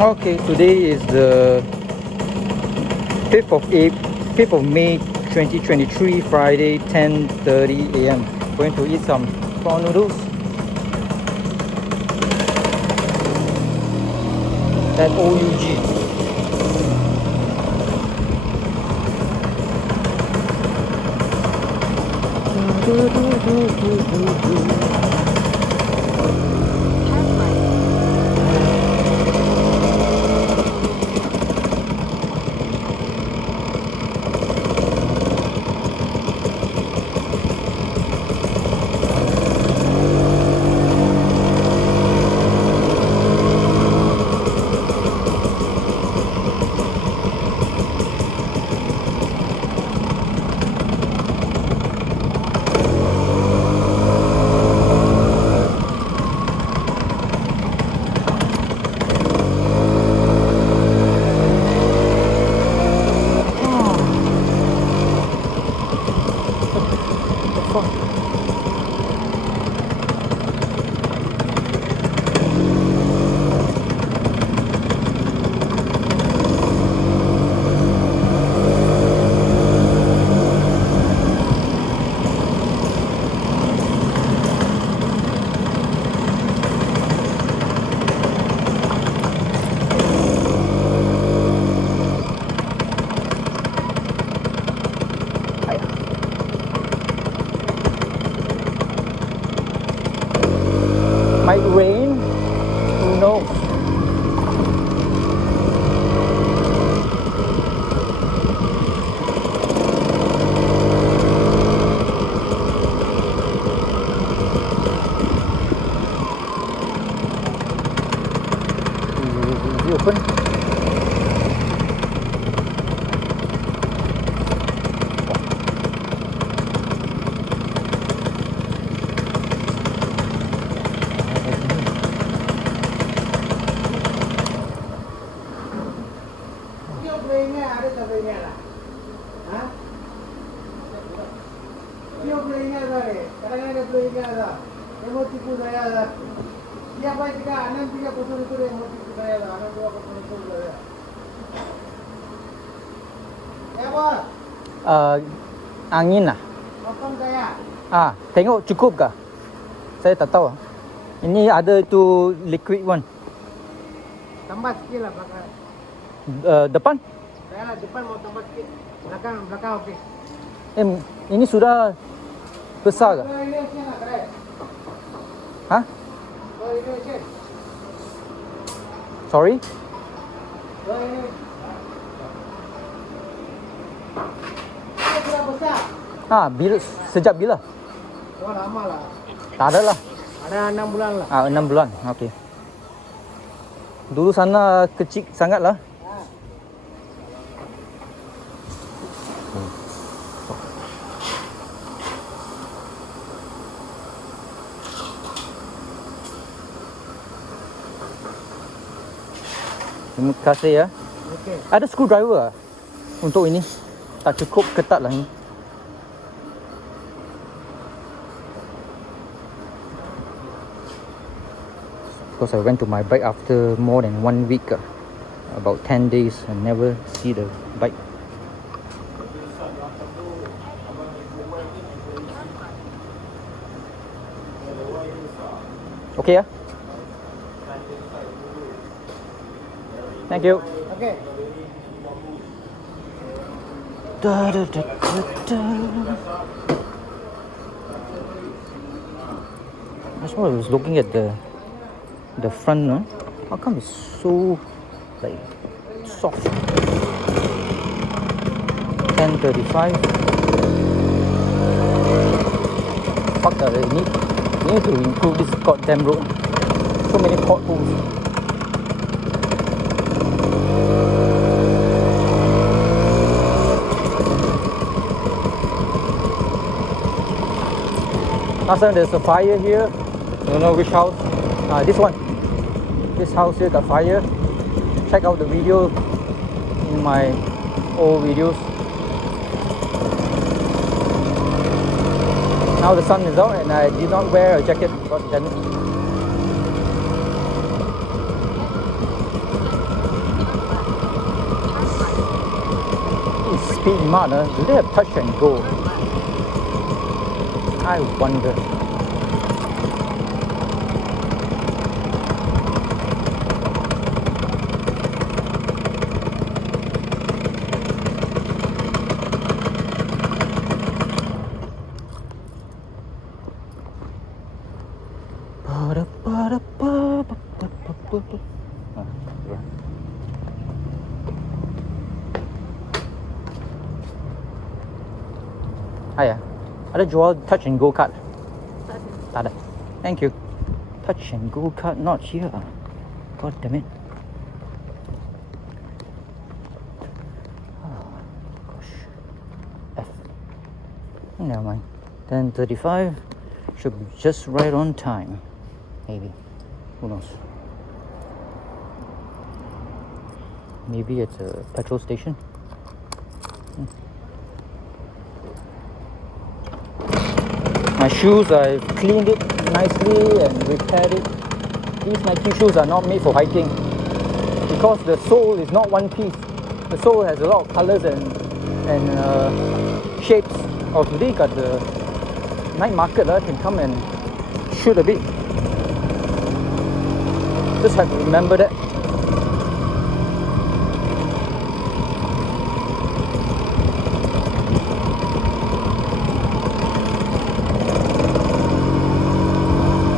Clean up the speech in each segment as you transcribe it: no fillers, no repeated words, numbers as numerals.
Okay, today is the 5th of May 2023, Friday, 10:30 a.m. Going to eat some prawn noodles at OUG. Might rain, who knows? Is it open? Angin lah. Tengok cukup kah? Saya tak tahu. Ini ada itu liquid one. Tambah sikit lah belakang. Depan? Saya lah depan mau tambah sikit. Belakang okey. Ini sudah besar kah? Hah? Sorry? Bila, sejak bila? Oh, lama lah. Tak ada lah. Ada 6 bulan lah. 6 bulan, okey. Dulu sana kecil sangat lah. Terima kasih ya. Okey. Ada screwdriver untuk ini? Tak cukup ketat lah ini. Because I went to my bike after more than 1 week, about 10 days, and never see the bike. Okay, yeah. Thank you. Okey. That's why I was looking at the front, no? How come it's so like soft? 10:35. Fuck that! They need to improve this goddamn road. So many potholes. Last time there's a fire here. Don't know which house. This one. This house here got fire. Check out the video in my old videos. Now the sun is out and I did not wear a jacket. God damn it. Speed Mart, do they have touch and go? I wonder. Hiya. Ada jual touch and go card? Tak ada. Thank you. Touch and go card not here. God damn it. Oh, gosh. F. Never mind. 10:35 should be just right on time. Maybe. Who knows? Maybe it's a petrol station. My shoes, I've cleaned it nicely and repaired it. These Nike shoes are not made for hiking because the sole is not one piece. The sole has a lot of colors and shapes. Oh, today got the night market, can come and shoot a bit. Just have to remember that.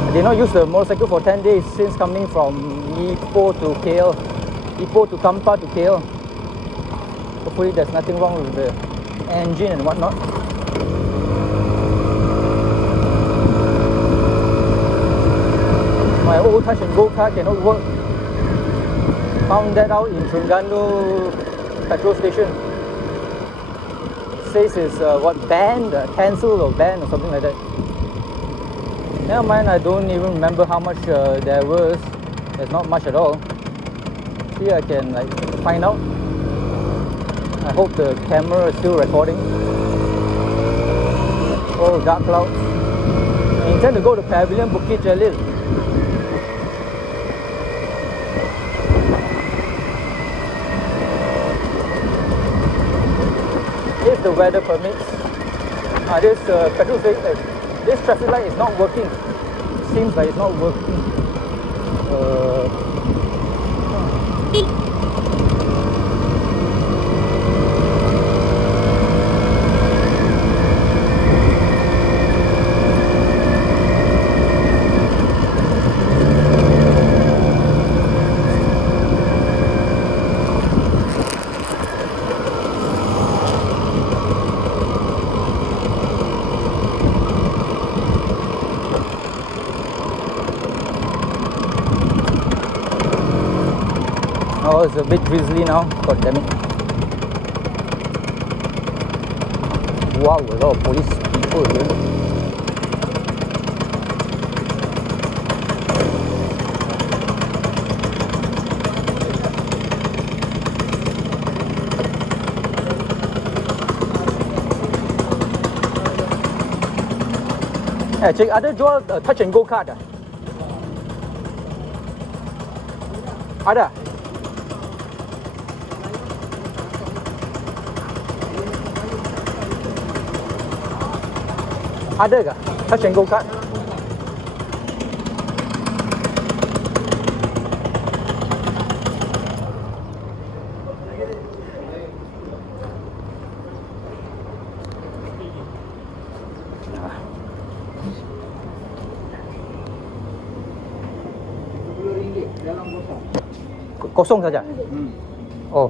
I did not use the motorcycle for 10 days since coming from Ipoh to KL, Ipoh to Kampar to KL. Hopefully there's nothing wrong with the engine and whatnot. My old touch and go car cannot work. Found that out in Terengganu petrol station. Says it's banned, cancelled or banned or something like that. Never mind, I don't even remember how much there was. There's not much at all. See, I can find out. I hope the camera is still recording. Oh, dark clouds. I intend to go to Pavilion Bukit Jalil. If the weather permits. This petrol station, this traffic light is not working. It seems like it's not working. Oh, it's a bit drizzly now. God damn it. Wow, a lot of police people here. Cik, ada jual touch and go card tak? Ada? Ada ke touch and go card? Kosong saja? Oh,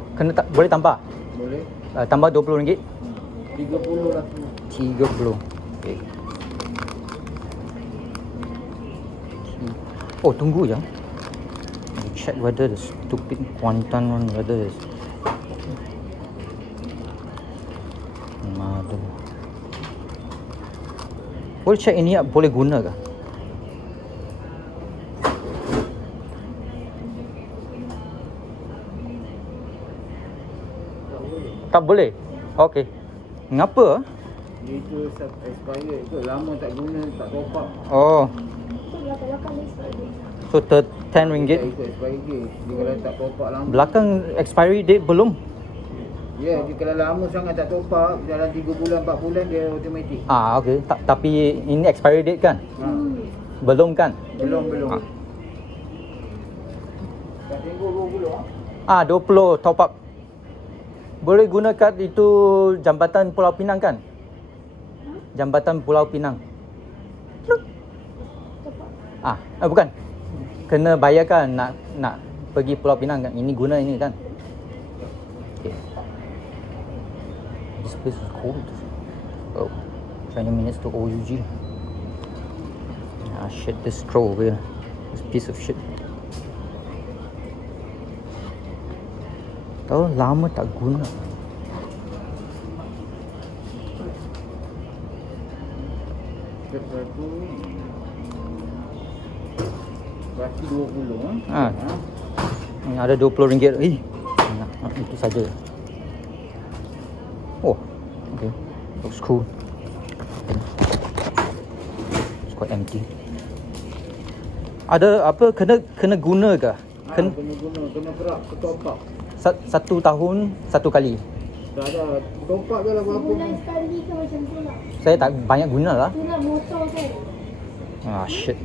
boleh tambah? Boleh. Tambah RM20? 30 lah. 30. Okay. Oh, tunggu je. Check whether the stupid Kuantan one, whether is mother. Boleh check ini boleh guna ke? Tak boleh? Okey. Ngapa? Itu expired, itu lama tak guna, tak top up. Oh. So RM10. Itu expired dia. Dia kalau tak top up lama. Belakang expiry date belum? Ya, dia kalau lama sangat tak top up, dalam 3 bulan, 4 bulan dia automatik. Okey. Tapi ini expiry date kan? Belum kan? Belum. Ah. Tak tengok 20 20 top up. Boleh guna kad itu jambatan Pulau Pinang kan? Jambatan Pulau Pinang. Bukan. Kena bayar kan nak pergi Pulau Pinang kan? Ini guna ini kan? Okay. This place is cold. 20 minutes to OUG. Shit, this straw over here. This piece of shit. Tahu lama tak guna. Baki 20 Ni ada RM20. Itu saja. Oh, okay. Looks cool. It's quite empty. Ada apa kena guna ke? Kena guna, kena gerak ke top up. 1 tahun 1 kali. Dah ada top up je lah berapa. Bulan sekali ke macam tu lah. Saya tak banyak guna lah. Tu lah motor kan. Shit.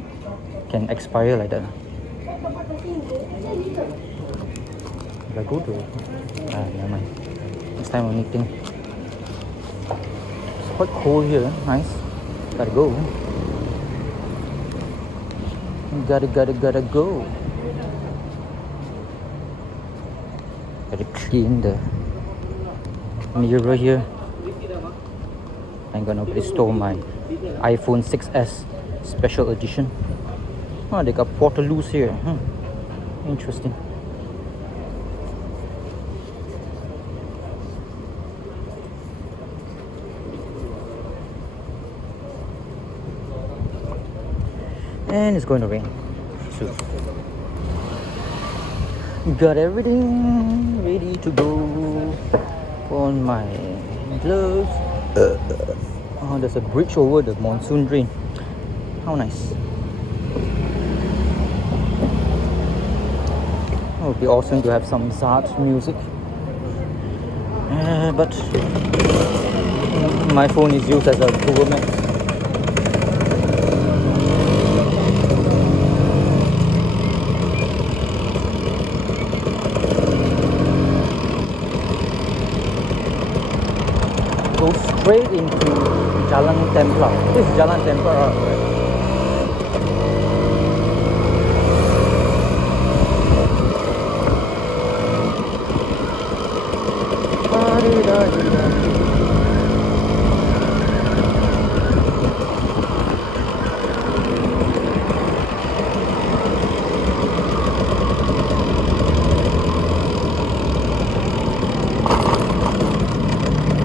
Can expire like that. Tempat kasih ni. Dah go to. Never mind. Next time I'll meeting. It's quite cold here. Nice. Gotta go. Gotta go. Gotta clean the mirror here. I'm gonna restore my iPhone 6s special edition. They got portaloos here. Interesting. And it's going to rain soon. Got everything ready to go on my gloves. There's a bridge over the monsoon drain. How nice. It would be awesome to have some Zart music. But my phone is used as a Google Maps. Go straight into Jalan Templar. This is Jalan Templar, right?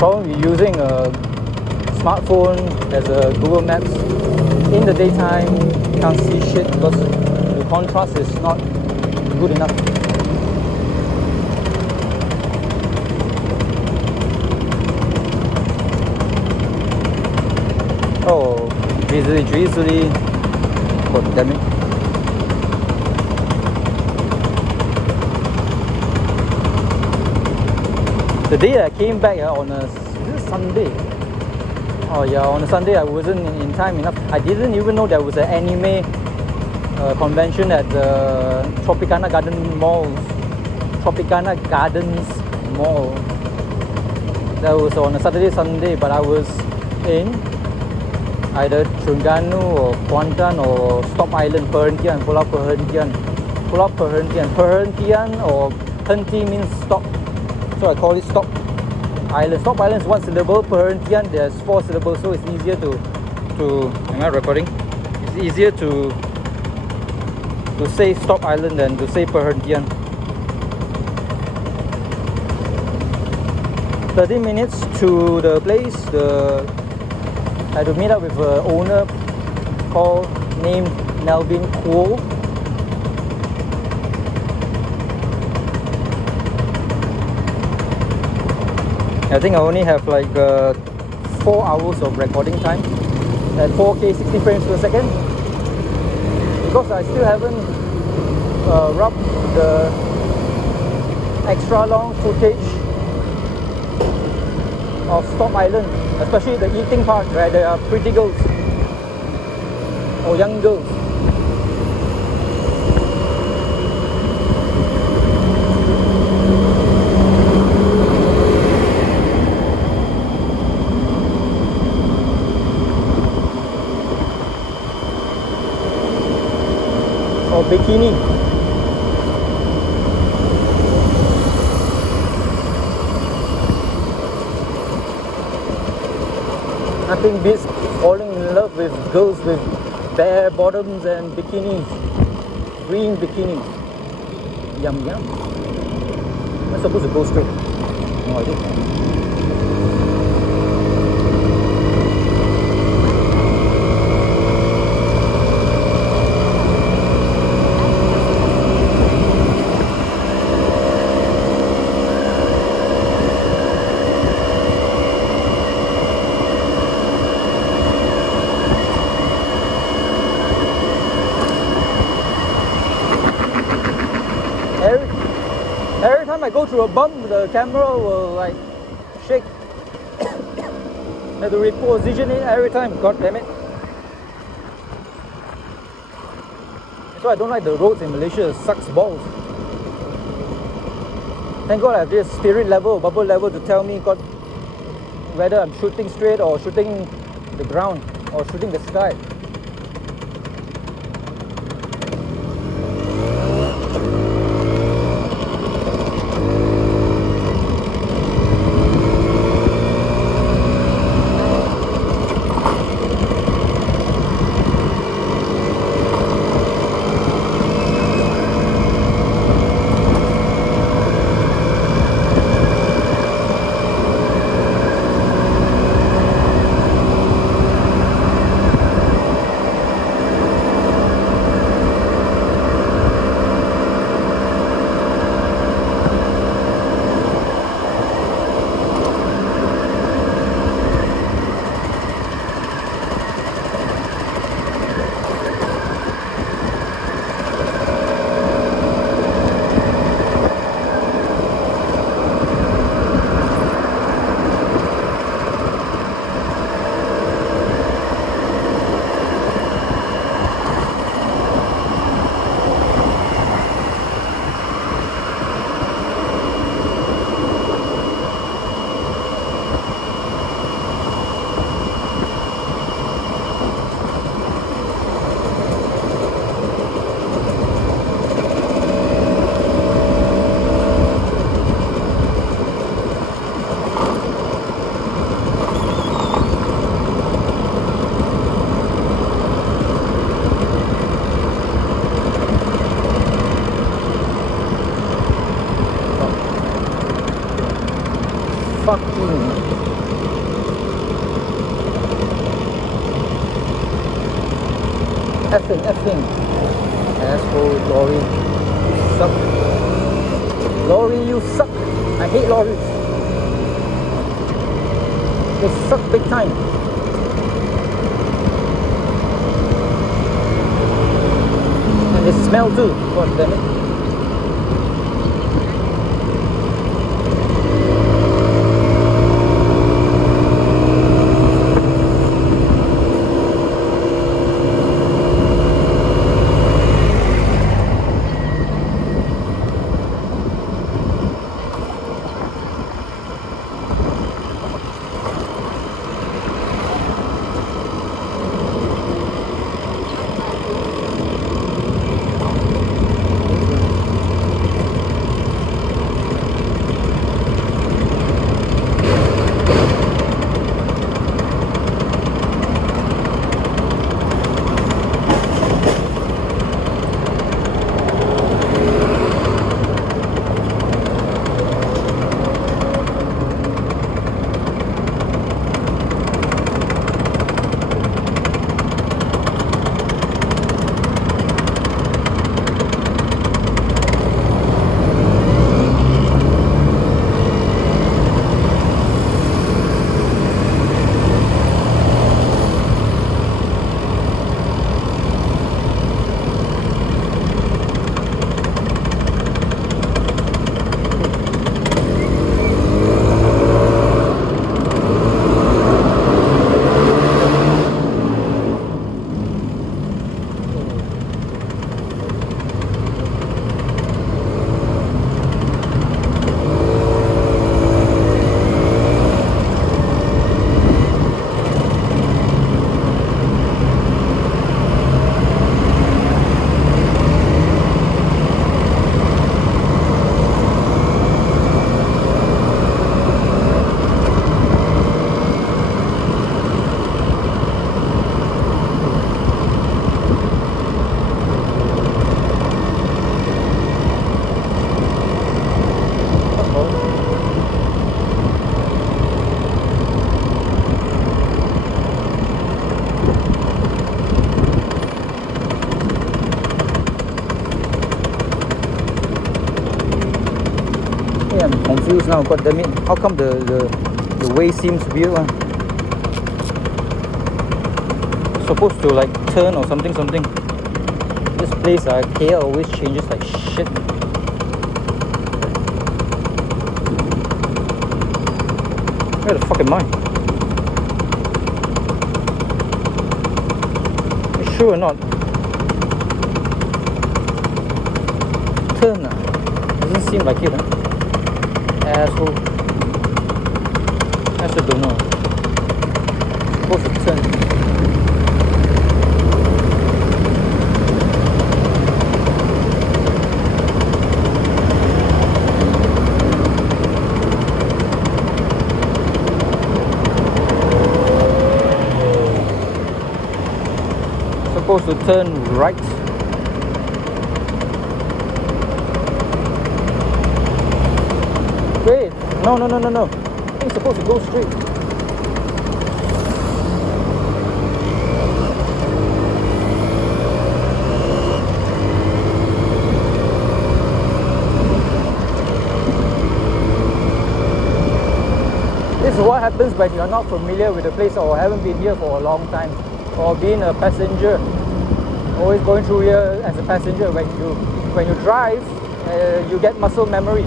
Probably using a smartphone as a Google Maps in the daytime, you can't see shit because the contrast is not good enough. Oh, drizzly. Oh, damn it. The day I came back on a Sunday. Oh yeah, on a Sunday I wasn't in time enough. I didn't even know there was an anime convention at the Tropicana Gardens Mall. That was on a Saturday, Sunday, but I was in either Terengganu or Kuantan or Stop Island, Perhentian, Pulau Perhentian. Perhentian or henti means stop. So I call it Stop Island. Stop Island is 1 syllable. Perhentian there's 4 syllables, so it's easier to am I recording? It's easier to say Stop Island than to say Perhentian. 30 minutes to the place. I had to meet up with an owner named Melvin. I think I only have like 4 hours of recording time at 4K 60 frames per second because I still haven't rubbed the extra long footage of Stop Island, especially the eating part where there are pretty girls or young girls. Or bikini. Nothing beats falling in love with girls with bare bottoms and bikinis, green bikinis. Yum yum. Am I supposed to go straight? No, I didn't. Every time I go through a bump, the camera will like shake. Have to reposition it every time. God damn it! That's why I don't like the roads in Malaysia. It sucks balls. Thank God I have this spirit level, bubble level to tell me God whether I'm shooting straight or shooting the ground or shooting the sky. Effing. Asshole, lorry. You suck. Lorry, you suck. I hate lorries. They suck big time. And they smell too. God damn it. I'm confused now. God damn it! How come the way seems weird? Supposed to like turn or something. This place, KL always changes like shit. Where the fuck am I? You sure or not? Turn, doesn't seem like it, asshole. I also don't know. Supposed to turn. Supposed to turn right. Wait, no. I think it's supposed to go straight. This is what happens when you're not familiar with the place or haven't been here for a long time, or being a passenger. Always going through here as a passenger. When you drive, you get muscle memory.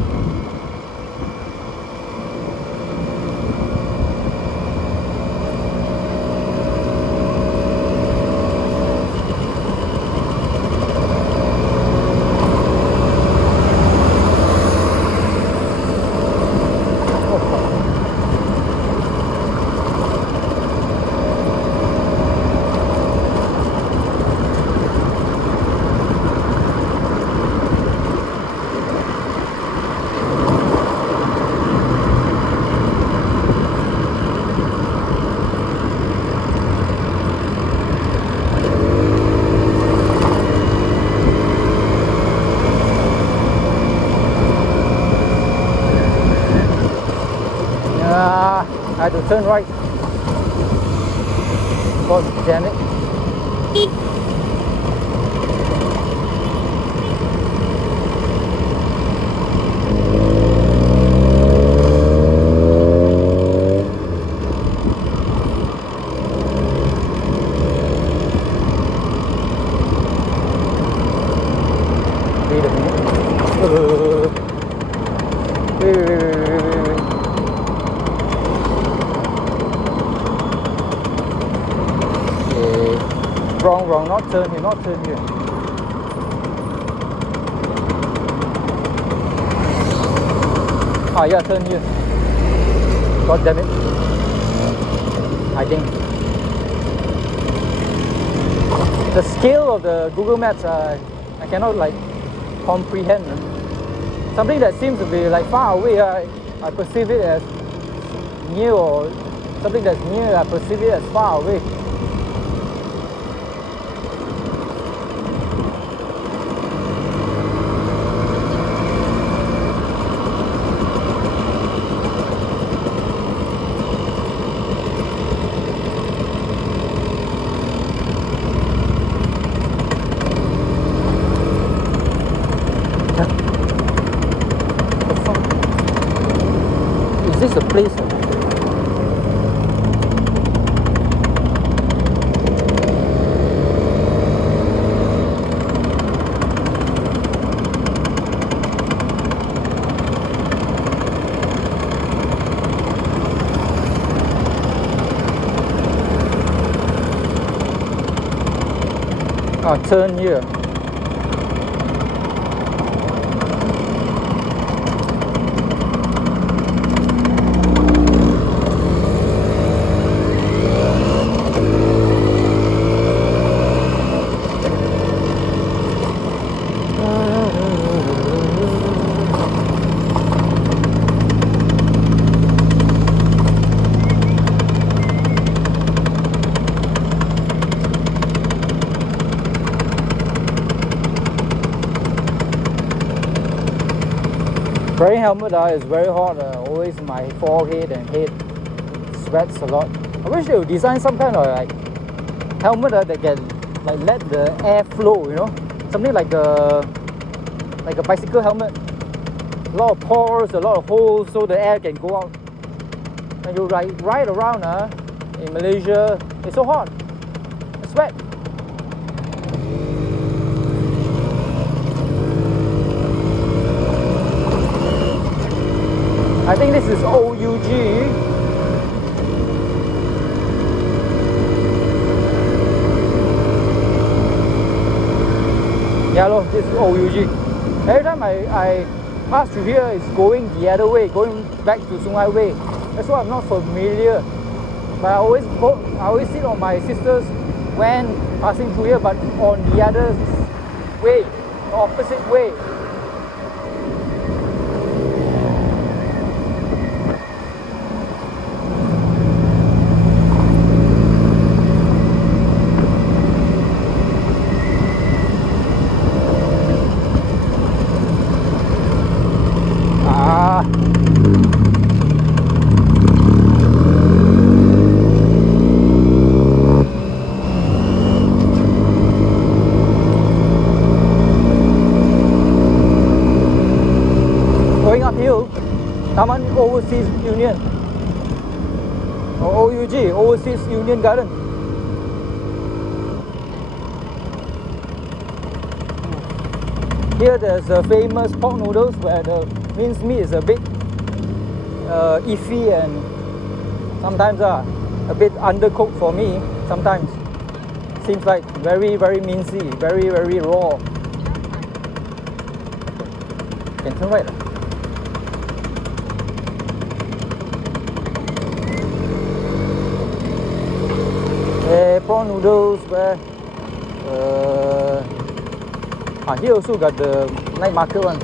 I had to turn right. God damn it. Wait a minute. Wait. Wrong, not turn here. Yeah, turn here. God damn it. I think the scale of the Google Maps, I cannot like comprehend. Something that seems to be like far away, I perceive it as near, or something that's near, I perceive it as far away. Is this a place? Turn here. Wearing helmet is very hot. Always my forehead and head sweats a lot. I wish they would design some kind of like helmet that can like let the air flow, you know, something like a bicycle helmet. A lot of pores, a lot of holes, so the air can go out. And you ride around in Malaysia, it's so hot. I sweat. I think this is OUG. Yeah, look, this is OUG. Every time I pass through here, it's going the other way, going back to Sungai way. That's why I'm not familiar. But I always sit on my sister's when passing through here, but on the other way, the opposite way. Taman Overseas Union or OUG, Overseas Union Garden. Here there's a famous pork noodles where the minced meat is a bit iffy and sometimes a bit undercooked for me. Sometimes seems like very mincy, very raw. Can turn right. Prawn noodles where here also got the night market one.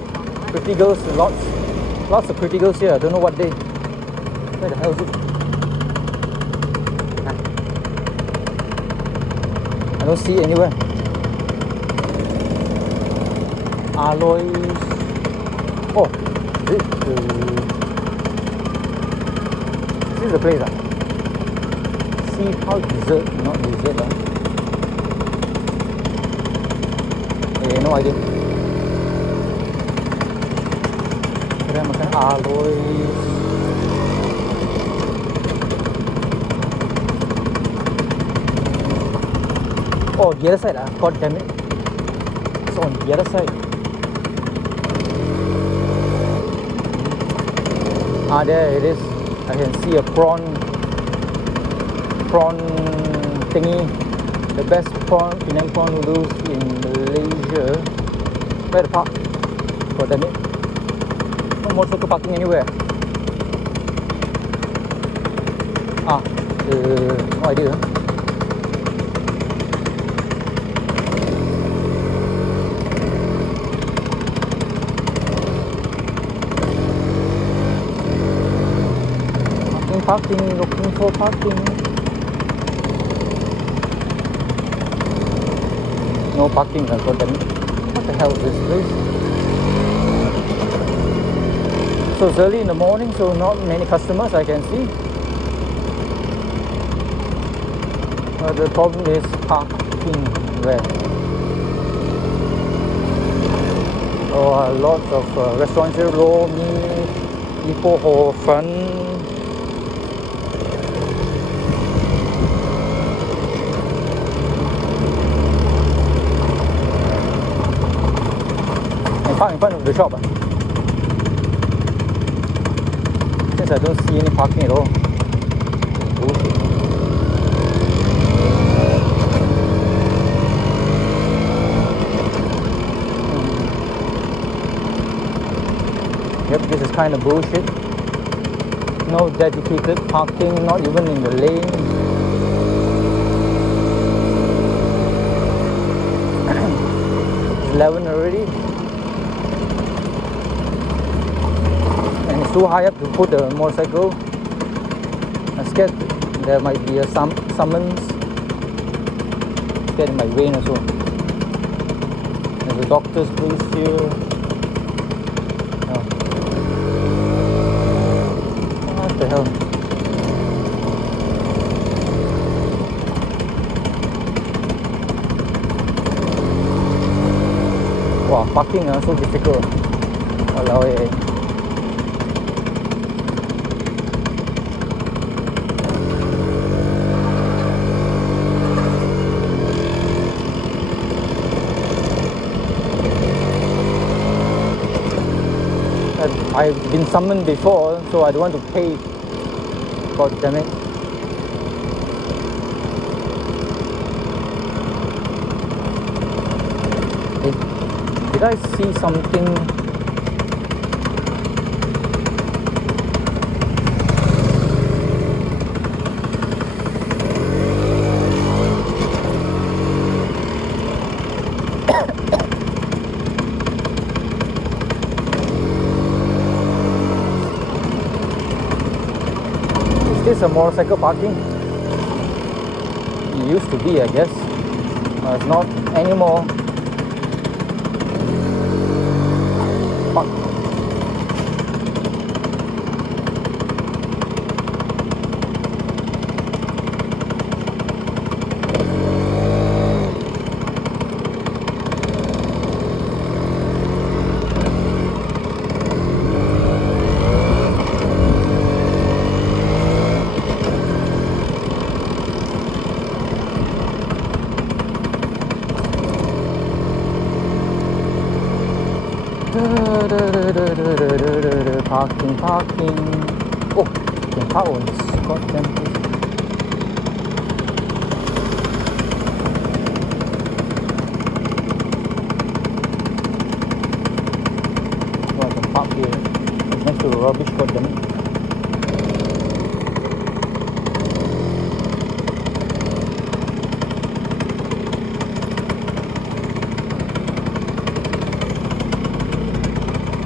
Pretty girls, lots of pretty girls here. I don't know what day. Where the hell is it? I don't see it anywhere. Alloys. Oh, this is the place. How dessert, not dessert no idea. Kita makan alloys. Oh, the other side God damn it. It's on the other side. There it is. I can see a prawn thingy, the best Penang prawn noodles in Malaysia. Where the park? God damn it. No motorcycle parking anywhere. No idea. Parking, looking for parking. No parking, God damn it. What the hell is this place? So it's early in the morning, so not many customers I can see. But the problem is parking where? Oh, lots of restaurants here, Raw Mee, Ipoh Hor Fun. Park in front of the shop. Since I don't see any parking at all. Yep, this is kind of bullshit. No dedicated parking, not even in the lane. It's 11 already. Too high up to put the motorcycle. I'm scared there might be a summons. Scared it might rain also. There's a doctor's place here. What the hell? Wow, parking so difficult. Walao eh. I've been summoned before, so I don't want to pay. God damn it. Hey, did I see something? Is this a motorcycle parking? It used to be, I guess. It's not anymore. Fuck. Parking. Oh, you can park on this goddamn place. Oh, I can park here. It's next to the rubbish, goddamn it.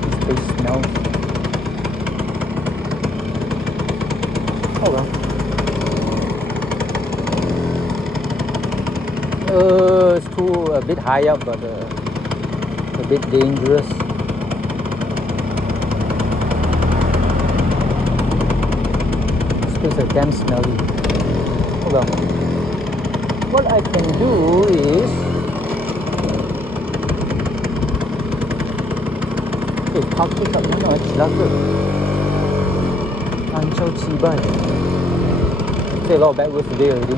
This place smells. Oh well. It's a bit high up, but a bit dangerous. This place is damn smelly. Oh well. What I can do is, park it kat mana? Celaka. Ancau cibai. Say a lot of bad words today already.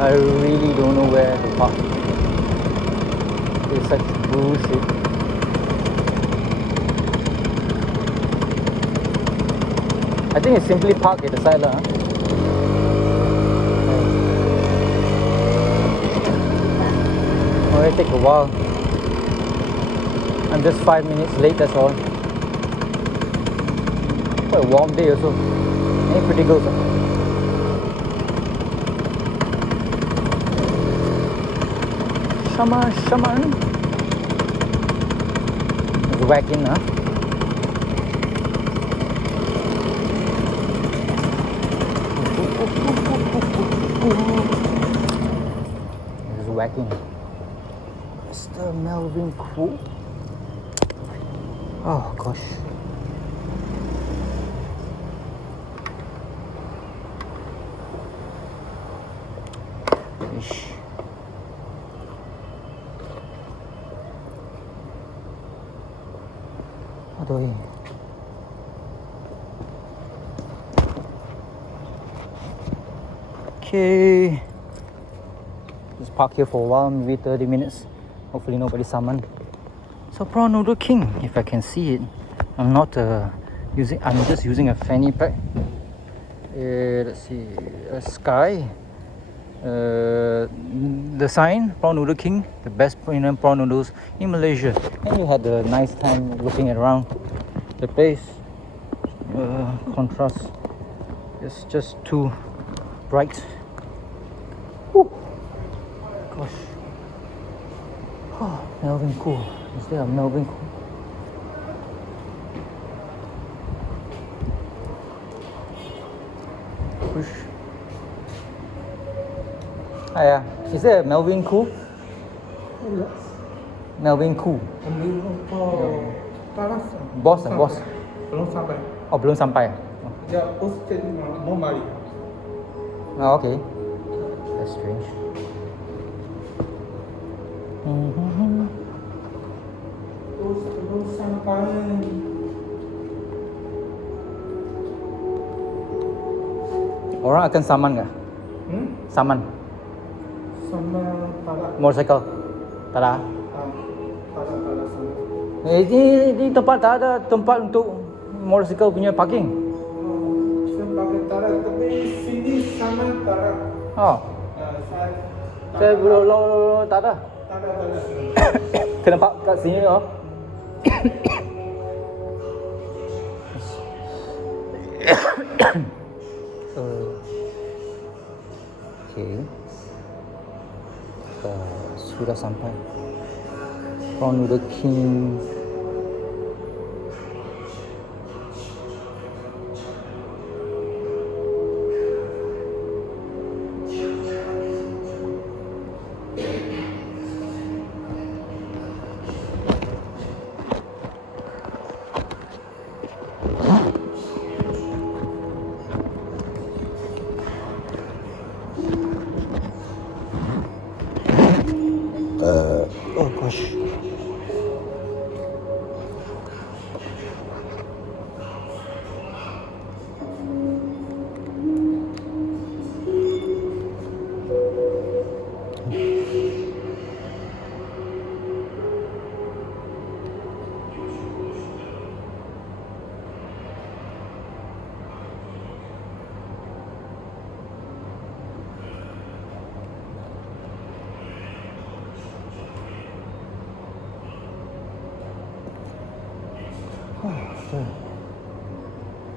I really don't know where to park. It's such bullshit. I think it's simply park at the side lah. Oh, it take a while. I'm just 5 minutes late, that's all. Quite a warm day also. Any pretty girls? Shaman. It's whacking, huh? It's whacking. Mr. Melvin cool. Oh gosh. Ish. Aduh. Okay. Just park here for a while, maybe 30 minutes. Hopefully nobody summoned. So Prawn Noodle King, if I can see it. I'm not I'm just using a fanny pack. Let's see, Sky. The sign, Prawn Noodle King, the best premium prawn noodles in Malaysia. And we had a nice time looking around the place. Contrast, it's just too bright. Woo. Gosh. Oh, Melvin cool. Is there a Melvin cool? Push. Yeah. Is there a Melvin cool? Melvin cool. Boss. Belum sampai. Oh, belum sampai. Dia post normal. Oh, okay. That's strange. Terus sampai Orang akan saman nggak? Saman. sama para Motorcycle? Tak ada? para sama. Ini tempat tak ada tempat untuk motorcycle punya parking. Sebagai tarak, tapi sini sama tarak. Oh, saya belum tak ada. Tarak. Kena park kat sini oh. Okay. Sudah sampai. Prawn Noodle King. Oh gosh.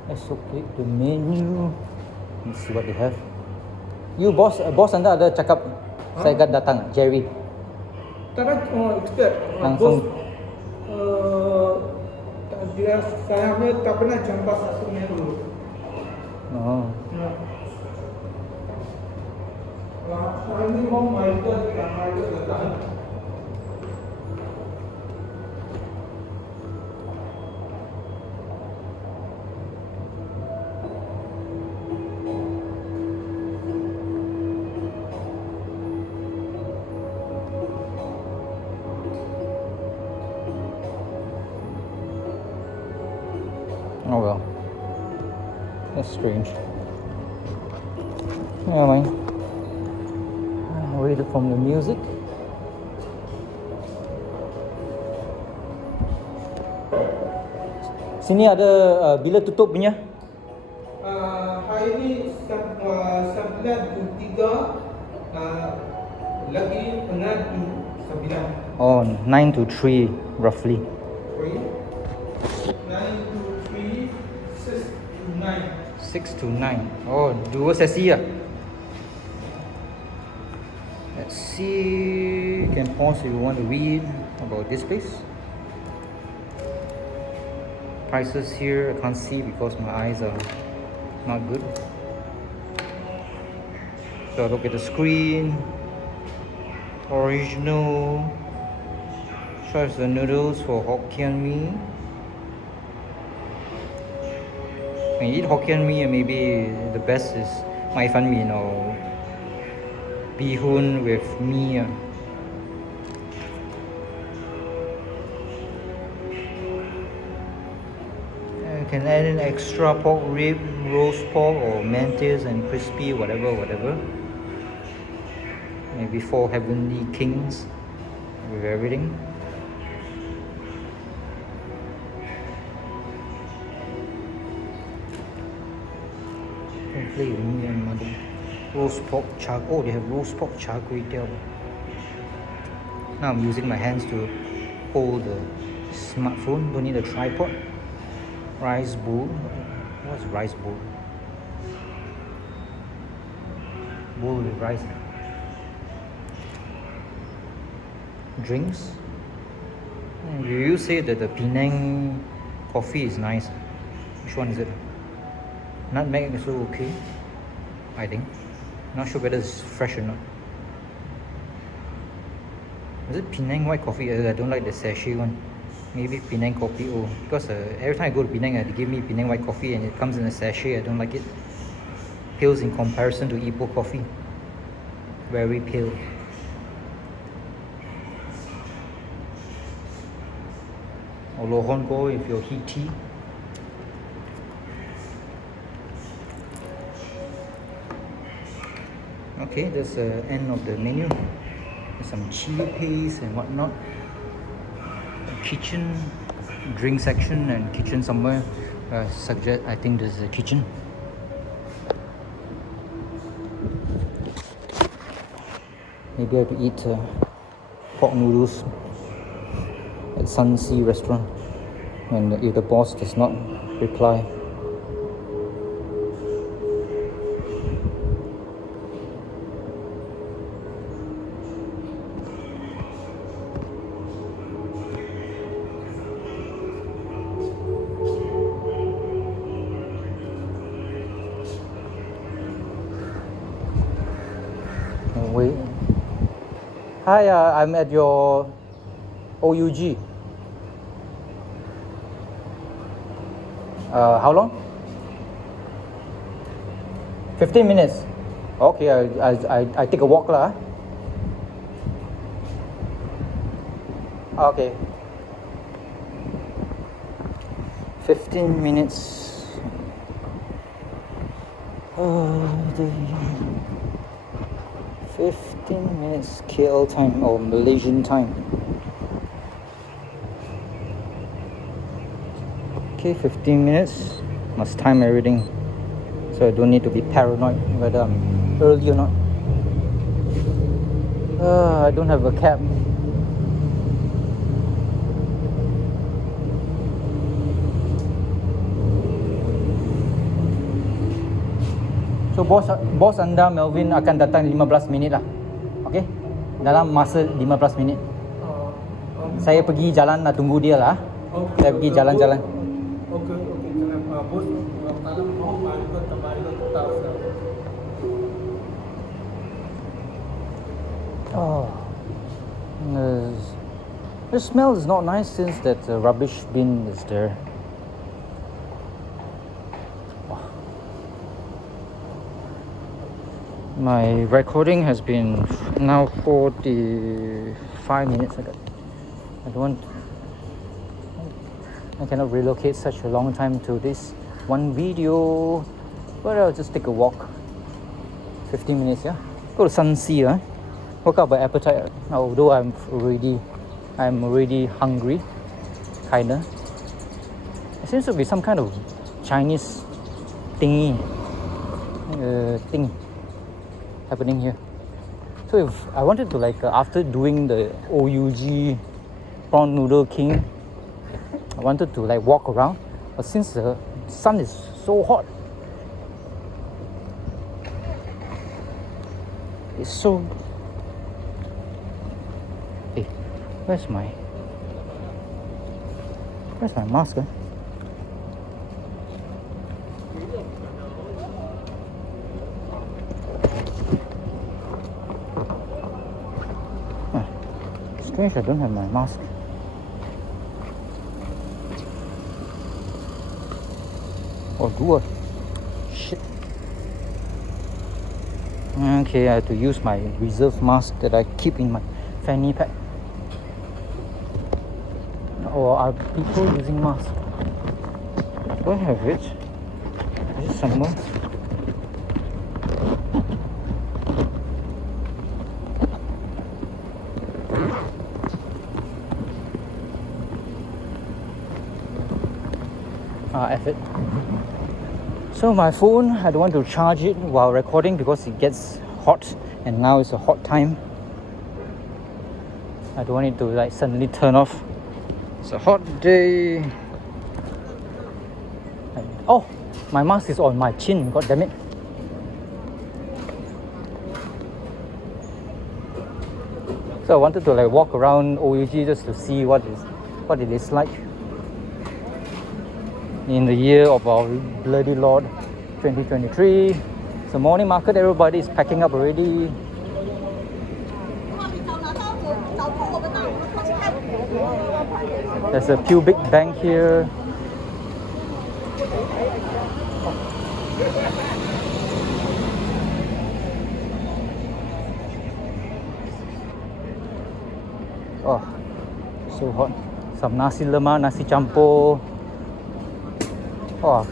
Let's click the menu. Let's see what they have. You boss anda ada cakap saya akan datang Jerry. Tarak expert. Langsung. Dia saya tak pernah jumpa satu menu. Oh. Hari ini mau main ke datang. Oh well. That's strange. Never mind. Read it from the music. Sini ada bila tutup punya? Hari ini 9:03 lagi 6:09. Oh, 9 to 3 roughly. 6 to 9. Oh, dua sesi ya. Let's see. You can pause if you want to read about this place. Prices here I can't see because my eyes are not good. So look at the screen. Original. Charge the noodles for Hokkien Mee. When you eat Hokkien Mee, maybe the best is Mai Fan Mee, bee hoon with mee. You can add in extra pork rib, roast pork, or mantis and crispy, whatever. Maybe 4 heavenly kings with everything. Play with me and mother. Roast pork char. Oh, they have roast pork Char Koay Teow. Now I'm using my hands to hold the smartphone. Don't need a tripod. Rice bowl. What's rice bowl? Bowl with rice. Drinks. You say that the Penang coffee is nice. Which one is it? Nutmeg is also okay, I think. Not sure whether it's fresh or not. Is it Penang white coffee? I don't like the sachet one. Maybe Penang coffee. Oh, because every time I go to Penang, they give me Penang white coffee and it comes in a sachet. I don't like it. Pales in comparison to Ipoh coffee. very pale. Or lohon go if you're heat tea. Okay, that's the end of the menu. There's some chili paste and whatnot. Kitchen, drink section and kitchen somewhere. I think this is a kitchen. Maybe I have to eat pork noodles at Sungai restaurant, and if the boss does not reply. Wait. Hi, I'm at your OUG. How long? 15 minutes. Okay, I take a walk lah. Okay. 15 minutes. 15 minutes KL time or Malaysian time. Okay, 15 minutes. Must time everything, so I don't need to be paranoid whether I'm early or not. I don't have a cab. So bos anda Melvin akan datang 15 minit lah. Okay? Dalam masa 15 minit. Saya pergi jalan nak tunggu dia lah. Saya pergi jalan-jalan. Okay, jangan bos dalam mau ikut Taman tahu. Oh. The smell is not nice since that rubbish bin is there. My recording has been now 45 minutes. I cannot relocate such a long time to this one video, but I'll just take a walk. 15 minutes, yeah. Go to Sungai, work out my appetite. Although I'm already hungry, kinda. It seems to be some kind of Chinese thing happening here. So if I wanted to after doing the OUG Prawn Noodle King, I wanted to walk around, but since the sun is so hot, it's so... Hey, where's my mask? Strange, I don't have my mask. Oh, do I? Shit. Okay, I have to use my reserve mask that I keep in my fanny pack. Or are people using masks? Do I have it? Is it somewhere? F it. So my phone, I don't want to charge it while recording because it gets hot, and now it's a hot time. I don't want it to suddenly turn off. It's a hot day. Oh, my mask is on my chin, god damn it. So I wanted to walk around OUG just to see what it is like in the year of our bloody Lord 2023. It's a morning market, everybody is packing up already. There's a pubic bank here. so hot. Some nasi lemak, nasi campur. Oh,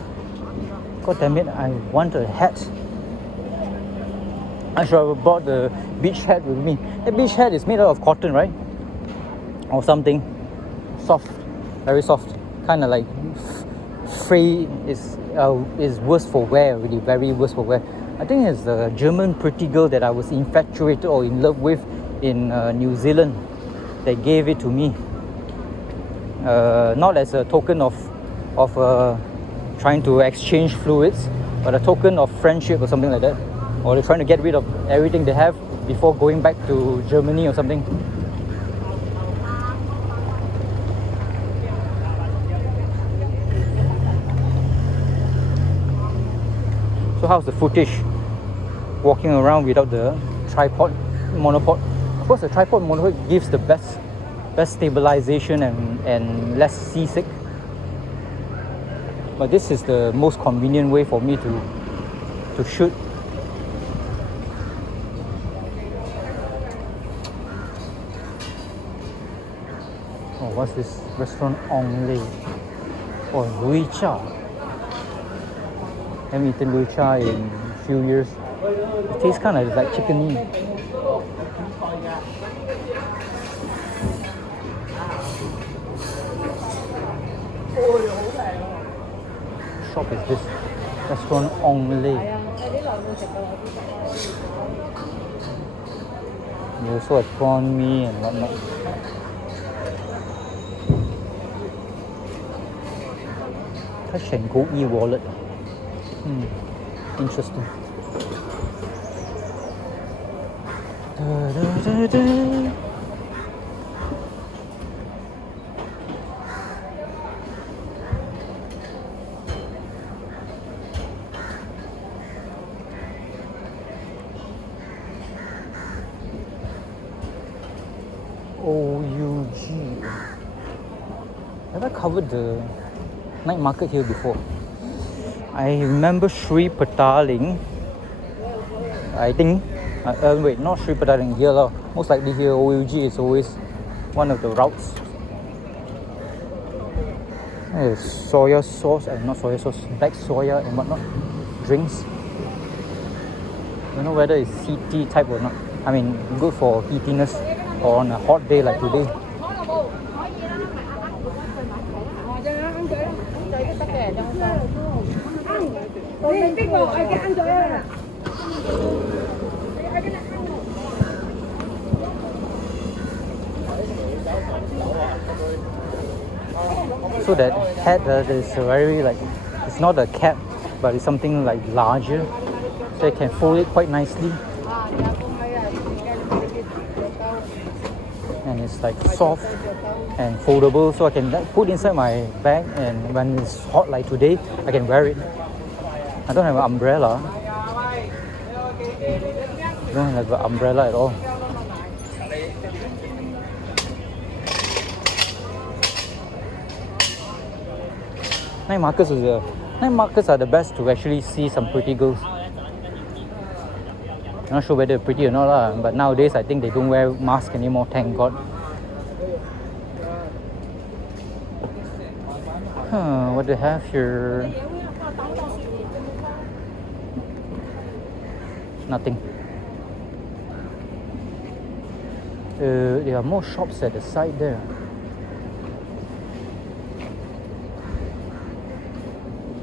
god damn it, I want a hat. I should have brought the beach hat with me. The beach hat is made out of cotton, right? Or something. Soft, very soft. Kind of like frayed, is worse for wear, really, very worse for wear. I think it's the German pretty girl that I was infatuated or in love with in New Zealand. They gave it to me. Not as a token of trying to exchange fluids, but a token of friendship or something like that. Or they're trying to get rid of everything they have before going back to Germany or something. So how's the footage? Walking around without the tripod, monopod. Of course, the tripod monopod gives the best stabilization and less seasick. But this is the most convenient way for me to shoot. Oh, what's this? Restaurant Only. Oh, Lui Cha. I haven't eaten Lui Cha in a few years. It tastes kind of like chickeny. Shop is this? Restaurant Only. You also have prawn mee and whatnot. Touch and go e-wallet. Interesting. OUG. Have I covered the night market here before? I remember Sri Petaling. I think. Wait, not Sri Petaling here lah. Most likely here, OUG is always one of the routes. There's soya sauce, not soya sauce, black soya and whatnot. Drinks. Don't know whether it's heaty type or not. I mean, good for heatiness or on a hot day like today. So that hat is very like, it's not a cap, but it's something like larger, so I can fold it quite nicely. And it's like soft and foldable, so I can put inside my bag, and when it's hot like today, I can wear it. I don't have an umbrella. I don't have an umbrella at all. Night markets are the best to actually see some pretty girls. I'm not sure whether they're pretty or not, but nowadays I think they don't wear masks anymore, thank God. What do they have here? Nothing. There are more shops at the side there.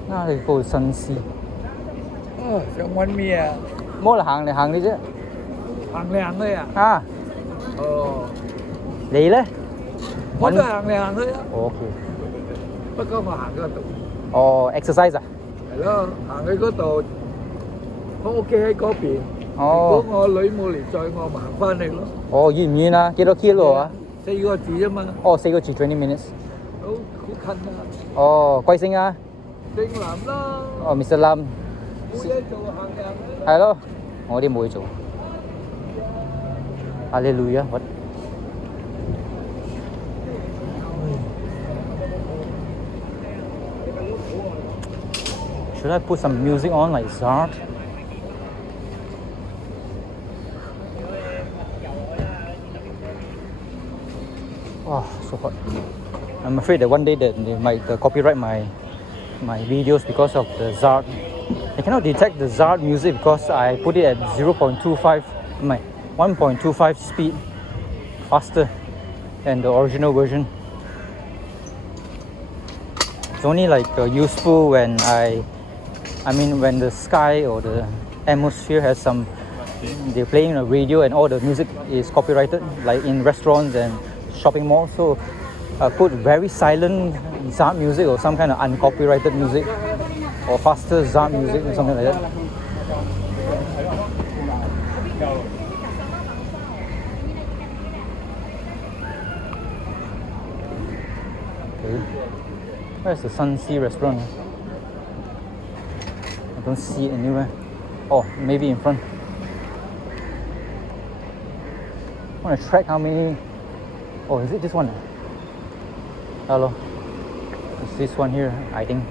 Now they go to Sungai. Trong quán mì à? Mua là hàng đi chứ. Hàng thôi à? À. Lì đấy. Mỗi cái hàng thôi á. Ok. Bất có mà hàng cái tổ. Exercise à?係咯，行去嗰度，我屋企喺嗰邊。如果我女冇嚟載我，行翻嚟咯。遠唔遠啊？幾多 kilo 啊？4個字啫嘛。4個字20 minutes。好近啊。貴姓啊？姓林啦。Mr. Lam。冇嘢做行嘅。係咯，我啲冇嘢做。Hallelujah. What? Should I put some music on like Zart? Wow, So hot. I'm afraid that one day that they might copyright my videos because of the Zard. They cannot detect the Zard music because I put it at 0.25, my 1.25 speed faster than the original version. It's only like useful when when the sky or the atmosphere has some, they're playing a radio and all the music is copyrighted, like in restaurants and shopping malls. So put very silent Zard music or some kind of uncopyrighted music or faster Zard music or something like that. Okay. Where's the Sungai restaurant? I don't see it anywhere. Oh, maybe in front. I want to track how many. Oh, is it this one? Hello. It's this one here, I think.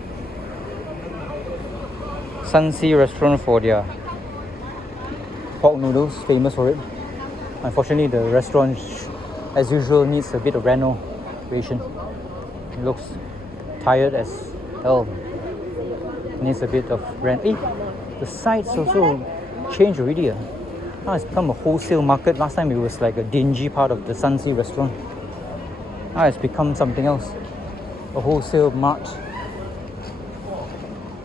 Sungai restaurant for their pork noodles, famous for it. Unfortunately, the restaurant, as usual, needs a bit of renovation. It looks tired as hell. Needs a bit of the sites also changed already. Now it's become a wholesale market. Last time it was like a dingy part of the Sungai restaurant. Now it's become something else. A wholesale mart.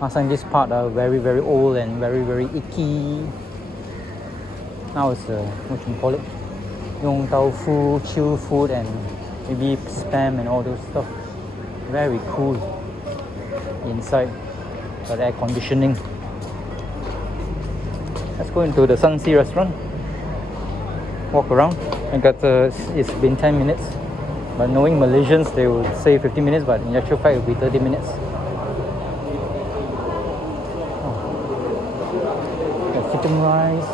Last time this part are very, very old and very, very icky. Now it's what you call it? Yong Tau Fu, chill food and maybe spam and all those stuff. Very cool inside. Got air conditioning. Let's go into the Sungai restaurant. Walk around. I got it's been 10 minutes. But knowing Malaysians, they would say 15 minutes, but in actual fact, it will be 30 minutes. The chicken rice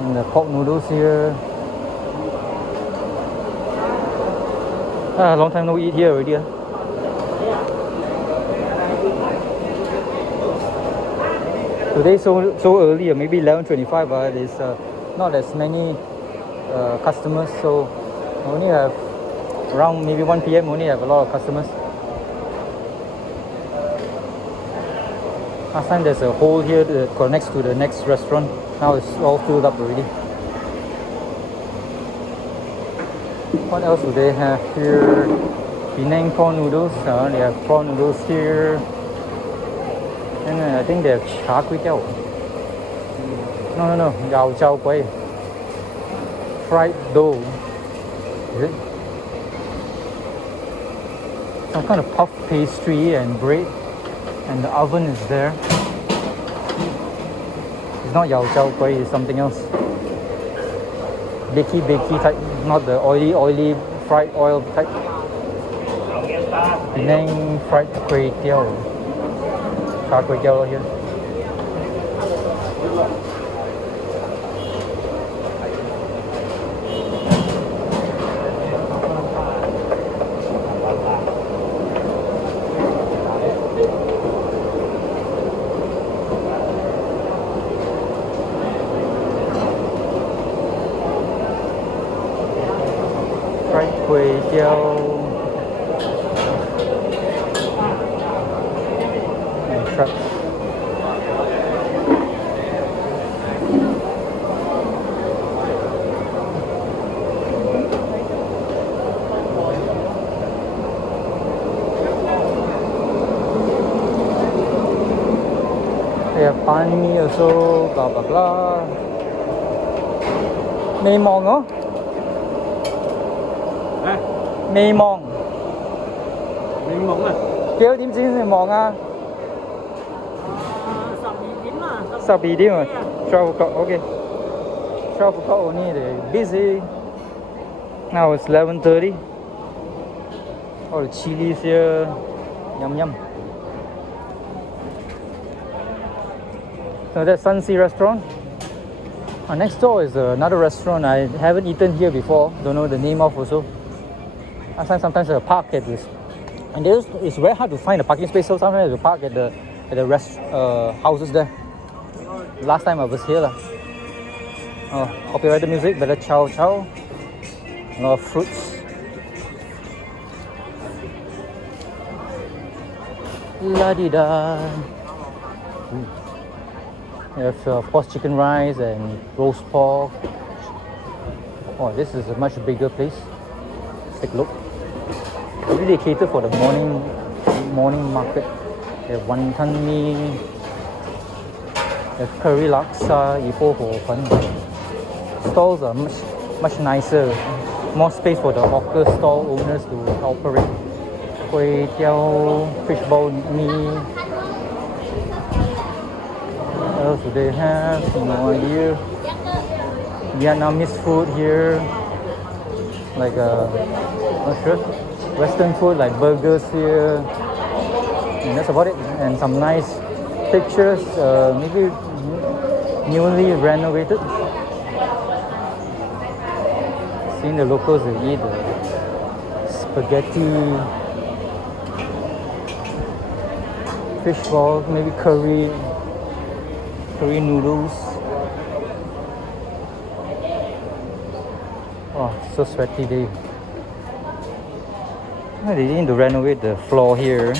and the pork noodles here. Long time no eat here already. Today so early, maybe 11:25, but it's not as many customers, so only have around maybe 1 p.m. only have a lot of customers. Last time there's a hole here that connects to the next restaurant. Now it's all filled up already. What else do they have here? Penang prawn noodles. They have prawn noodles here. And I think they have Char Koay Teow. No. Char Koay. Fried dough. Is it? Some kind of puff pastry and bread. And the oven is there. It's not Char Koay, it's something else. Bakey type, not the oily fried oil type. Penang fried Koay Teow. Char Koay Teow here. Char Koay Teow and shrimp. They have banh mi also, blah blah blah. Mê mong hả? Mê mong. Mê mong à? Kéo điểm xin mê mong à? 12 điểm à? 12 o'clock, okay. 12 o'clock only, they're busy. Now it's 11:30. All the chilies here. Yum yum. So that's Sungai restaurant. Next door is another restaurant I haven't eaten here before. Don't know the name of also. Last time sometimes I park at this, and it's very hard to find a parking space. So sometimes I park at the houses there. Last time I was here lah. Oh, copyrighted music, better chow. A lot of fruits. La di da. You have, of course, chicken rice and roast pork. Oh, this is a much bigger place. Let's take a look. Maybe they cater for the morning market. They have wonton mee. They have curry laksa, ipo ho fan. Stalls are much nicer. More space for the hawker stall owners to operate. Koay Teow, fishball mee. What else do they have? No idea. Vietnamese food here. Like not sure. Western food like burgers here. And that's about it. And some nice pictures, maybe newly renovated. Seeing the locals they eat spaghetti, fish balls, maybe curry noodles. Oh, so sweaty day. Oh, they need to renovate the floor here.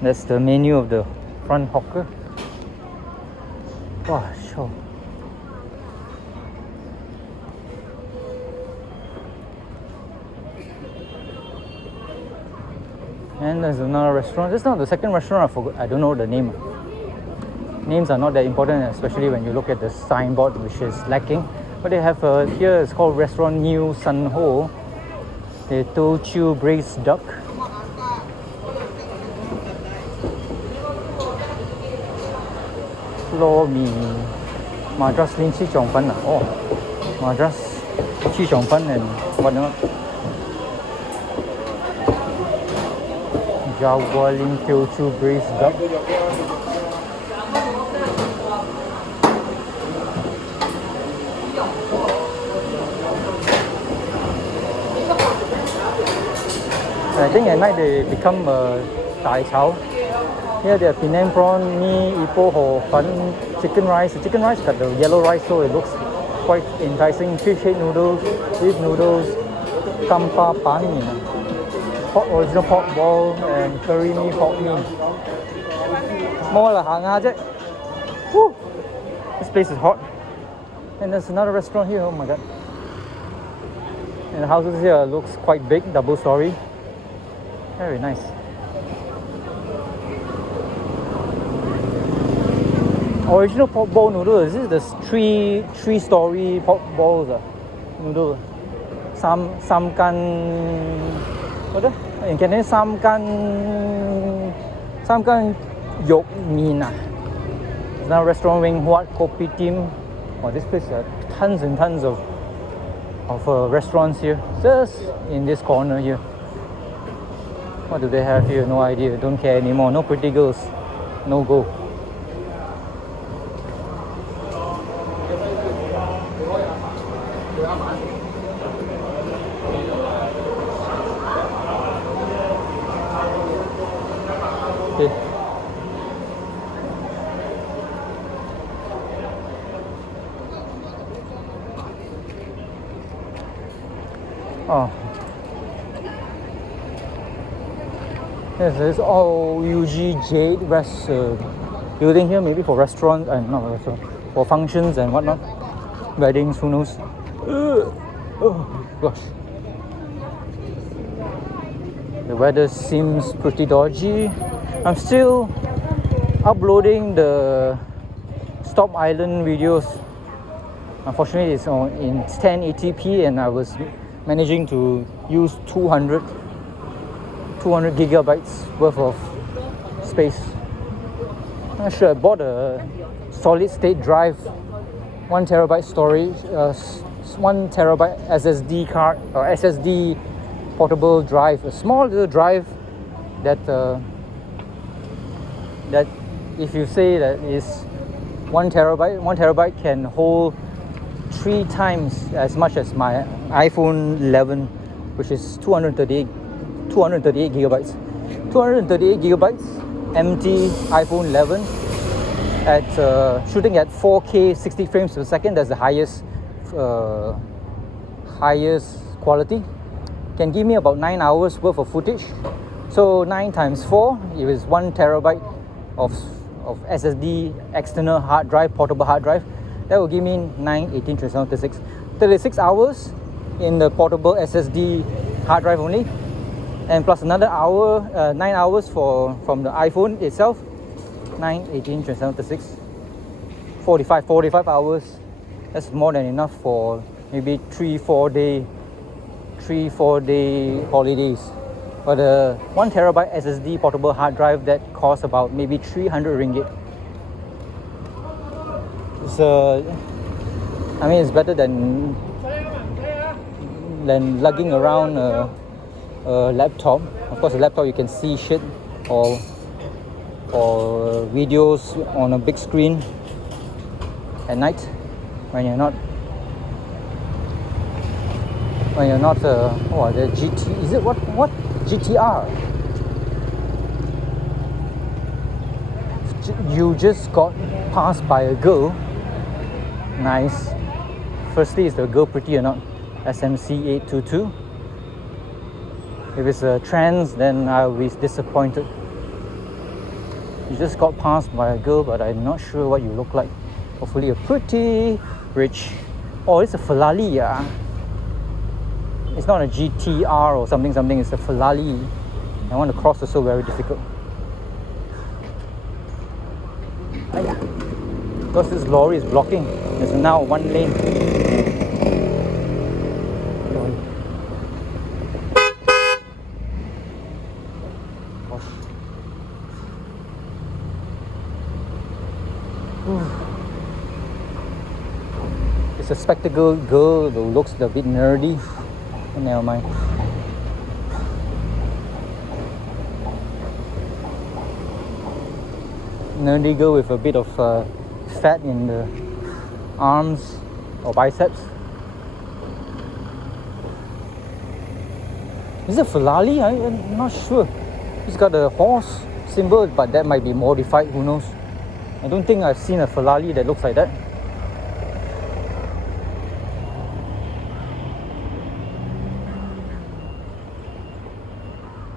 That's the menu of the front hawker. Wow, sure. And there's another restaurant. This is not the second restaurant. I forgot. I don't know the name. Names are not that important, especially when you look at the signboard, which is lacking. What they have here is called Restaurant New Sun Ho. The Teochew braised duck. Lor mee, Madras Lin Chi Chong Fan. Oh, Madras Chi Chong Fan and whatnot. Jawa Lin Teochew braised duck. I think at night they become Thai chow. Here they have Penang prawn mee, ipo ho fan, chicken rice. The chicken rice got the yellow rice, so it looks quite enticing. Fish head noodles, beef noodles, kampa pan mee, original pork ball, and curry mee, pork mee. More like hanga je. Woo! This place is hot. And there's another restaurant here. Oh my god! And the houses here looks quite big, double story. Very nice. Original pork ball noodle. This is the three-story pork balls noodle. Sam kan. What the? In Cantonese, sam kan yolk mee na. There's now restaurant Wing Huat Kopi Team. Oh, this place has tons and tons of restaurants here. Just in this corner here. What do they have here? No idea. Don't care anymore. No pretty girls. No go. Okay. Oh. Yes, there's OUG Jade building here, maybe for restaurants and not restaurant, for functions and whatnot, weddings, who knows. Oh gosh, the weather seems pretty dodgy. I'm still uploading the Stop Island videos. Unfortunately, it's in 1080p, and I was managing to use 200 gigabytes worth of space. I should have bought a solid state drive, 1 terabyte storage, 1 terabyte SSD card or SSD portable drive, a small little drive that if you say that is 1 terabyte can hold 3 times as much as my iPhone 11, which is 238 gigabytes. 238 gigabytes, empty iPhone 11 at shooting at 4K 60 frames per second. That's the highest highest quality. Can give me about 9 hours worth of footage. So 9 times 4, it is 1 terabyte of SSD external hard drive, portable hard drive. That will give me 9, 18, 27, 36. 36 hours in the portable SSD hard drive only. And plus another hour, 9 hours from the iPhone itself. 9, 18, 27, 36. 45 hours. That's more than enough for maybe 3-4 day holidays. But a 1 terabyte SSD portable hard drive that costs about maybe 300 ringgit. It's I mean, it's better than lugging around a laptop. Of course, a laptop you can see shit or videos on a big screen at night when you're not the GT, is it what GTR? You just got passed by a girl. Nice. Firstly, is the girl pretty or not? SMC 822. If it's a trans, then I'll be disappointed. You just got passed by a girl, but I'm not sure what you look like. Hopefully, a pretty rich. Oh, it's a Ferarri, yeah. It's not a GTR or something. It's a Ferarri. I want to cross, is so very difficult. Because this lorry is blocking. There's now 1 lane. It's a spectacled girl who looks a bit nerdy. Never mind. Nerdy girl with a bit of fat in the arms or biceps. Is it Ferarri? I'm not sure. It's got a horse symbol, but that might be modified, who knows. I don't think I've seen a Ferarri that looks like that.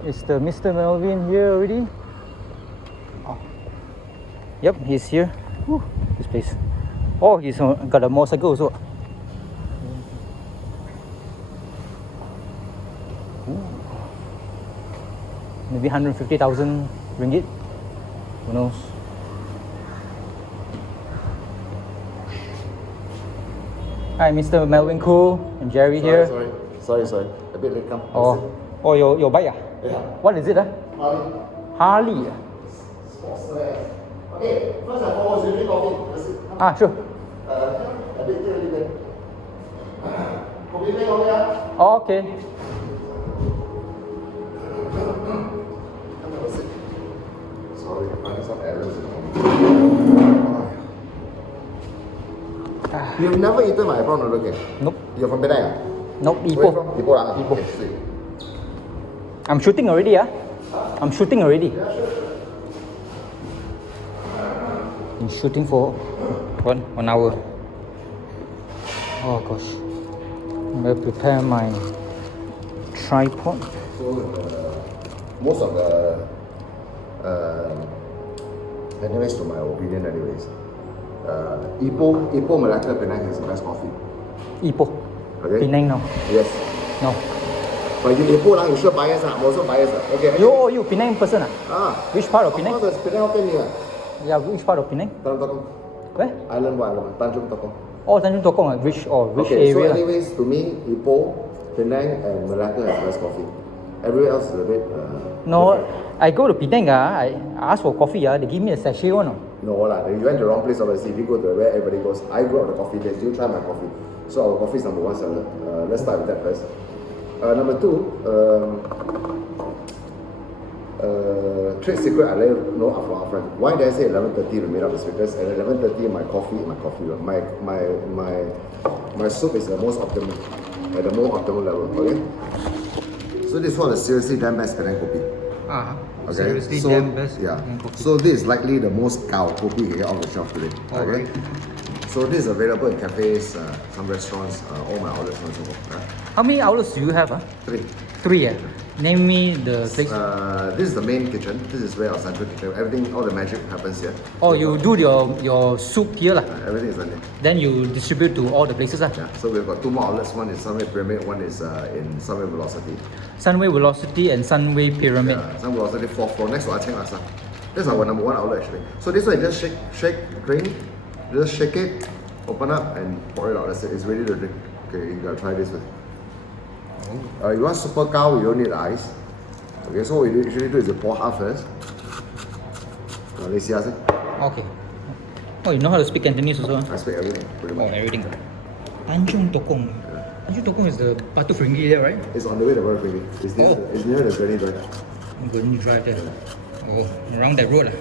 Is the Mr. Melvin here already? Oh. Yep, he's here. Whew, this place. Oh, he's got a motorcycle also. Ooh. Maybe 150,000 ringgit. Who knows? Hi, Mr. Melvin Khoo and Jerry here. Sorry. A bit late come. Oh, your bike? Yeah. What is it? Harley. Okay, first and foremost, you drink coffee. Ah, sure. A bit too early then. Coffee make only. Oh, okay. Sorry, I'm running some errands. You've never eaten my prawn noodle again? Nope. You're from Penang? Nope, Where from? Ipoh. Ipoh. Ipoh. Okay, sweet. I'm shooting already, yeah? I'm shooting already. Yeah, sure. I'm shooting for 1 hour. Oh gosh. I'm going to prepare my tripod. So, most of the, anyways, to my opinion anyways, Ipoh, Malacca, Penang has the best coffee. Ipoh. Okay? Penang now. Yes. No. But you Ipoh lang, you sure bias I'm also biased. Okay. You Penang person ah? Ah. Which part of Penang? Of course, Penang Hokkien Mee. Yeah, which part of Penang? Tanjung Tokong. Where? Island what island? Tanjung Tokong. Oh, Tanjung Tokong, which Okay, so area? anyways, to me, Ipoh, Penang and Malacca has best coffee. Everywhere else is a bit... No, different. I go to Penang, I ask for coffee, they give me a sachet one. No lah, you went to the wrong place obviously. If you go to where everybody goes, I go out the coffee place, you try my coffee. So our coffee is number 1 seller. Let's start with that first. Number 2, trade secret I let you know upfront. Why did I say 11:30 to meet up is because at 11:30 my soup is the most optimal, at the more optimal level. Okay. So this one is seriously damn best Penang kopi. Okay. Seriously, so, damn best. Yeah. So this is likely the most cow kopi you can get off the shelf today. Okay. So this is available in cafes, some restaurants, all my outlets in Singapore. How many outlets do you have? 3. 3. Name me the place. This is the main kitchen. This is where our central kitchen. Everything, all the magic happens here. Oh, you do your soup here lah. Everything is done here. Then you distribute to all the places lah. Yeah. So we've got 2 more outlets. One is Sunway Pyramid. One is in Sunway Velocity. Sunway Velocity and Sunway Pyramid. Yeah, Sunway Velocity 4th floor next to Acheng Rasa. That's our number 1 outlet actually. So this one you just shake the drink, just shake it, open up and pour it out. That's it. It's ready to drink. Okay, you gotta try this with. You want super cow, you don't need ice. Okay, so what we usually do is you pour half first. Malaysia, Okay. Oh, you know how to speak Cantonese also? I speak everything, pretty Oh, much. everything. Tanjung Tokong. Tanjung Tokong is the Batu Ferringhi there, right? It's on the way to Ferarri. It's near the Gerryko Drive. Gurney Drive there. Oh, around that road lah.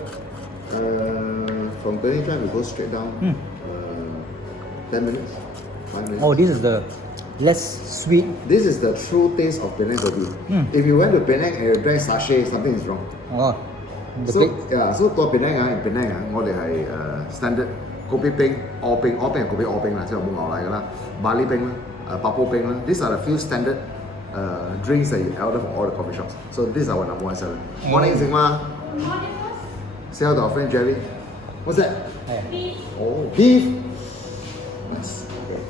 From Gerryko Drive, we go straight down. 10 minutes, 5 minutes. Oh, this is the less sweet. This is the true taste of Penang kopi. If you went to Penang and you drank sachet, something is wrong. Oh, the So big- yeah, so to Penang in Penang 我哋係standard 高冰冰、鵝冰、鵝冰係高冰鵝冰啦，即係冇牛奶㗎啦，巴厘冰啦、白煲冰啦。These are the few standard drinks that you order from all the coffee shops. So this is our number 1 seller. Morning, Zingma. Say hello to our friend Jerry. What's that? Oh, beef. Nice. Okay.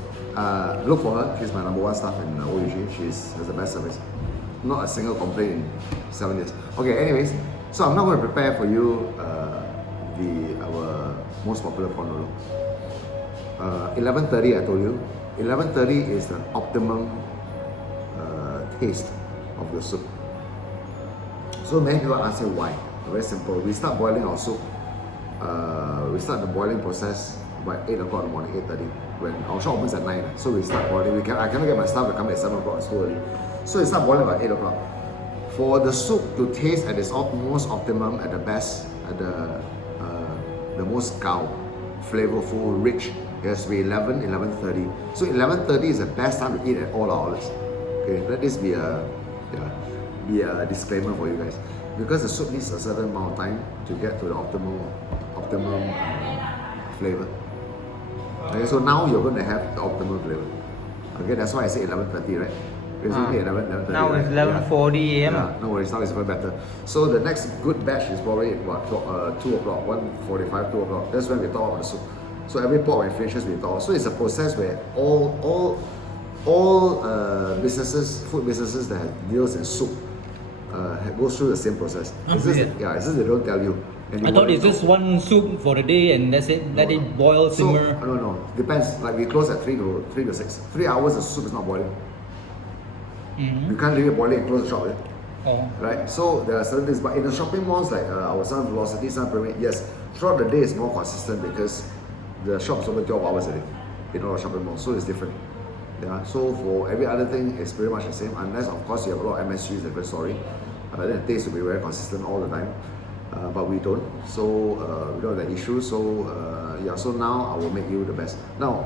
Look for her. She's my number 1 staff in OUG. She has the best service. Not a single complaint in 7 years. Okay. Anyways, so I'm not going to prepare for you our most popular prawn noodle. 11:30. I told you. 11:30 is the optimum taste of the soup. So many people ask me why. Very simple. We start boiling our soup. We start the boiling process by 8 o'clock in the morning, 8:30. When our shop opens at 9, so we start boiling. I cannot get my staff to come at 7 o'clock. It's too early. So we start boiling by 8 o'clock. For the soup to taste at its most optimum, at the best, at the most gao, flavorful, rich, it has to be 11:30. So 11:30 is the best time to eat at all our outlets. Okay, let this be a disclaimer for you guys, because the soup needs a certain amount of time to get to the optimum flavor. Okay, so now you're going to have the optimal flavor. Okay, that's why I say 11:30, right? Basically 11:30. Now right? it's 11:40 a.m. Yeah, no worries, now it's even better. So the next good batch is probably what, 2 o'clock, 1:45, 2 o'clock. That's when we talk about the soup. So every pot when it finishes, we talk. So it's a process where all businesses, food businesses that deals in soup, goes through the same process. It's just, it's just they don't tell you. And I thought it's just one soup for the day and that's it. Let it boil, simmer. So, no, depends. Like we close at 3 to 6. 3 hours the soup is not boiling. You can't leave it boiling and close the shop. Oh. Right? So there are certain things, but in the shopping malls like our Sun Velocity, Sun Pyramid, yes, throughout the day it's more consistent because the shop is open 12 hours a day in all the shopping malls, so it's different. Yeah. So for every other thing, it's pretty much the same, unless of course you have a lot of MSUs, different story. Then the taste will be very consistent all the time. But we don't, so we don't have that issue. So so now I will make you the best. Now,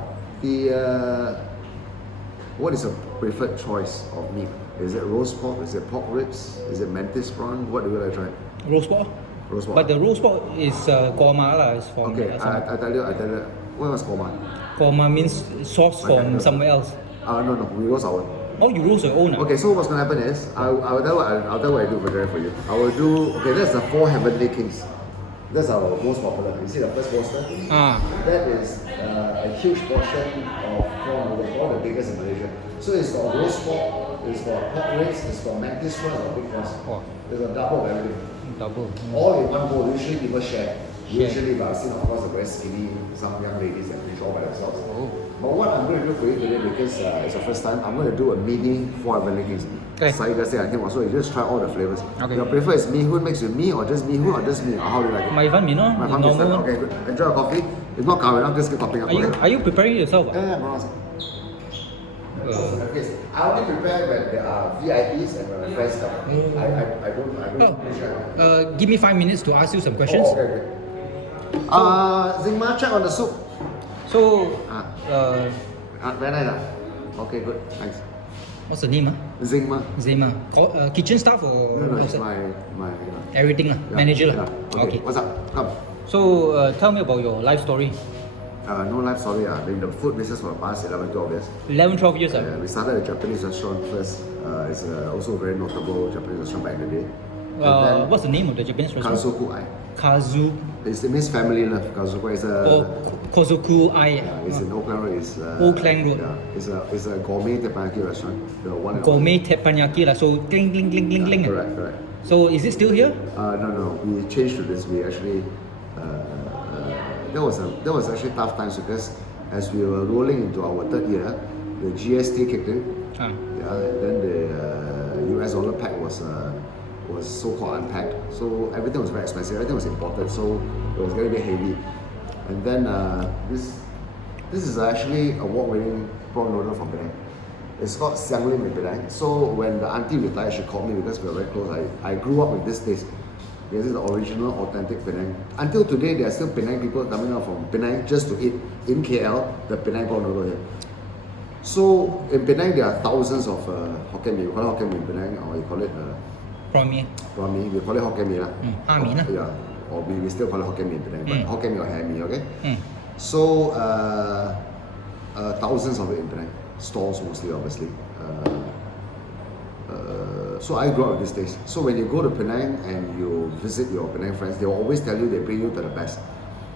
what is your preferred choice of meat? Is it roast pork? Is it pork ribs? Is it mantis prawn? What do you like to try? Roast pork. Roast pork. But the roast pork is korma lah. It's from Okay, I tell you. What was korma? Korma means sauce from somewhere else. No, we roast our. Oh, you roast your own. Okay, so what's gonna happen is I'll tell what I do for you. I will do. Okay, that's the 4 Heavenly Kings. That's our most popular. You see the first poster? That is a huge portion of prawn noodle, all the biggest in Malaysia. So it's got roast pork, it's got pork ribs, it's got mantis prawns, it's got big prawns. Wow. There's a double of everything. Double. All in one bowl. Usually people share. Usually, but I've seen of course the very skinny, some young ladies that finish all by themselves. But what I'm going to do for you today, because it's your first time, I'm going to do a mini 4 Heavenly Kings. So you guys say I came also, you just try all the flavors. Okay. Your prefer is mee hoon mixed with mee or just mee hoon or just mee? Or how do you like it? My fan, My the fun is that. normal. Okay, good. Enjoy your coffee. If not coffee, I'll just keep topping up. Are you preparing it yourself? Yeah, bro. I only prepare when there are VIPs and when my friends come. I don't. Give me 5 minutes to ask you some questions. Oh, okay. Zingma, check on the soup. So, Very nice. Okay, good. Thanks. what's the name? Zingma. Zema. Kitchen staff or No, it's outside? my Everything lah. Manager lah. Yeah. Okay. What's up? Come. So, tell me about your life story. No life story. I've been in the food business for the past 11, 12 years. 11, 12 years. We started a Japanese restaurant first. It's also a very notable Japanese restaurant back in the day. What's the name of the Japanese restaurant? Char Koay. Kazu. It means family love. Char Koay is a. Kozoku Ai. It's in Oakland Road. It's Oakland Road. Yeah, it's a gourmet teppanyaki restaurant. The one. Gourmet teppanyaki lah. So cling cling cling cling cling. Correct. So is it still here? No. We changed to this. We actually. That was actually tough times because as we were rolling into our third year, the GST kicked in. Yeah, and then the US dollar pack was so-called unpacked. So everything was very expensive. Everything was imported. So it was going to be heavy. And then this is actually award-winning prawn noodle from Penang. It's called Siang Lim in Penang. So when the auntie retired, she called me because we were very close. I grew up with this taste. This is the original, authentic Penang. Until today, there are still Penang people coming out from Penang just to eat in KL the Penang prawn noodle here. So in Penang, there are thousands of Hokkien Mee. You call it Hokkien Mee in Penang, or you call it Prawn Mee. Prawn Mee. We call it Hokkien Mee lah. Ha Mee lah. Yeah, or we still call it Hokkien Mee in Penang, but Hokkien Mee or Hae Mee, okay? So thousands of it in Penang, stalls mostly, obviously. So I grew up with this taste. So when you go to Penang and you visit your Penang friends, they will always tell you they bring you to the best.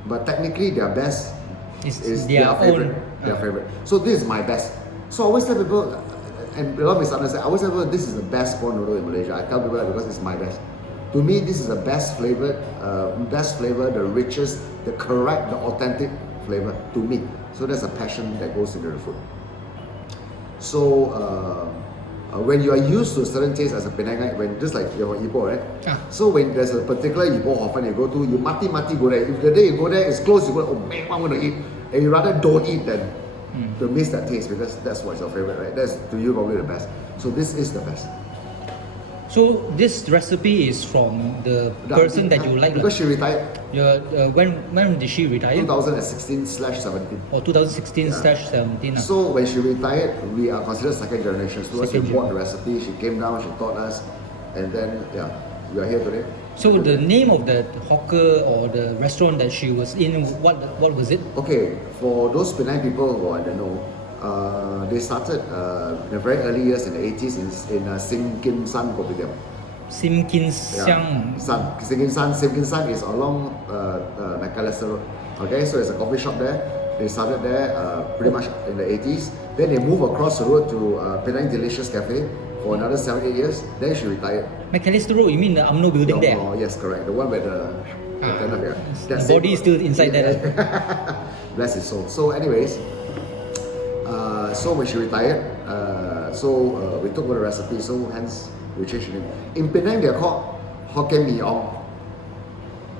But technically, their best is their favorite. Their favorite. So this is my best. So I always tell people, and a lot of misunderstanding, I always tell people this is the best prawn noodle in Malaysia. I tell people that because it's my best. To me, this is the best flavor, the richest, the correct, the authentic flavor to me. So there's a passion that goes into the food. So when you are used to a certain taste as a Penangite, when just like you're Ipoh, right? So when there's a particular Ipoh hor fun you go to, you mati go there. If the day you go there, it's closed, you go, oh man, I'm gonna eat. And you rather don't eat than to miss that taste because that's what's your favorite, right? That's to you probably the best. So this is the best. So this recipe is from the person that you like. Because she retired. When did she retire? 2016/17. Or 2016/17. So when she retired, we are considered second generation. So she bought the recipe, she came down, she taught us, and then we are here today. So the name of the hawker or the restaurant that she was in, what was it? Okay, for those Penang people who I don't know, they started in the very early years in the 80s in Sim Kim San Kopitiam. Sim Kim San. Sim Kim San is along Macalester Road. Okay, so it's a coffee shop there. They started there pretty much in the 80s. Then they moved across the road to Penang Delicious Cafe for another 7-8 years. Then she retired. Macalester Road, you mean the UMNO building there? Oh, yes, correct. The one where the the body is still inside there. Bless his soul. So anyways, so when she retired, we took over the recipe, so hence we changed the name. In Penang, they are called Hokkien Mee Ong.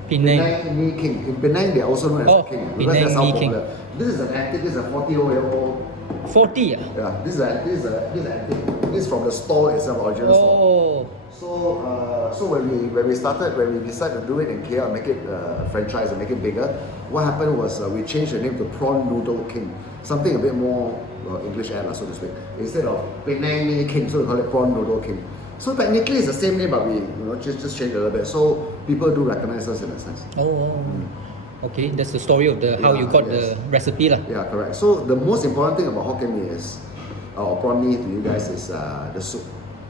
Penang Mee King. In Penang, they are also known as King. Because Penang that's how Mee King. popular. This is an antique, this is a 40-year-old. 40? Yeah, this is antique. This is from the store itself, original store. So when we decided to do it in KL, make it franchise and make it bigger, what happened was we changed the name to Prawn Noodle King, something a bit more English air, so to speak. Instead of Penang Mee King, so we call it Prawn Noodle King. So technically it's the same name, but we just changed a little bit. So people do recognize us in a sense. Okay, that's the story of how you got the recipe lah. Yeah, correct. So the most important thing about Hokkien Mee is, or prawn mee to you guys is the soup.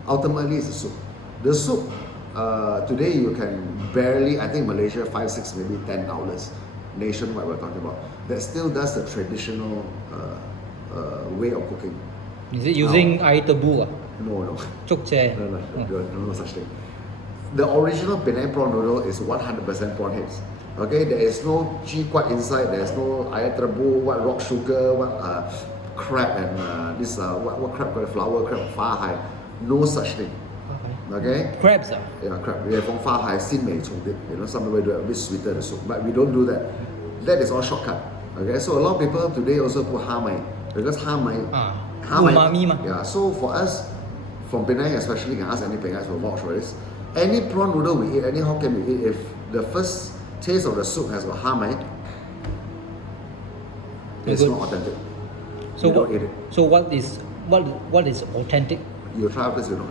Ultimately, it's the soup. The soup, today you can barely, I think Malaysia 5, 6, maybe 10 outlets nationwide we're talking about, that still does the traditional way of cooking. Is it using air tebu? No. Chok chai? No such thing. The original Penang prawn noodle is 100% prawn heads. Okay, there is no chi quat inside, there is no air tebu, what rock sugar, what crab and what crab called flour crab, fa hai. No such thing. Okay? Crabs? Yeah, crab. We have from fa hai, sin mei chong dip. Some people do it a bit sweeter the soup, but we don't do that. That is all shortcut. Okay, so a lot of people today also put ha mai because ha mai. Umami ma. Yeah, so for us, from Penang especially, you can ask any Penang to vouch for this. Any prawn noodle we eat, any Hokkien we eat, if the first taste of the soup has got ha mai, it's not authentic. So don't eat it. So what is authentic? You try this, you know.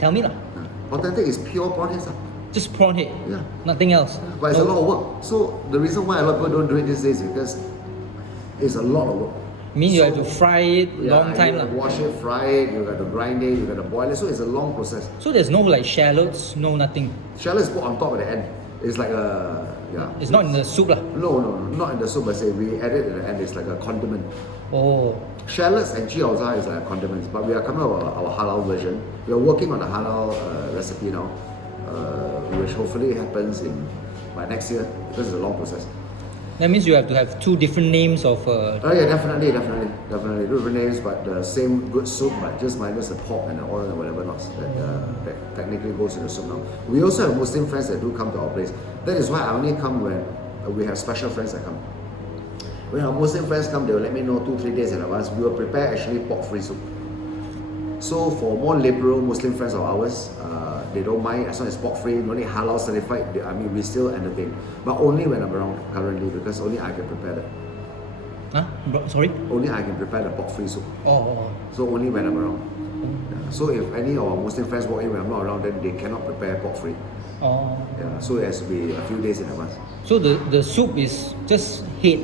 Tell me lah. Authentic is pure prawn heads. Just prawn head. Yeah. Nothing else. But it's a lot of work. So the reason why a lot of people don't do it these days is because It's a lot of work. Mean you have to fry it long and time you lah. wash it, fry it, you got to grind it, you got to boil it. So it's a long process. So there's no like shallots, no nothing. Shallot is put on top at the end. It's like a It's not in the soup lah. No, not in the soup. I say we add it at the end. It's like a condiment. Oh. Shallots and chiaoza is like condiments, but we are coming out with our halal version. We are working on a halal recipe now, which hopefully happens by next year because it's a long process. That means you have to have two different names of. Oh yeah, definitely. Two different names, but the same good soup, but just minus the pork and the oil and whatever else that technically goes in the soup now. We also have Muslim friends that do come to our place. That is why I only come when we have special friends that come. When our Muslim friends come, they will let me know 2-3 days in advance. We will prepare actually pork-free soup. So for more liberal Muslim friends of ours, they don't mind as long as pork-free, only halal certified. We still entertain, but only when I'm around currently because only I can prepare that. Huh? Sorry? Only I can prepare the pork-free soup. Oh. So only when I'm around. Yeah. So if any of our Muslim friends walk in when I'm not around, then they cannot prepare pork-free. Oh. Yeah. So it has to be a few days in advance. So the soup is just head,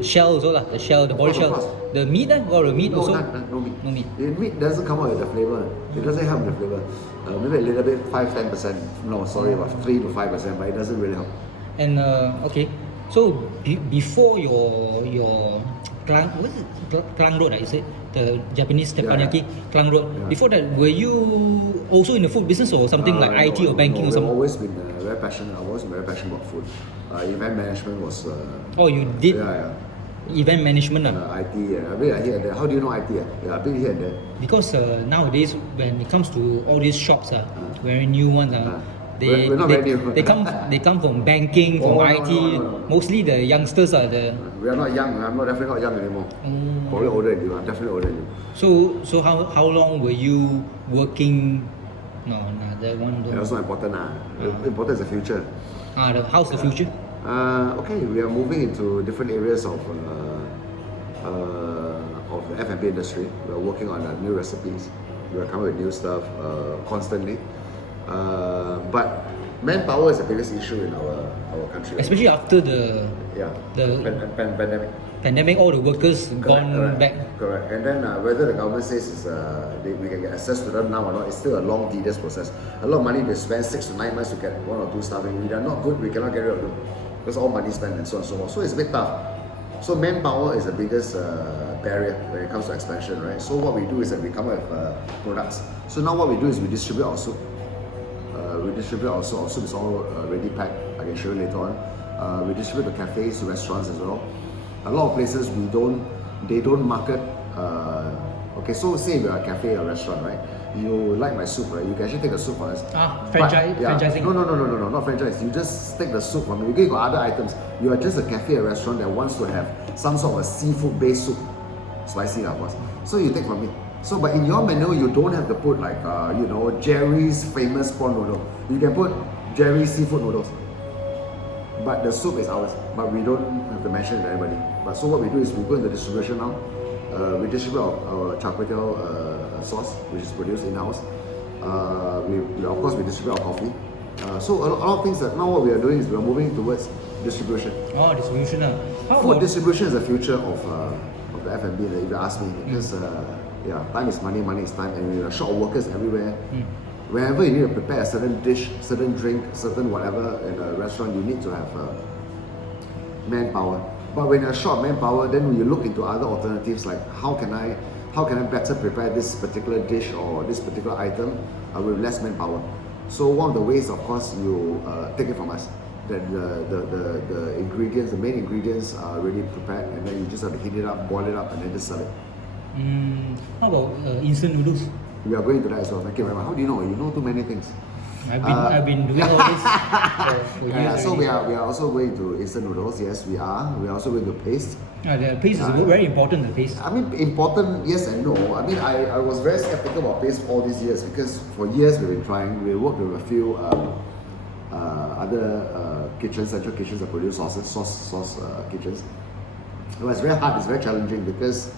shell also lah. The shell, the body Of shell. course. The meat or the meat No, also. no meat. No meat. The meat doesn't come out with the flavor. It doesn't help the flavor. Maybe a little bit, 5-10%. No, sorry, about 3 to 5%, but it doesn't really help. And okay, so before your Klang, what is it? Klang Road, is it? The Japanese teppanyaki, Klang Road. Yeah. Before that, were you also in the food business or something like IT or banking or I've something? always been very passionate. I've always been very passionate about food. Event management was. Oh, you did Yeah. event management. IT. I've been here and there. How do you know IT? Yeah, I've been here and there. Because nowadays, when it comes to all these shops, very new ones, We're not very new. they come from banking, from Oh, IT. no. Mostly the youngsters are the. We are not young. I'm definitely not young anymore. Probably older than you. I'm definitely older than you. So how long were you working? No, that one. That's not important. Important is the future. How's the future? Okay, we are moving into different areas of the F&B industry. We are working on new recipes. We are coming with new stuff constantly. But manpower is the biggest issue in our country. Especially after the pandemic. pandemic, all the workers gone back. Correct. And then whether the government says we can get access to them now or not, it's still a long, tedious process. A lot of money to spend 6 to 9 months to get 1 or 2 staff. If they are not good, we cannot get rid of them because all money spent and so on and so forth. So it's a bit tough. So manpower is the biggest barrier when it comes to expansion, right? So what we do is that we come up with products. So now what we do is we distribute our soup. Our soup is all ready packed. I can show you later on. We distribute to cafes, to restaurants as well. A lot of places they don't market. Okay, so say we are a cafe or restaurant, right? You like my soup, right? You can actually take the soup from us. Franchising? No, not franchise. You just take the soup from me. You got other items. You are just a cafe or restaurant that wants to have some sort of a seafood-based soup, spicy of course. So you take from me. So, but in your menu, you don't have to put like Jerry's famous prawn noodle. You can put Jerry's seafood noodles. But the soup is ours. But we don't have to mention it to anybody. But so what we do is we go into distribution now. We distribute our Char Koay Teow sauce, which is produced in-house. Of course we distribute our coffee. So a lot of things that now what we are doing is we are moving towards distribution. Oh, distribution. Food distribution is the future of the F&B, if you ask me, because time is money, money is time, and we are short of workers everywhere. Whenever you need to prepare a certain dish, certain drink, certain whatever in a restaurant, you need to have manpower. But when you're short manpower, then you look into other alternatives like how can I better prepare this particular dish or this particular item with less manpower. So one of the ways, of course, you take it from us. That the ingredients, the main ingredients are already prepared, and then you just have to heat it up, boil it up, and then just sell it. How about instant noodles? We are going to that as well. Thank you very much. How do you know? You know too many things. I've been doing all this for years. So we are also going to instant noodles. Yes, we are. We are also going to paste. The paste is very important. The paste. I mean, important, yes and no. I mean, I was very skeptical about paste all these years because for years we've been trying. We worked with a few other kitchens, central kitchens that produce sauce kitchens. It was very hard. It's very challenging because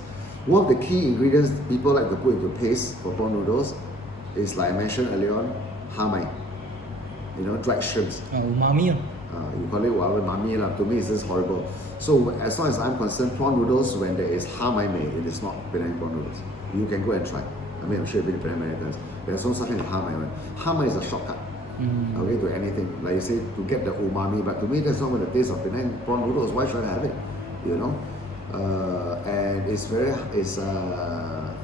one of the key ingredients people like to put into paste for prawn noodles is, like I mentioned earlier on, hamai. Dried shrimps. Umami. You call it whatever mami lah. To me, it's just horrible. So as far as I'm concerned, prawn noodles when there is Char Koay MEE, it is not Penang prawn noodles. You can go and try. I mean, I'm sure you've been to Penang many times. There's no such thing as Char Koay MEE. Char Koay MEE is a shortcut. Okay, to anything. Like you say, to get the umami, but to me, that's not the taste of Penang prawn noodles. Why should I have it? You know? And it's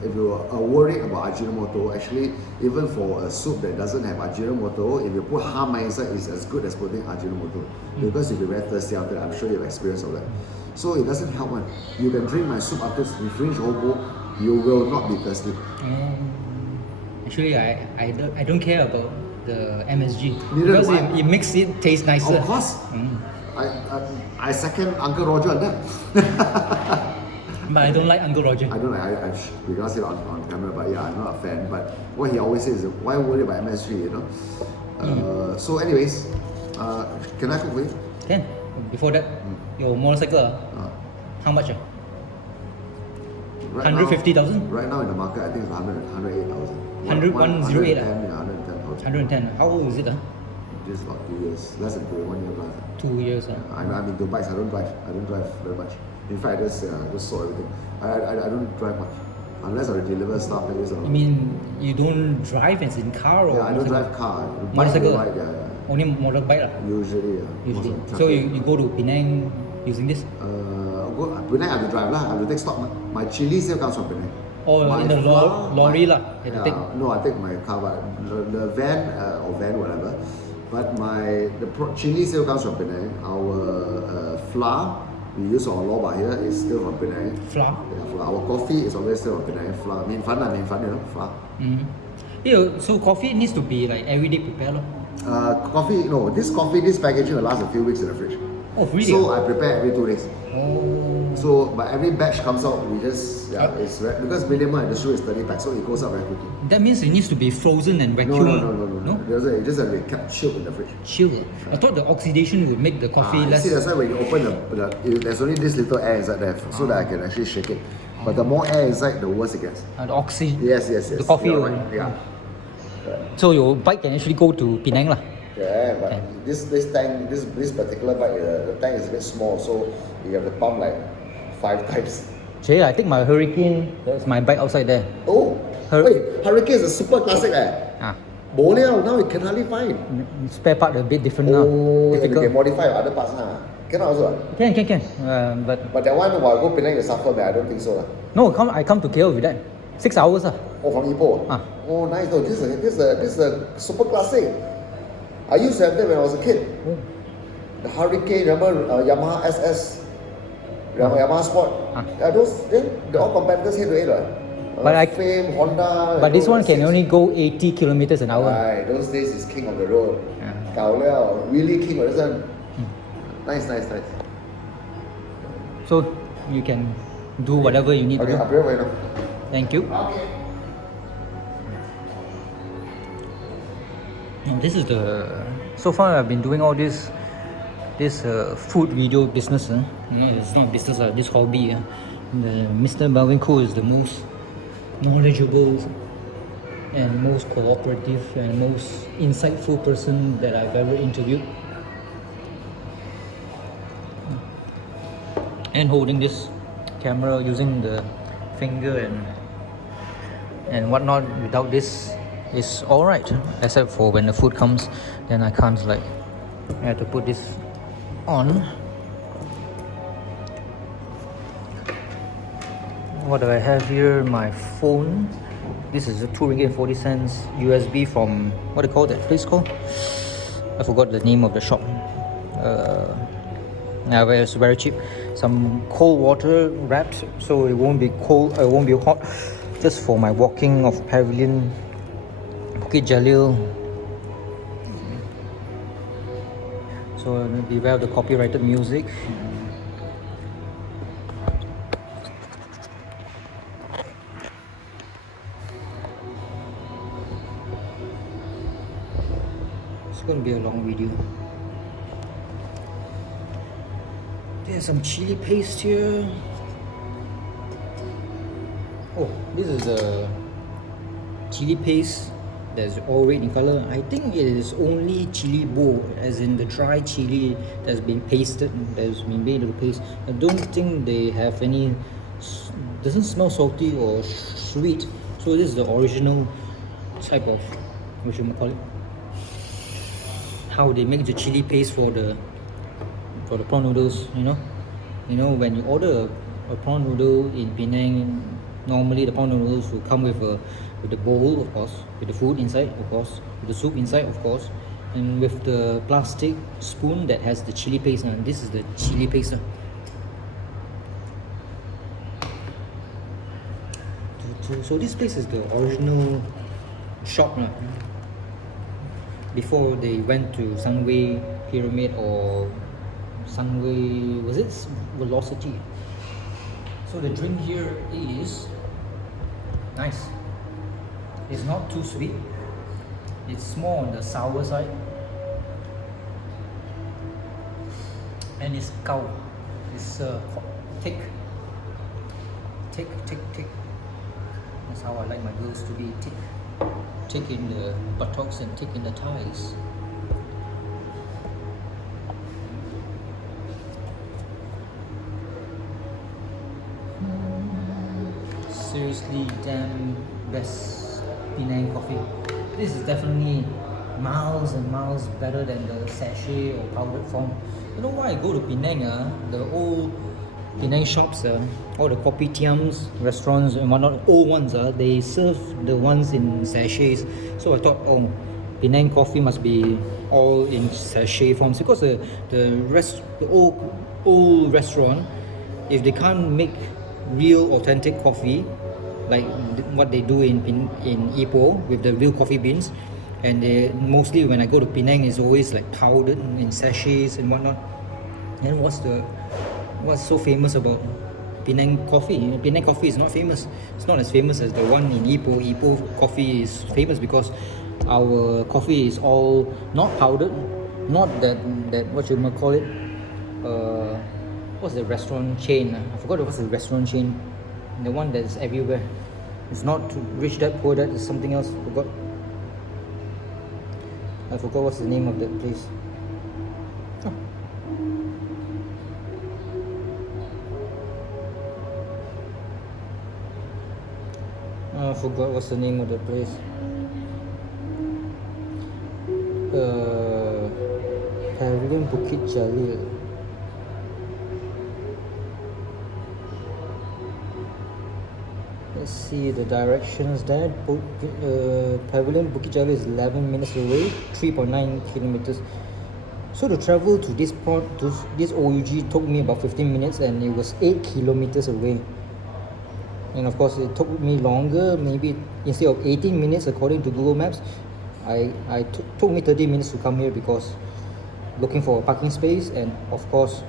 if you are worried about Ajinomoto, actually, even for a soup that doesn't have Ajinomoto, if you put Char Koay MEE inside, it's as good as putting Ajinomoto. Because you'll be very thirsty after that. I'm sure you've experienced all that. So it doesn't help one. You can drink my soup after you finish the whole bowl, you will not be thirsty. Actually, I don't care about the MSG. Neither because do I. it makes it taste nicer. Of course. I second Uncle Roger on that. But I don't like Uncle Roger. I don't know, we can't see it on camera, but yeah, I'm not a fan. But what he always says is, why worry about MSG, you know? So anyways, can I cook for you? Can. Before that, your motorcycle, how much? Right 150,000? Right now in the market, I think it's 108,000. 108, 110. How old is it? Just about 2 years, less than 1 year plus. 2 years. I'm into bikes, I don't drive very much. In fact, I just saw everything. I don't drive much. Unless I deliver stuff like this. You mean you don't drive as in car or? Yeah, I don't drive car. Motorcycle? Bike, yeah. Only motorbike? Usually, yeah. Usually. So you go to Penang using this? Penang I have to drive lah. I have to take stock. My chili still comes from Penang. Or in the lorry lah? No, I take my car, but the van or van whatever. But the chili still comes from Penang. Our flour we use our loba here is still from Penang. Flour? Yeah, flour. Our coffee is always still from Penang. Flour. Main fun, you know, flour. Yeah, so coffee needs to be like everyday prepared. This packaging will last a few weeks in the fridge. Oh, really? So I prepare every 2 days. Oh. So, but every batch comes out, we just, it's because minimum and the shoe is 30 packs, so it goes up very quickly. That means it needs to be frozen and vacuumed. No. It just have to be kept chilled in the fridge. Chilled? I thought the oxidation would make the coffee less. See, that's why when you open there's only this little air inside there, so that I can actually shake it. But the more air inside, the worse it gets. The oxygen? Yes. The coffee will... Right. Yeah. So your bike can actually go to Penang lah? Yeah, but this tank, this particular bike, the tank is a bit small, so you have to pump like 5 times. Jay, I think my Hurricane, that's my bike outside there. Oh, wait, Hurricane is a super classic Boleh now you can hardly find. Spare part a bit different now. You can modify other parts Cannot also Can. But that one, while I go Penang, you suffer, man. I don't think so. No, I come to KL with that. 6 hours. Oh, from Ipoh? Oh, nice. No, this is a super classic. I used to have that when I was a kid. The Hurricane, remember Yamaha SS? Yamaha Sport? They're all competitors head to head. Fame, Honda. But this one can only go 80 kilometers an hour. Right, those days is king of the road. Really king of the road. Nice. So you can do whatever you need to do. I'll prepare for you now. Thank you. Okay. This is so far I've been doing all this food video business. It's not business, this hobby. Mr. Melvin is the most knowledgeable and most cooperative and most insightful person that I've ever interviewed. And holding this camera using the finger and whatnot, without this is alright, except for when the food comes, then I can't I have to put this on. What do I have here? My phone. This is a 2 ringgit 40 cents USB from, what do you call that place called? I forgot the name of the shop. It's very cheap. Some cold water wrapped so it won't be cold, it won't be hot, just for my walking of Pavilion Bukit Jalil. So beware of the copyrighted music. It's going to be a long video. There's some chili paste here. Oh, this is the chili paste that's all red in color. I think it is only chili bowl, as in the dry chili that's been pasted, that's been made into paste. I don't think they have any, doesn't smell salty or sweet. So this is the original type of, what should we call it, how they make the chili paste for the prawn noodles. You know when you order a prawn noodle in Penang, normally the prawn noodles will come with the bowl, of course, with the food inside, of course, with the soup inside, of course, and with the plastic spoon that has the chili paste. And this is the chili paste. So this place is the original shop before they went to Sungai Pyramid or Sungai, was it Velocity? So the drink here is nice. It's not too sweet. It's more on the sour side. And it's cow. It's thick. That's how I like my girls to be, thick. Thick in the buttocks and thick in the thighs. Seriously, damn best Penang coffee. This is definitely miles and miles better than the sachet or powdered form. You know why I go to Penang? The old Penang shops, all the kopitiams, restaurants and whatnot, old ones, they serve the ones in sachets. So I thought, oh, Penang coffee must be all in sachet forms, because the old restaurant, if they can't make real authentic coffee like what they do in Ipoh with the real coffee beans, and they mostly, when I go to Penang, is always like powdered in sachets and whatnot. And what's so famous about Penang coffee? Penang coffee is not famous. It's not as famous as the one in Ipoh. Ipoh coffee is famous because our coffee is all not powdered, not that what you might call it, what's the restaurant chain? I forgot what's the restaurant chain. The one that's everywhere. It's not rich dad poor dad. It's something else. I forgot what's the name of that place. I forgot what's the name of the place. Pavilion Bukit Jalil. Let's see the directions there. Pavilion Bukit Jalil is 11 minutes away, 3.9 kilometers. So to travel to this point, to this OUG, took me about 15 minutes, and it was 8 kilometers away. And of course, it took me longer. Maybe instead of 18 minutes according to Google Maps, took me 30 minutes to come here, because looking for a parking space, and of course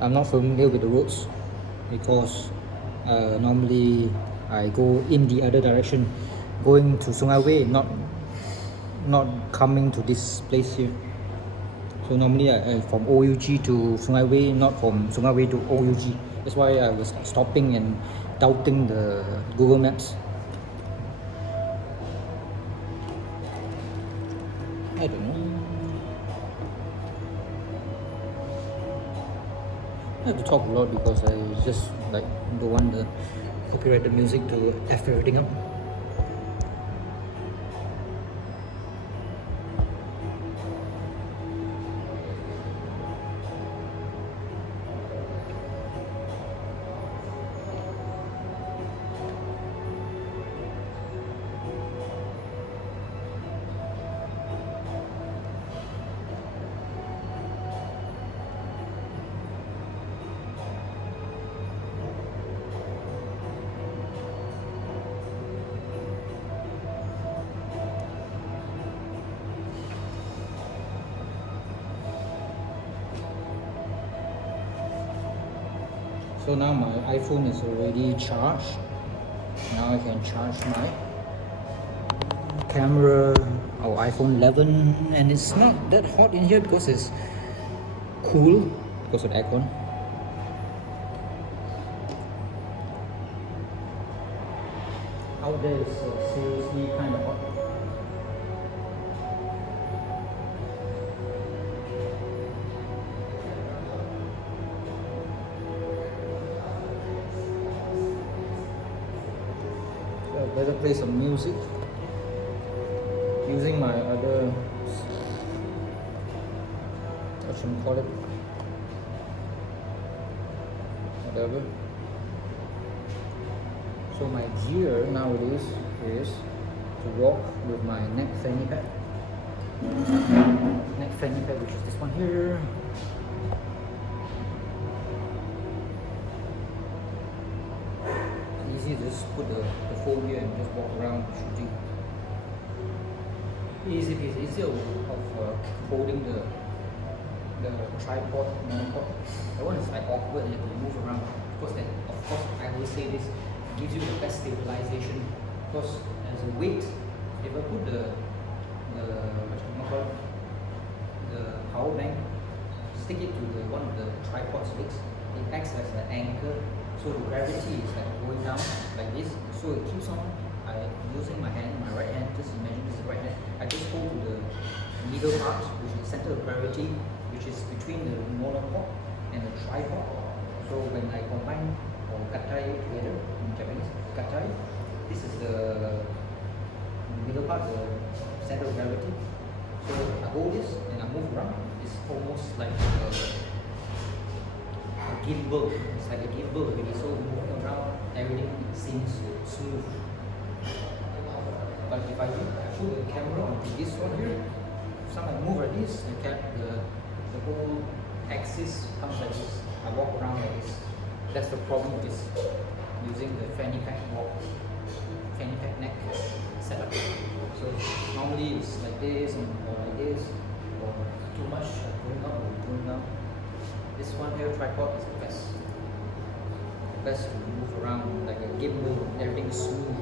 I'm not familiar with the roads, because normally I go in the other direction, going to Sungai Way, not coming to this place here. So normally I from OUG to Sungai Way, not from Sungai Way to OUG. That's why I was stopping and doubting the Google Maps. I don't know. I have to talk a lot because I just like don't want the copyrighted music to F everything up. So now my iPhone is already charged. Now I can charge my camera, our iPhone 11, and it's not that hot in here because it's cool because of the aircon. Out there is seriously kind of hot. play some music using my other, what should we call it? Whatever. So my gear nowadays is to walk with my neck fanny pack. Neck fanny pack, which is this one here. Easy, just put the phone here and just walk around shooting. Easy peasy, easy of holding the tripod, monopod. That one is like awkward, you have to move around. Of course, I always say this, gives you the best stabilization. Because as a weight, if I put the power bank, stick it to one of the tripod's legs, it acts as an anchor. So the gravity is like going down like this. So it keeps on. I using my hand, my right hand. Just imagine this is right hand. I just hold to the middle part, which is the center of gravity, which is between the monopod and the tripod. So when I combine or katai together in Japanese, katai, this is the middle part, the center of gravity. So I hold this and I move around. It's almost like a gimbal. It's like a gimbal already. So moving around, everything seems smooth. But if I put the camera onto this one here, sometimes I move like this, the whole axis comes like this. I walk around like this. That's the problem with this, using the fanny pack neck setup. So normally it's like this or like this, or too much going up or going down. This one here, tripod, is the best. The best to move around like a gimbal, everything is smooth.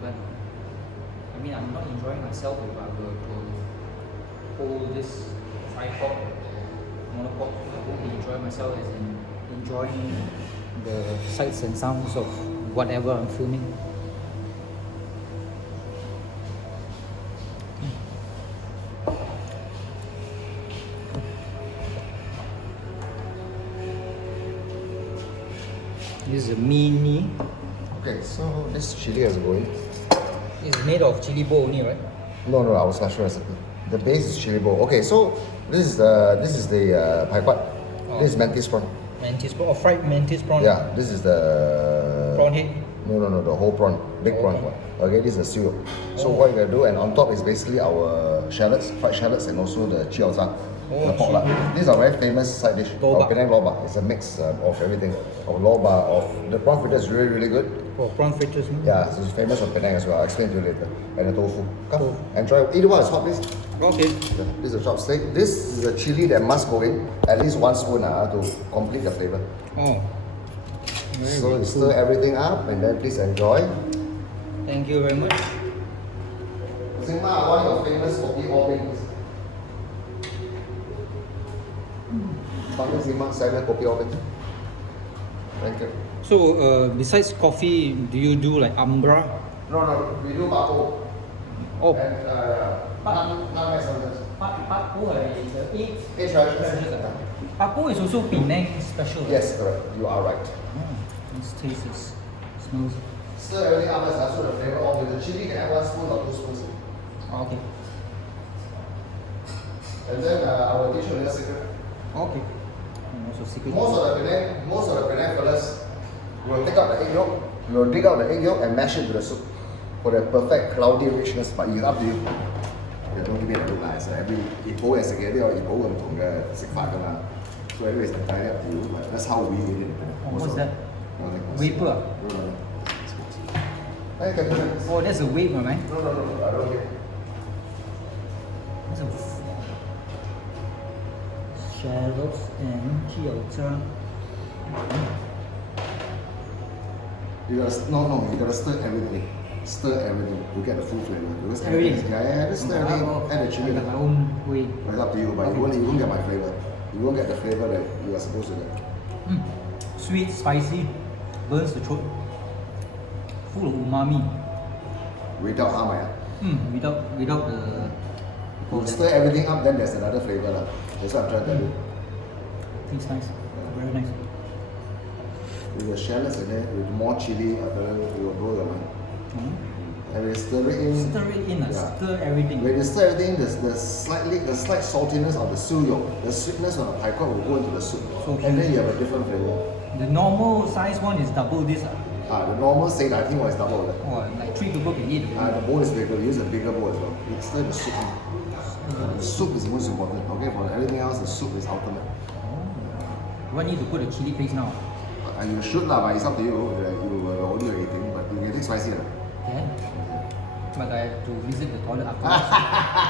But I mean, I'm not enjoying myself if I were to hold this tripod, monopod. I won't be enjoying myself as in enjoying the sights and sounds of whatever I'm filming. This is a mini. Okay, so this chili is going. It's made of chili bowl only, right? No, our special recipe. The base is chili bowl. Okay, so this is the pai pat. Oh. This is mantis prawn. Mantis prawn, or fried mantis prawn. Yeah, this is the Prawn head. No, the whole prawn, big prawn one. Okay, this is the syrup. So what you're gonna do, and on top is basically our shallots, fried shallots, and also the chiao zhang, the pork lard. These are very famous side dish. Loba. Penang loba. It's a mix of everything. Of loba, of the prawn fritters is really good. Oh, prawn fritters. Yeah, so it's famous from Penang as well. I'll explain to you later. And the tofu. Come, enjoy. Either one is hot, please. Okay. Yeah, this is a chopstick. This is a chili that must go in. At least 1 spoon to complete the flavor. Oh. So you stir everything up and then please enjoy. Thank you very much. Singma, one of your famous kopi O things. Singma, 7 kopi O things. Thank you. So, besides coffee, do you do like umbra? No, we do papo. Oh, And not sometimes. papo is the eight. 8 treasures. Papo is also Penang special. Yes, correct. You are right. This tastes, smells. Stir everything up as so the flavor all with the chili. You can add 1 spoon or 2 spoons. Okay. And then I will teach you a little secret. Okay. And also secret. Most of the Penang fellas will take out the egg yolk. You will dig out the egg yolk and mash it to the soup for the perfect cloudy richness. But it's up to you. You don't give me a look like every Ipoh and Sagedi or Ipoh 唔同嘅食法㗎嘛。So anyway, it's entirely up to you. But that's how we eat it. What's that? Vapor. Vapor. No. Oh, that's a vapor, man. No, I don't get it. That's a shallots and chiao zhang. You gotta stir everything. Stir everything to get the full flavor. Because Everything? Yeah, just stir everything. Add the chili. I got my own way. But it's up to you, but you won't get my flavor. You won't get the flavor that you are supposed to get. Sweet, spicy, burns the throat. Full of umami. Without harm, Without the. You stir everything up, then there's another flavor. That's what I'm trying to tell you. Tastes nice. Very nice. With the shallots in there, with more chili, it will blow your mind. And we stir it in. Stir it in, Yeah. stir everything. When you stir everything, the slight saltiness of the su yolk, the sweetness of the Char Koay will go into the soup. So And then you have a different flavor. The normal size one is double this. The normal set, I think, was double that. Or like 3 people can eat. The bowl is bigger, we use a bigger bowl as well. You stir the soup in. The soup is most important. Okay, for everything else, the soup is ultimate. Do I need to put a chili paste now? You should lah, but it's up to you. Only you're eating, but you can take spicy lah. Can. But I have to visit the toilet afterwards.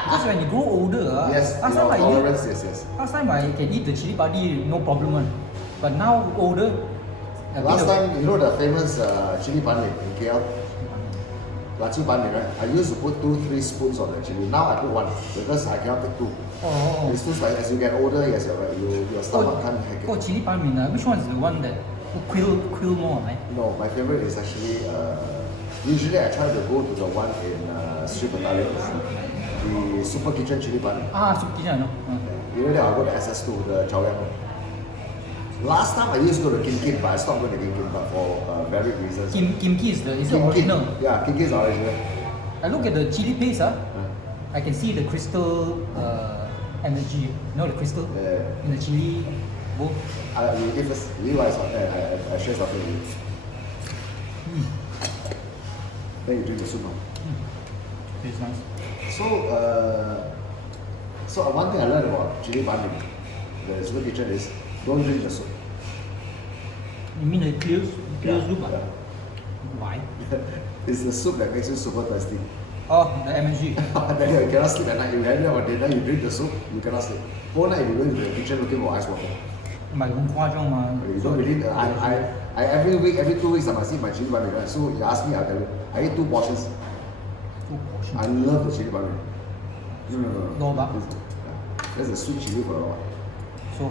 Because when you grow older, Yes, last your time tolerance, yes. last time I can eat the chili padi, no problem one. But now older. Last time, you know the famous chili pan in KL? Lachu pan, right? I used to put 2-3 spoons of the chili. Now I put 1 because I cannot take 2. Oh. It's too spicy. As you get older, yes, you're right. Your stomach can't hack it. Oh, chili pan min, which one is the one that quill more, right? No, my favorite is actually, usually I try to go to the one in Street Battalion, the Super Kitchen Chili Pan. Soup kitchen, I know. Usually I'll go to SS2, the Chaoyang. Last time I used to go to Kim Kim, but I stopped going to Kim Kim, but for varied reasons. Kim Ki is the Kim original. Kim. Yeah, Kim Kim is the original. I look at the chili paste, I can see the crystal energy. You know the crystal in the chili bowl. You give us, Levi's on there, I share something with you. Then you drink the soup. Tastes nice. So one thing I learned about chili pan in the Super Kitchen is don't drink the soup. You mean the clear soup? Yeah. Why? It's the soup that makes you super thirsty. Oh, the MSG. Then you cannot sleep at night. You had dinner, you drink the soup, you cannot sleep. Whole night you go into the kitchen looking for ice water. But 很夸张嘛. You don't really. I every week, every 2 weeks I must eat my chili pan. So you ask me, I'll tell you. I eat 2 portions. 2 portions. I love the chili pan. No. No. That's the sweet chili for all. So.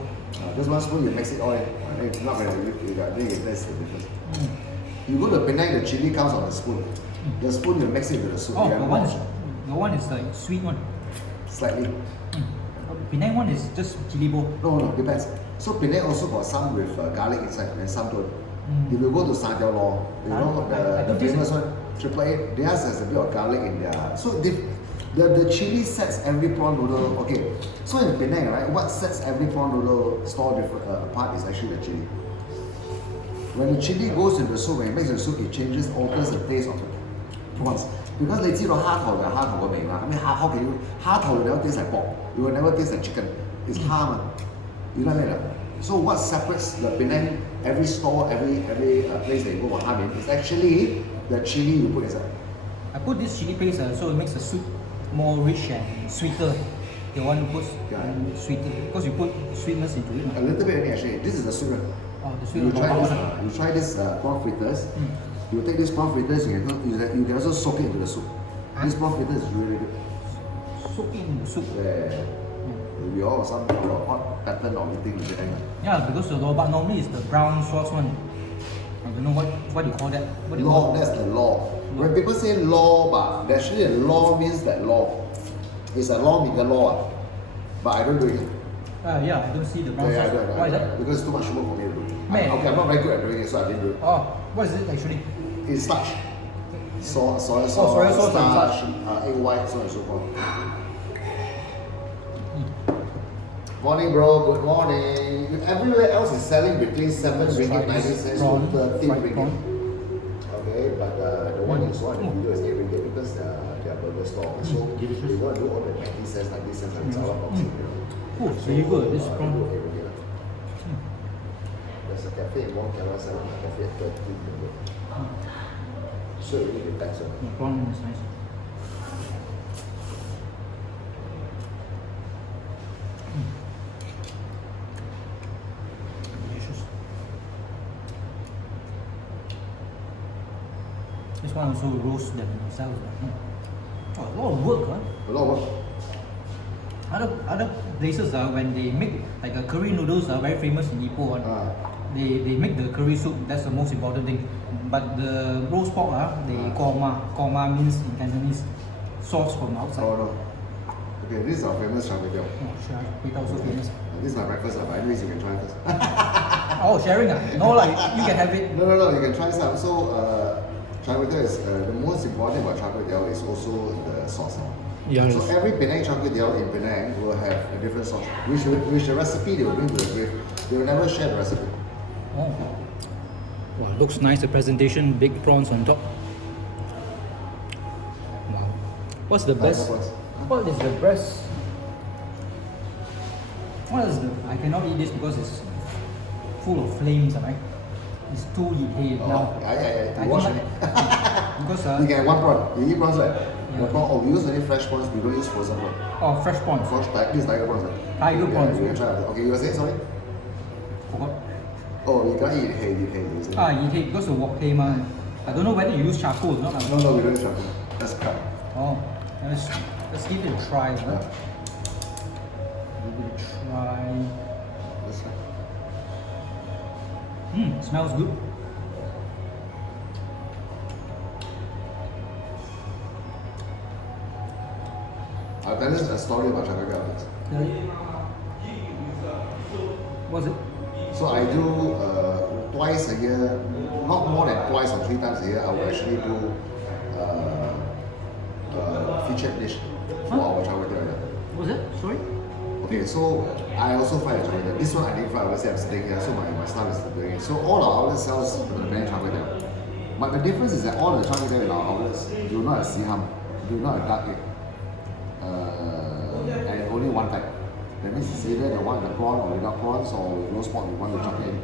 Just 1 spoon, you mix it all in. Not very good. I think that's the difference. You go to Penang, the chili comes on a spoon. The spoon, you mix it with the soup. Oh, the one is like sweet one. Slightly. Penang one is just chili bowl. No, depends. So Penang also got some with garlic inside and some don't. If you go to Sanjiao Law, you know the famous one, Triple A, theirs has a bit of garlic in there. So the chili sets every prawn noodle. Okay, so in Penang, right, what sets every prawn noodle store apart is actually the chili. When the chili goes into the soup, when it makes the soup, it alters the taste of the prawns. Because they see the heart of the meat. I mean, how can you, heart will never taste like pork. It will never taste like chicken. It's ham. You know what I mean? So what separates the Penang, every store, every place that you go for ham in, is actually the chili you put inside. I put this chili paste so it makes the soup more rich and sweeter. The one who puts sweeter, because you put sweetness into it. A little bit only actually. This is the sweet one. Oh, the sweet You one. try this prawn fritters. You take this prawn fritters, you can also soak it into the soup. This prawn fritters is really good. Soak it in the soup. Yeah. We all have some hot pattern of eating in Penang. Yeah, because the but normally it's the brown sauce one. I don't know what you call that. What do you call That's the law. When people say law, but actually a law means that law. It's a law maker law. But I don't do it. Yeah, I don't see the brown Yeah, sauce. Why is that? Because it's too much sugar for me to do. Man. I'm not very good at doing it, so I didn't do it. Oh, what is it actually? It's starch. Soy sauce, soy sauce and starch, starch. egg white, so on and so forth. Morning, bro. Good morning. Everywhere else is selling between 7 ringgit 90 cents to 13 ringgit. Okay, but the one in Swan video is 8 ringgit because they are burger store. So they don't do all the 90 cents, 90 cents, and it's all boxing. Oh, so you go this prawn. There's a cafe in Mont Kiara selling a cafe at 13 ringgit. So it really depends on The prawn is nice. Delicious. This one also roast themselves. Oh, a lot of work, huh? a lot of work. Other places when they make like a curry noodles very famous in Ipoh. They make the curry soup. That's the most important thing. But the roast pork they korma means in Cantonese sauce from outside. Oh no. Okay, this is our famous Char Koay Teow. Oh, Char Koay Teow also famous. This is my breakfast, but anyways you can try first. Oh, sharing No, like you can have it. No, you can try some. So Char Koay Teow is the most important about Char Koay Teow is also the sauce. Yeah. So every Penang Char Koay Teow in Penang will have a different sauce, which the recipe they will bring to the grave. They will never share the recipe. Oh. Wow, looks nice. The presentation, big prawns on top. Wow. What's the best? What is the best? What is the? I cannot eat this because it's full of flames, right? It's too heated now. Yeah. I You wash think it. because You get one prawn. You eat prawns, right? The prawn, we use only fresh prawns. We don't use frozen prawns. oh, fresh prawns. This is tiger prawns. Right? Tiger prawns. You can try it. Okay, you were saying sorry? Forgot. Oh, you can't eat hay. You say. Heat because the wok hay ma. I don't know whether you use charcoal or not. No, we don't use charcoal. That's crap. Oh, let's give it a try. Huh? Yeah. Give it a try. That's right. Smells good. I'll tell you a story about Char Koay Teow. What's it? So I do twice a year, not more than twice or 3 times a year. I will actually do featured dish for our Char Koay Teow. What's it? Sorry? Okay, so I also fry the Char Koay Teow. This one I didn't fry. Obviously, I'm sitting here, so my staff is doing it. So all our outlets sells the Penang Char Koay Teow. But the difference is that all the Char Koay Teow in our outlets do not have siham, do not have dark egg, and only one type. That means it's either the one with the prawn or without prawns or with roast pork we want to chuck in.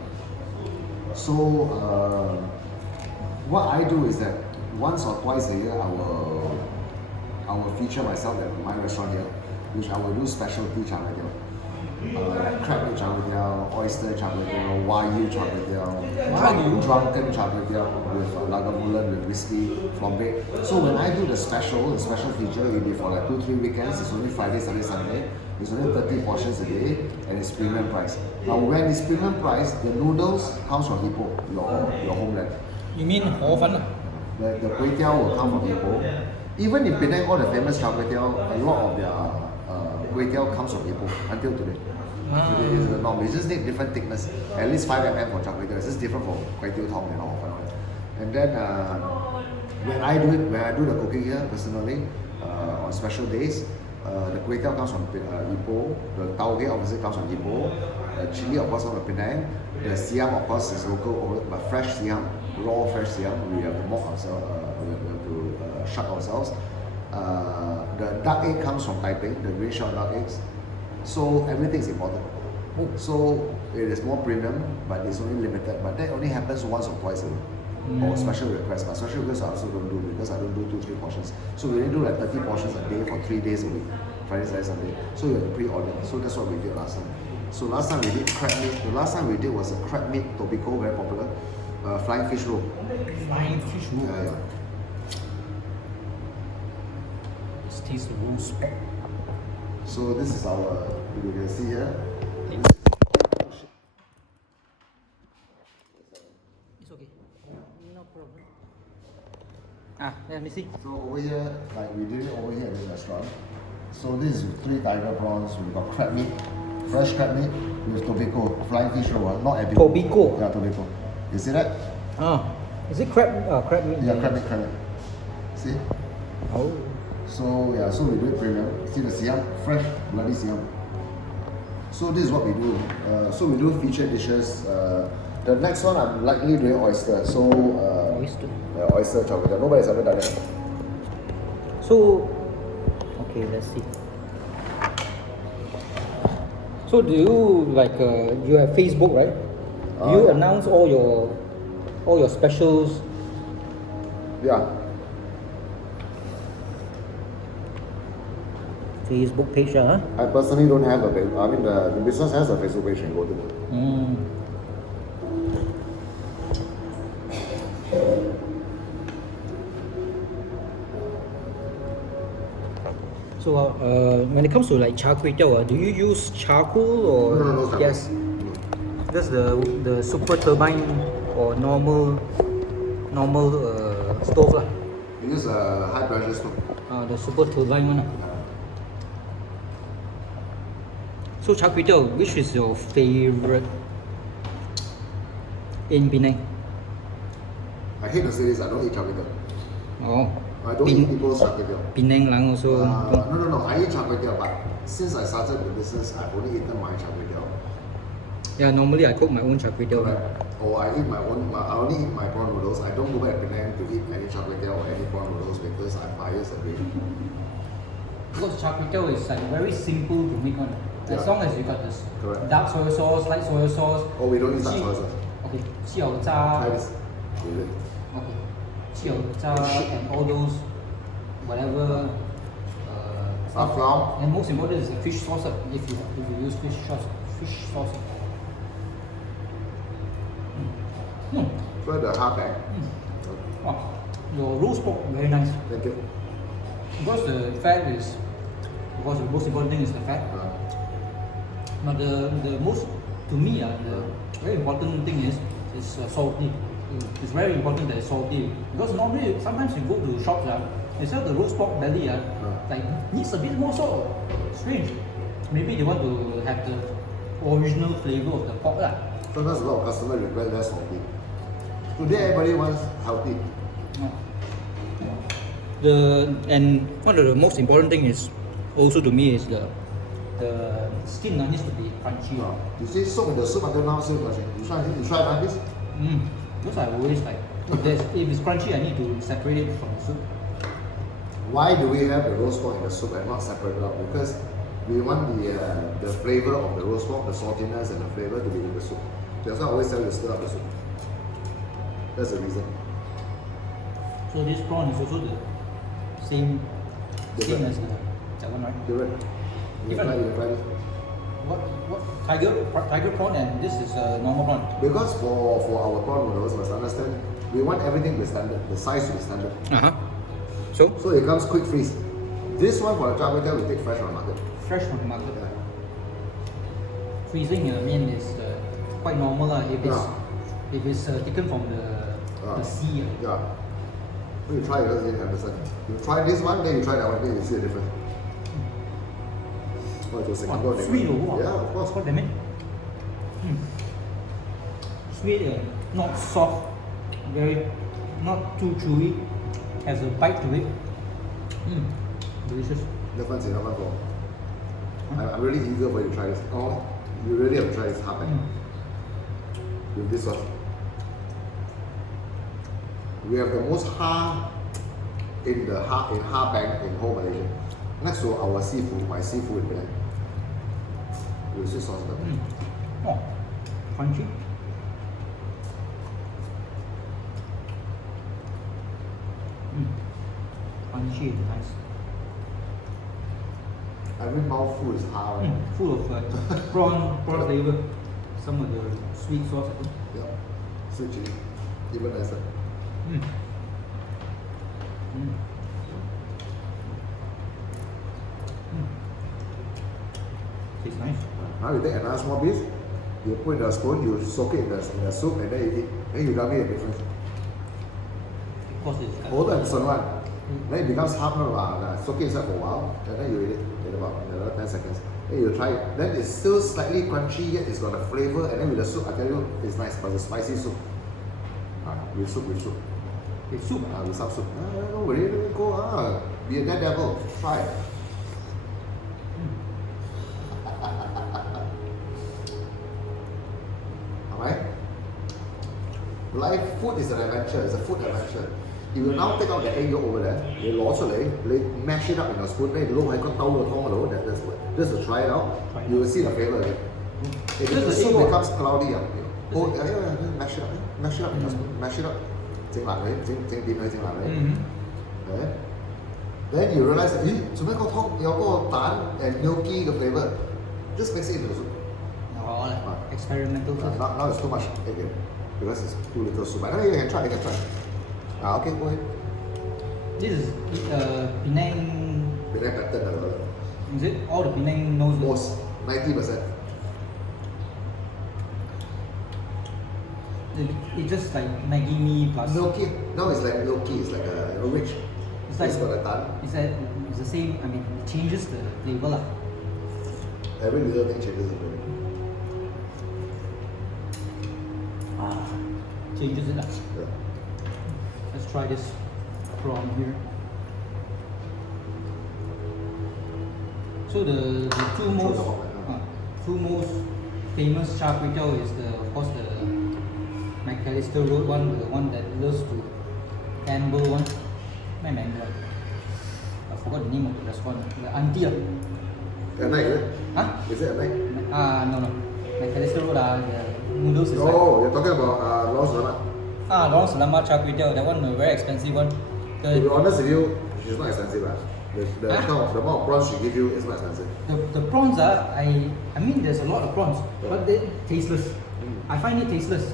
So what I do is that once or twice a year I will feature myself at my restaurant here, which I will do specialty Char Koay Teow. Crab meat Char Koay Teow, oyster Char Koay Teow, Wagyu Char Koay Teow, drunken Char Koay Teow with lagavulin with whiskey, flambe. So when I do the special feature, it will be for like 2-3 weekends. It's only Friday, Saturday, Sunday. It's only 30 portions a day, and it's premium price. Now when it's premium price, the noodles comes from Ipoh, your homeland. You mean Hor Fun? The Koay Teow will come from Ipoh. Even in Penang, all the famous Char Koay Teow, a lot of their Koay Teow comes from Ipoh until today. Today is the norm. It just need different thickness, at least 5 mm for Char Koay Teow. It's just different from Koay Teow Tong and all. And then when I do the cooking here personally on special days, the Koay Teow comes from Ipoh. The Tauge obviously comes from Ipoh. The chili of course comes from Penang. The siam of course is local, but fresh siam, raw fresh siam. We have to mock ourselves. We have to shuck ourselves. The duck egg comes from Taipei, the green shell duck eggs. So everything is important. So it is more premium, but it's only limited. But that only happens once or twice a week. Or special requests. But special requests I also don't do because I don't do 2-3 portions. So we only do like 30 portions a day for 3 days a week. Friday, Saturday, Sunday. So you have to pre-order. So that's what we did last time. So last time we did crab meat. The last time we did was a crab meat tobiko, very popular. Flying fish roll. Flying fish roll. Yeah. Let's taste the roast pork. So this is our, you can see here. It's okay. No problem. Let me see. So over here, like we did it over here in the restaurant. So this is 3 tiger prawns. We've got crab meat, fresh crab meat with tobiko, flying fish roll, not epic. Tobiko? Yeah, tobiko. You see that? Is it crab meat? Yeah, crab meat. See? Oh. So yeah, so we do it premium. See the siam, fresh bloody siam. So this is what we do. So we do featured dishes. The next one I'm likely doing oyster. So Oyster. Yeah, oyster Char Koay Teow. Nobody's ever done it. So, okay, let's see. So do you like you have Facebook, right? Do you announce all your specials? Yeah. Facebook page, huh? I personally don't have a page. I mean, the business has a Facebook page and go to it. So when it comes to like Char Koay Teow, do you use charcoal or No, gas? That's the super turbine or normal stove lah. We use a high pressure stove. The super turbine one. So Char Koay Teow, which is your favorite in Penang? I hate to say this, I don't eat Char Koay Teow. Oh. I don't eat people's Char Koay Teow. Penang lang also. No, I eat Char Koay Teow, but since I started the business, I've only eaten my Char Koay Teow. Yeah, normally I cook my own Char Koay Teow. Or I eat my own, I only eat my prawn noodles. I don't go back to Penang to eat any Char Koay Teow or any prawn noodles because I'm biased a bit. Because Char Koay Teow is like very simple to make one. As Yeah. long as you got this Correct. dark soy sauce, light soy sauce. Oh, we don't use dark soy sauce. Okay, 豉油渣. Try this. Really? Okay, 豉油渣 and all those whatever stuff. Flour. And most important is the fish sauce. If you use fish sauce. Try the hard bag. Oh, your roast pork very nice. Thank you. Because the fat is, because the most important thing is the fat. But the most, to me, the very important thing is salty. It's very important that it's salty. Because normally, sometimes you go to shops, they sell the roast pork belly, like needs a bit more salt. Strange. Maybe they want to have the original flavor of the pork. Sometimes a lot of customers request less salty. Today everybody wants healthy. And one of the most important thing is also to me is the skin needs to be crunchy. You see soak in the soup until now still crunchy. You try like this? Because I always like if it's crunchy I need to separate it from the soup. Why do we have the roast pork in the soup and not separate it out? Because we want the flavor of the roast pork, the saltiness and the flavor to be in the soup. That's why I always tell you to stir up the soup. That's the reason. So this prawn is also the same Different. as that one, right? Different. You Different. try this. What tiger prawn and this is normal prawn. Because for our prawn noodles, must understand, we want everything to be standard, the size to be standard. So it comes quick freeze. This one for the Char Koay Teow we take fresh from the market. fresh from the market. Yeah. Freezing is quite normal if it's taken from the sea. Yeah. So you try it, you understand. You try this one, then you try that one, then you see the difference. Oh, it was Singapore. Sweet Yeah, of course. What they mean? Sweet and not soft, very not too chewy, has a bite to it. Delicious. I'm really eager for you to try this. Oh, you really have to try this hard bag with this sauce. We have the most hard in hard bag in whole Malaysia. Next to our seafood, my seafood in Penang. With sweet sauce. Oh, crunchy. Crunchy and nice. Every mouthful is hard. Full of prawn flavor. Some of the sweet sauce, I think. Yeah. Sweet chili. Even nicer. It's nice. Now you take another small piece, you put in the spoon, you soak it in the soup, and then you eat. Then you tell me the difference. Because it's Older and son one. Then it becomes hard, soak it inside for a while, and then you eat it in about another 10 seconds. Then you try it. Then it's still slightly crunchy, yet it's got a flavor, and then with the soup, I tell you, it's nice, but it's a spicy soup. With soup. With soup. With some soup. Don't worry, go, be a daredevil, try it. Alright? Life food is an adventure, it's a food adventure. You will now take out the egg yolk over there, you mash it up in a spoon, then you just to try it out, you will see the flavor again. If the soup becomes cloudy, mash it up in a spoon, mash it up. Then you realize, your tan and gnocchi the flavor. Just mix it into the soup. Experimental. Now it's too much again because it's too little soup. Anyway, you can try. Okay, go ahead. This is Penang. Penang pattern. Is it? All the Penang knows Most 90%. It's just like Maggi mee plus. Gnocchi. Now it's like gnocchi. It's like a rich. It's like it's got a tan. It's the same. I mean, it changes the flavor Every little thing changes the flavor. Changes it Yeah. Let's try this prawn here. So the two most famous Char Koay Teow is of course the McAllister Road one, the one that goes to Campbell one. I forgot the name of the restaurant. The auntie. At night, is it? Huh? Is it at night? No. McAllister Road, the noodles is you're talking about Lorong Selamat. Lorong Selamat Char Koay Teow. That one a very expensive one. To be honest with you, she's not expensive. The amount of prawns she give you is not expensive. The prawns I mean there's a lot of prawns, but they're tasteless. I find it tasteless.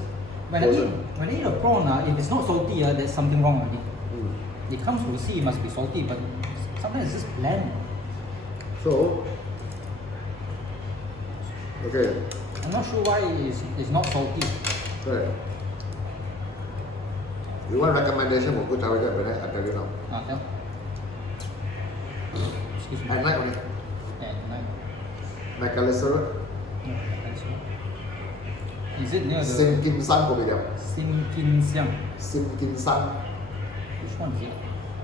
When I eat a prawn, if it's not salty, there's something wrong with it. It comes from the sea, it must be salty, but sometimes it's just bland. So, okay. I'm not sure why it's not salty. Right. You want recommendation for good Char Koay Teow? I tell you now. Tell. Excuse me. At night only. Yeah, night. McAllister Road. No, that's right. Is it near the Sim Kim San Kopitiam. Sim Kin Siang? Sim Kim San. Which one is it?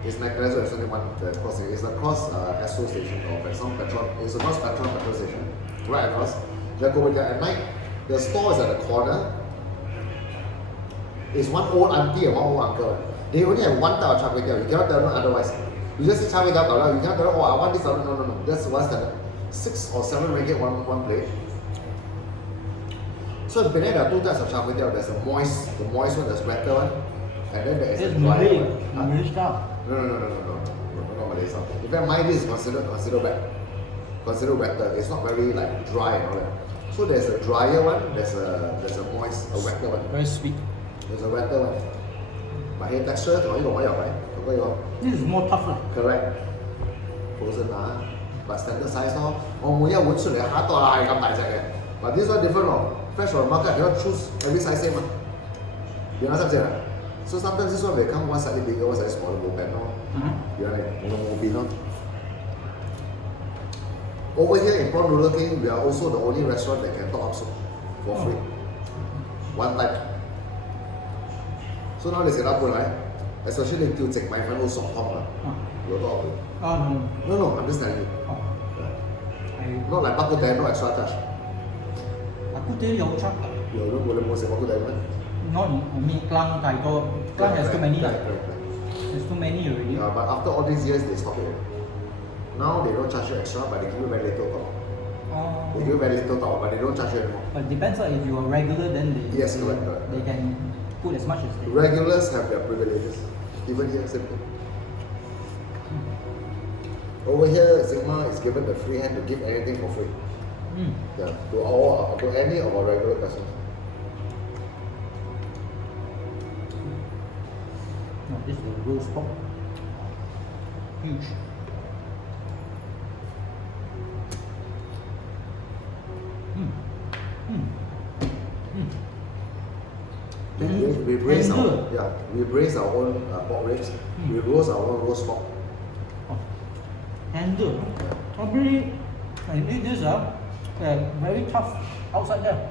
It's McAllister. It's only one. It's across Esso station or some petrol. It's across petrol station. Right across. Just go over there at night. The store is at the corner. It's one old auntie and one old uncle. They only have one type of Char Koay Teow. You cannot tell them otherwise. You just say Char Koay Teow, you cannot tell them, I want this. No. That's one standard. 6 or 7 ringgit one plate. So in Penang there are 2 types of Char Koay Teow. There's the moist one, there's wetter one, and then there is the dry one. Malay style. No, not Malay style. In fact, mine is considered wetter. It's not very like dry and all that. So there's a drier one, there's a moist, a wetter one. Very sweet. There's a wetter one. But here texture 同一個位又係，同一個。 This is more tough. Correct. Frozen but standard size 咯。我每一碗出嚟下一袋係咁大隻嘅。But this one different 咯。Fresh from the market, you cannot choose every size same 嘛。You understand? So sometimes this one will come one slightly bigger, one slightly smaller, more bad 咯。You understand? More big 咯。Over here in Prawn Noodle King, we are also the only restaurant that can top up soup for free. One type. So now they set up right? Especially if you take my friend also Tom you'll top up. No, I'm just telling you. Not like bak kut teh, no extra charge. Bak kut teh 有 charge 㗎。有冇食bak kut teh咩？ Not me, Klang, Tyre. Klang has too many. Correct. There's too many already. But after all these years, they stop it. Now they don't charge you extra, but they give you very little top. They give you very little top, but they don't charge you anymore. But it depends if you are regular, then Yes, correct. they can put as much as they Regulars have their privileges. Even here, same thing. Over here, Sigma is given the free hand to give anything for free. Yeah, to any of our regular customers. No, this is the roast pork. Huge. We braise our own pork ribs. We roast our own roast pork. Handle. Probably, I eat this very tough outside there.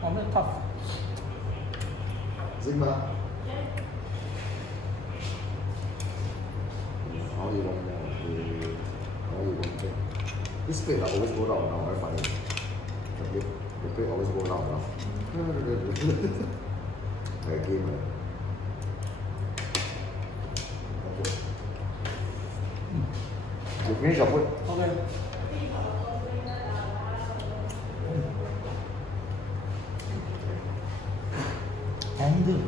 Very tough. Sigma. How do you want more? This plate will always go down now, very funny. The plate always go down now. Again. Okay. You finish your food? Okay. Handle.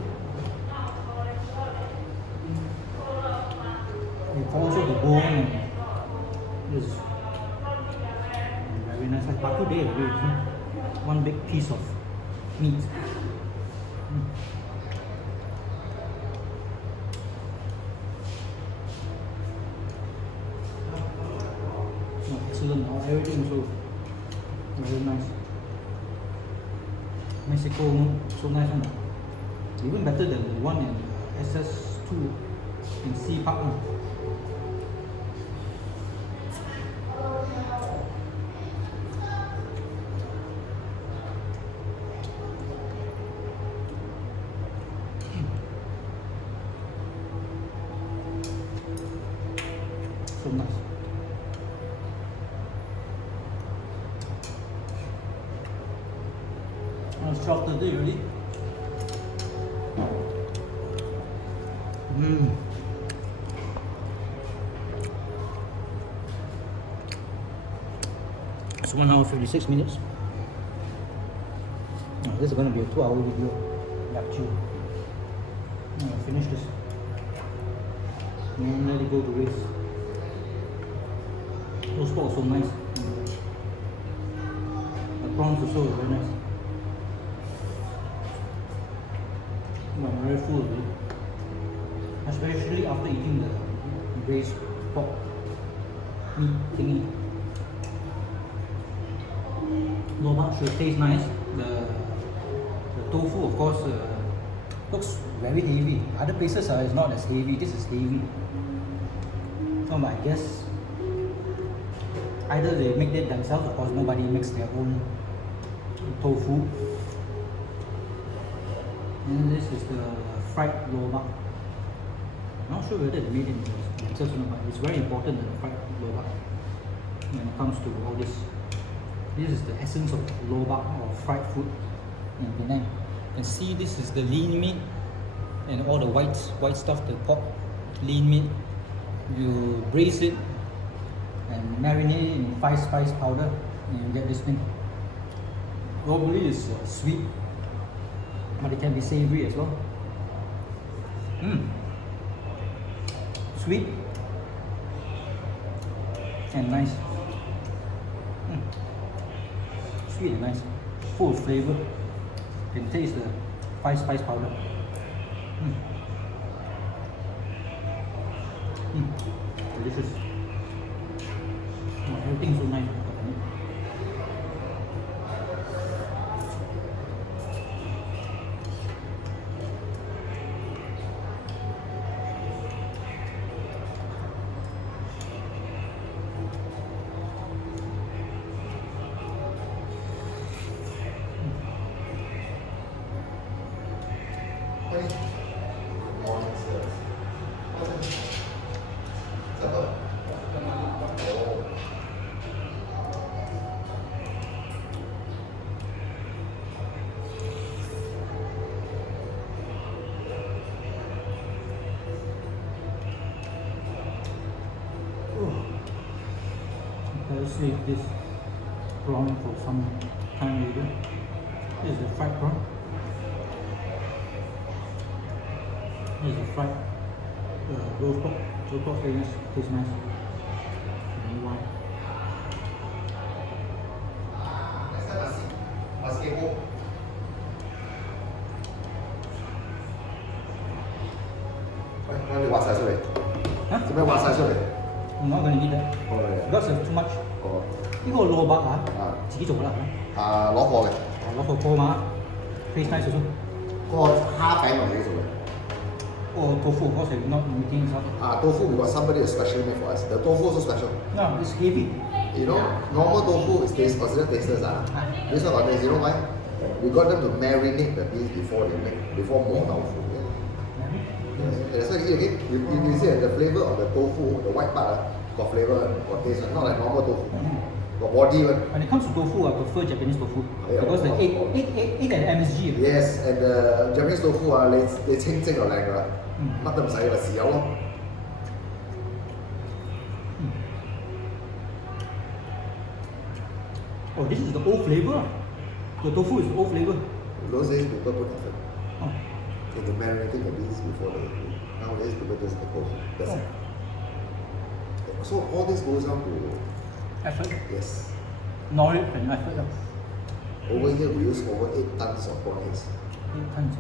It's also the bone and this very nice. Like bak kut teh, one big piece of meat. Excellent. Everything so very nice. Mexico so nice one. Even better than the one in SS2 in Sea Park. It's 12:30 already. It's 1 hour 56 minutes. Oh, this is going to be a 2-hour video. Yap chill. I'll finish this. And let it go to waste. Those pork are so nice. The prawns also are very nice. I'm very full of it. Especially after eating the braised pork meat thingy. Lobak should taste nice. The tofu, of course, looks very heavy. Other places is not as heavy. This is heavy. So I guess either they make it themselves. Of course, nobody makes their own tofu. And this is the fried lobak. I'm not sure whether they made it themselves or not, but it's very important that the fried lobak when it comes to all this. This is the essence of lobak or fried food in Penang. You can see this is the lean meat and all the white stuff, the pork lean meat. You braise it and marinate it in 5 spice powder and you get this thing. Normally it's sweet, but it can be savory as well. Sweet and nice. Sweet and nice, full of flavor. You can taste the 5 spice powder. Delicious. Oh, everything's so nice. Let's save this prawn for some time later. This is the fried prawn. This is the fried roast pork. Roast pork very nice, tastes nice. And why? Huh? I'm not going to eat that. Because it's too much. 呢個蘿蔔啊，自己做啦嚇。攞貨嘅，攞貨貨嘛，taste nice also。嗰個蝦餅我自己做嘅。Oh, tofu, of course, I'm not making stuff. Tofu because somebody is specially made for us. The tofu also special. No, it's heavy. You know, normal tofu is considered tasteless. This one got taste. You know why? We got them to marinate the beef before they make, before more tofu. That's why you see the flavor of the tofu, the white part, got flavor, got taste, not like normal tofu. Got body. When it comes to tofu, I prefer Japanese tofu because the egg and MSG. Yes, and the Japanese tofu, they 清蒸就靚㗎啦，乜都唔使㗎，豉油咯。Oh, this is the old flavor. The tofu is the old flavor. Those days people put effort Oh. into marinating the beans before they eat. Nowadays people just the tofu. That's it. So all this goes down to Effort. yes. Knowledge and effort. Over here we use over 8 tons of prawn eggs. 8 tons.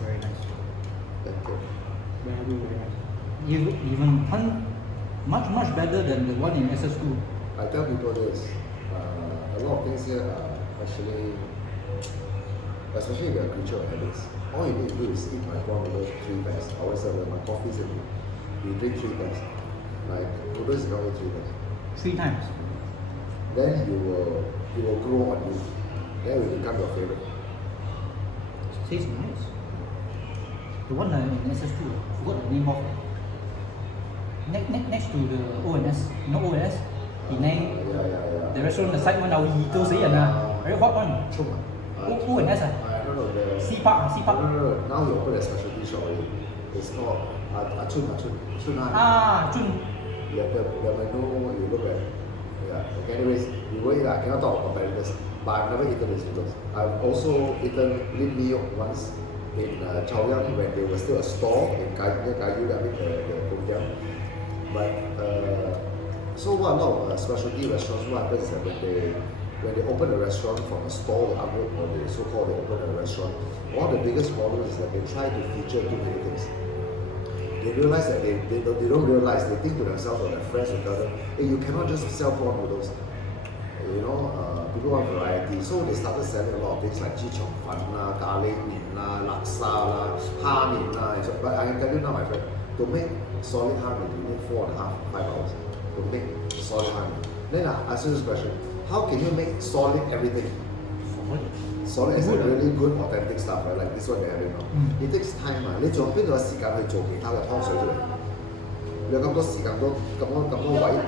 Very nice. Thank you. Very nice. Even much better than the one in SS2. I tell people this, a lot of things here are actually, especially if you're a creature of habits. All you need to do is eat my prawn noodles 3 pairs. I always say that my coffee is we drink 3 pairs. Like noodles you don't eat 3 pairs. 3 times. Then you will grow on you. Then it will become your favorite. Tastes nice. The one in SS2, I forgot the name of. Next to the ONS, you know ONS? Penang, the restaurant, the side one, our Gerryko say, very hot one. ONS, I don't know. Sea Park. No. Now he opened a specialty shop already. It's called Chun. Chun. Yeah, the menu you look at. Yeah. Okay, anyways, we go eat. I cannot talk about competitors, but I've never eaten these noodles. I've also eaten Lim Mee once in Chaoyang when they were still a store in near Kayu, I mean the Kopitiam. But so what a lot of specialty restaurants, what happens is that when they open a restaurant from a store, they upgrade, or they so-called they open a restaurant, one of the biggest problems is that they try to feature too many things. They realize that they don't realize, they think to themselves or their friends will tell them, hey, you cannot just sell prawn noodles. You know, people want variety. So they started selling a lot of things like chi chong fan la, garlic min la, laksa la, ha min la. But I can tell you now, my friend, to make solid ha min, you need 4.5, 5 hours to make solid ha min. Then I ask you this question, how can you make solid everything? Solid is a really good authentic stuff, right? Like this one they're having now. It takes time. 你仲邊度有時間去做其他嘅湯水出嚟？你有咁多時間咁多位咁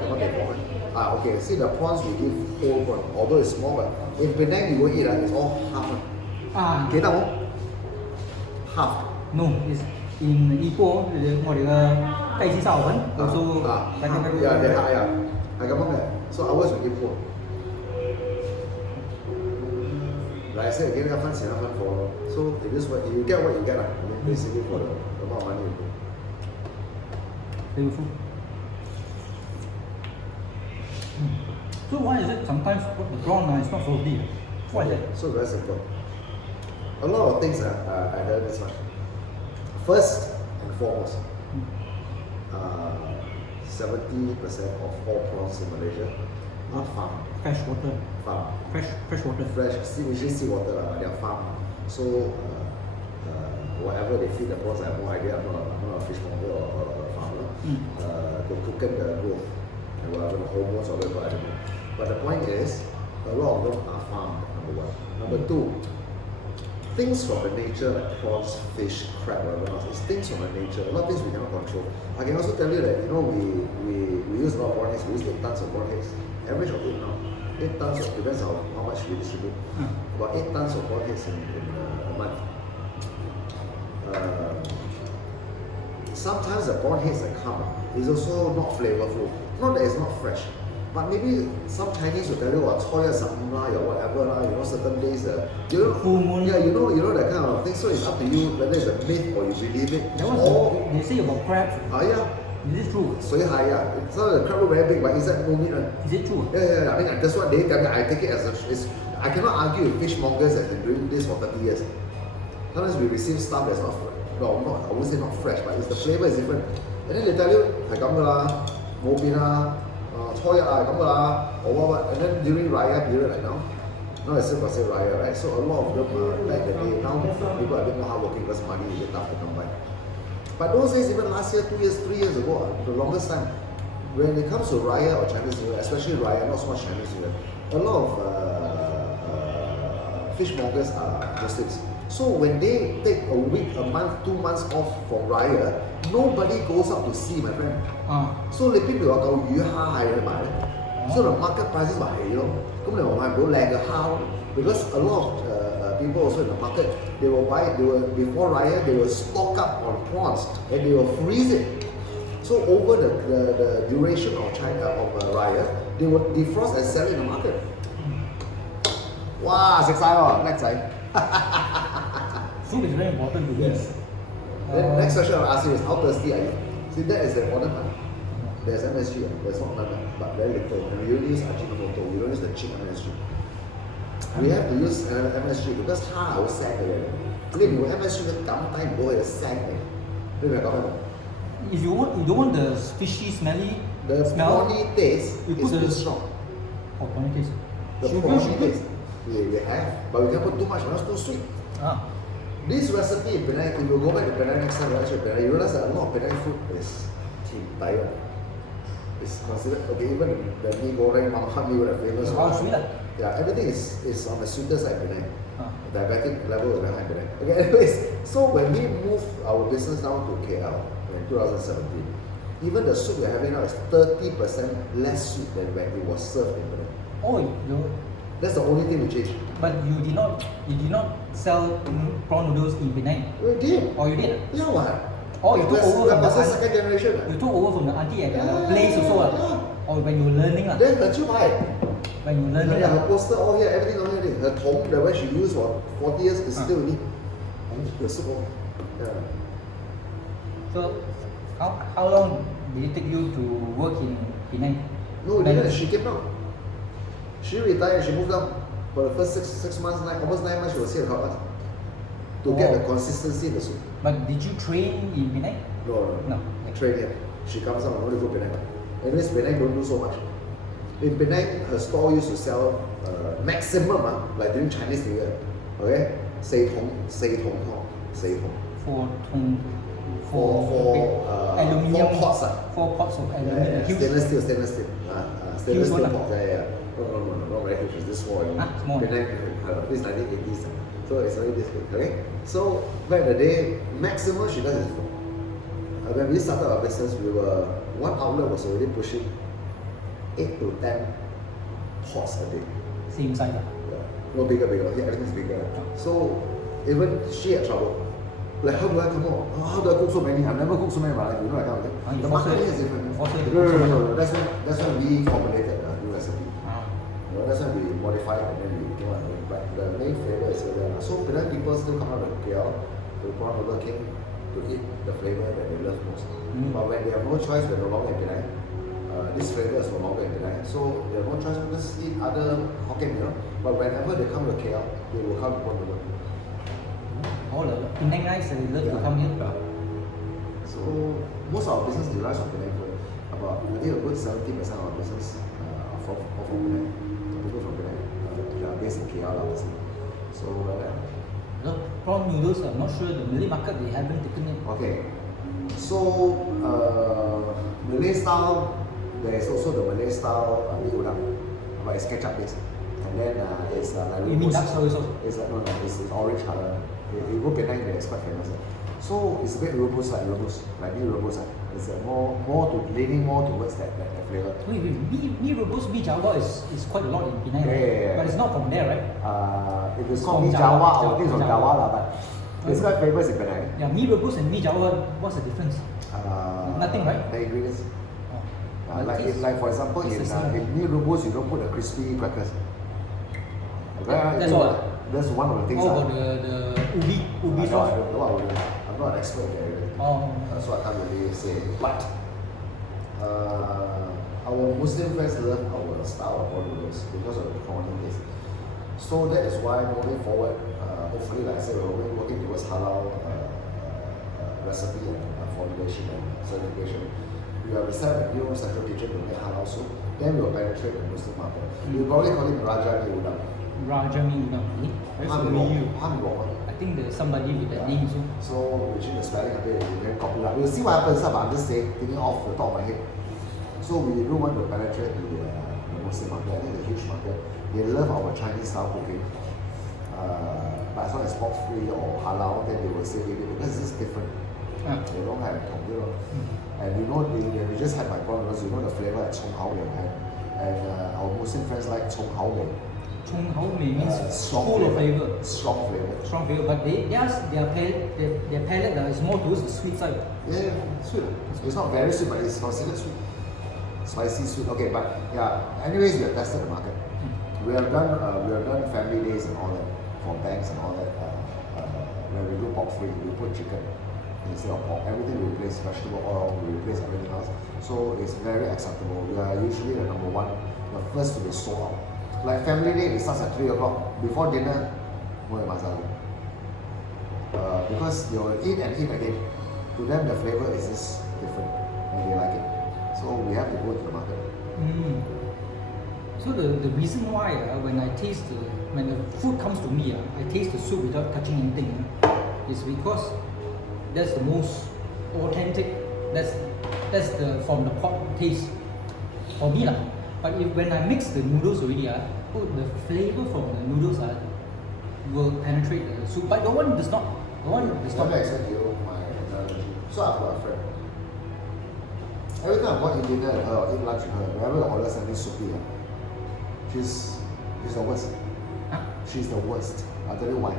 多地方咩？Okay, see the prawns we give whole prawn, although it's small, but in Penang you go eat it's all half. 記得冇 ？Half. No, it's in Ipoh, 我哋嘅雞翅沙粉，also yeah, 係咁樣嘅。So ours we give whole. Like I said again, 一分錢一分貨咯。So it is what you get what you get lah. I mean, basically for the amount of money you pay. Flavorful. So why is it sometimes the prawn is not salty? Why is that? So very simple. A lot of things I learned this much. First and foremost, 70% of all prawns in Malaysia are farmed. Fresh water. Farm. Fresh water. Fresh, usually seawater, but they're farmed. So whatever they feed the prawns, I have no idea. I'm not a fishmonger or a farmer. To cook the growth and whatever the hormones or whatever, I don't know. But the point is, a lot of them are farmed, number one. Number two, things from the nature like prawns, fish, crab, whatever else, it's things from the nature. A lot of things we cannot control. I can also tell you that, you know, we use a lot of prawn heads, we use 8 tons of prawn heads. Average of 8 now. 8 tons of, depends on how much we distribute. About 8 tons of prawn heads in a month. Sometimes the prawn heads that come is also not flavorful. Not that it's not fresh. But maybe some Chinese will tell you what Choya something or whatever you know, certain days you know, full moon. Yeah, you know that kind of thing. So it's up to you whether it's a myth or you believe it. That was they say about crabs. Yeah. Is it true? So yeah. So the crab look very big, but inside no meat. Is it true? Yeah. I mean that's what they tell me. I take it as I cannot argue with fishmongers that have been doing this for 30 years. Sometimes we receive stuff that's not fresh. No, I won't say not fresh, but it's the flavor is different. And then they tell you, I come la, mobina. Choya or what, and then during Raya period like now it's still considered Raya, right? So a lot of them back in the day, now people are a bit more hardworking because money is a bit tough to come by. But those days, even last year, 2 years, 3 years ago, the longest time, when it comes to Raya or Chinese New Year, especially Raya, not so much Chinese New Year, a lot of fishmongers are Muslims. So when they take a week, a month, 2 months off from Raya, nobody goes out to sea, my friend. So they pick your go yu ha so the market prices are high, you know. Come on, go like a how because a lot of people also in the market they will before Raya they will stock up on prawns and they will freeze it. So over the duration of Raya, they will defrost and sell it in the market. Wow, 食晒喎，叻仔。 Soup is very important to eat. Then next question I'll ask you is how thirsty are you? See, that is the important part. There's MSG, there's not none, but very little. And we only use Ajinomoto, we don't use the cheap MSG. We have to use MSG because how will sag already. I mean, with MSG, the time go is sag. If you don't want the fishy, smelly the smell, prawny taste is too strong. Oh, prawny taste. The prawny taste, we have, but we can't put too much, it's too sweet. This recipe in Penang, if you go back to Penang next time, you realize that a lot of Penang food is Tyre. It's considered, okay, even the mee goreng, Mama mee were the famous one. Yeah, everything is on the sweeter side Penang. Ah. Diabetic level is very high Penang. Okay, anyways, so when we moved our business down to KL in 2017, even the soup we're having now is 30% less sweet than when it was served in Penang. Oh, you. That's the only thing we changed. But you did not sell prawn noodles in Penang. We did. Or you did? Yeah, what? Oh, you took over from the the second generation. You took over from the auntie at the place also. Yeah. Or when you were learning. Then her tube high. When you learning. Yeah, her poster all here, everything all here. Her tong, the one she used for 40 years is still in it. And the soup. Yeah. So, how long did it take you to work in Penang? No, didn't. She came down. She retired, she moved down. For the first six months, almost 9 months, she was here to help us. To get the consistency in the soup. But did you train in Penang? No. Train here. She comes out, only go Penang. Anyways, Penang don't do so much. In Penang, her store used to sell maximum, like during Chinese New Year. Okay? Sei tong. For aluminium. 4 pots. 4 pots of aluminium. Yeah. Stainless steel. Stainless steel pots. Yeah. No, not very huge. It's this small. Small. Penang, this 1980s. So it's only this big. Okay? So back in the day, maximum she does is 4. When we started our business, one outlet was already pushing 8 to 10 pots a day. Same size. Yeah. No, bigger. Yeah, everything's bigger. So even she had trouble. Like, how do I come out? How do I cook so many? I've never cooked so many in my life. You know that kind of thing. The marketing is different. No. That's when we formulated a new recipe. That's when we modified and then we came out with it. But the main flavor is still there. So Penang people still come out of KL to Prawn Noodle King to eat the flavor that they love most. But when they have no choice, they're no longer in Penang. This flavor is no longer in Penang. So they have no choice to just eat other Hokkien meal. But whenever they come to KL, they will come to Prawn Noodle. All the Penang guys, they love to come here. Yeah. So most of our business derives from Penang food. About, I think a good 70% of our business are from Penang. People from Penang. They are based in KL, obviously. So, The prawn noodles, I'm not sure the Malay market, they haven't taken it. okay. So, Malay style, there is also the Malay style mee udang, but it's ketchup based. And then it's like You mean dark soy sauce? It's like, no, it's orange color. You go Penang, it's quite famous. So it's a bit rebus, like mee rebus. It's leaning more towards that flavor. Wait, mee rebus, mee Jawa is quite a lot in Penang, Yeah. but it's not from there, right? If it's called From mee Jawa, I Jawa, think it's from Jawa. Jawa, but it's quite famous in Penang. Yeah, mee rebus and mee Jawa, what's the difference? Nothing, right? The ingredients. Oh. Like for example, in mee rebus, you don't put the crispy crackers. That's all. That's one of the things. About the ubi sauce. I'm not an expert in that area. Oh. So I can't really say. But our Muslim friends love our style of prawn noodles because of the prawny taste. So that is why moving forward, hopefully, like I said, we're working towards halal recipe and formulation and certification. We have set up a new central kitchen to make halal soup. Then we will penetrate the Muslim market. We'll probably call it Raja Mee Udang. Raja Mee Udang. Very familiar. I think there's somebody with that name too. So we change the spelling a bit, it's very popular. We'll see what happens, but I'm just saying, thinking off the top of my head. So we do want to penetrate the Muslim market. I think it's a huge market. They love our Chinese style cooking. But as long as pork free or halal, then they will still eat it because it's just different. They don't have and you know, we just had my prawn noodles, you know the flavor at Chong Hao Mei, and our Muslim friends like Chong Hao Mei. Chong Hao Mei means strong full of flavor. Strong flavor. Strong flavor, but their palate is more towards the sweet side. Yeah, sweet. It's not very sweet, but it's considered sweet. Spicy sweet. Okay, but yeah. Anyways, we have tested the market. We have done family days and all that for banks and all that. Where we do pork free, we put chicken instead of pork. Everything we replace vegetable oil, we replace everything else. So it's very acceptable. We are usually the number one, the first to be sold out. Like family day, it starts at 3 o'clock. Before dinner, because they will eat and eat again. To them, the flavor is just different and they like it. So we have to go to the market. So the reason why when the food comes to me, I taste the soup without touching anything, is because that's the most authentic. That's the from the pot taste for me lah. But when I mix the noodles already, oh, the flavor from the noodles will penetrate the soup, but the one does not. The one does Let not. me explain to you my analogy. So I've got a friend. Every time I go eat dinner with her or eat lunch with her, whenever I order something soupy, she's the worst. Huh? She's the worst. I'll tell you why.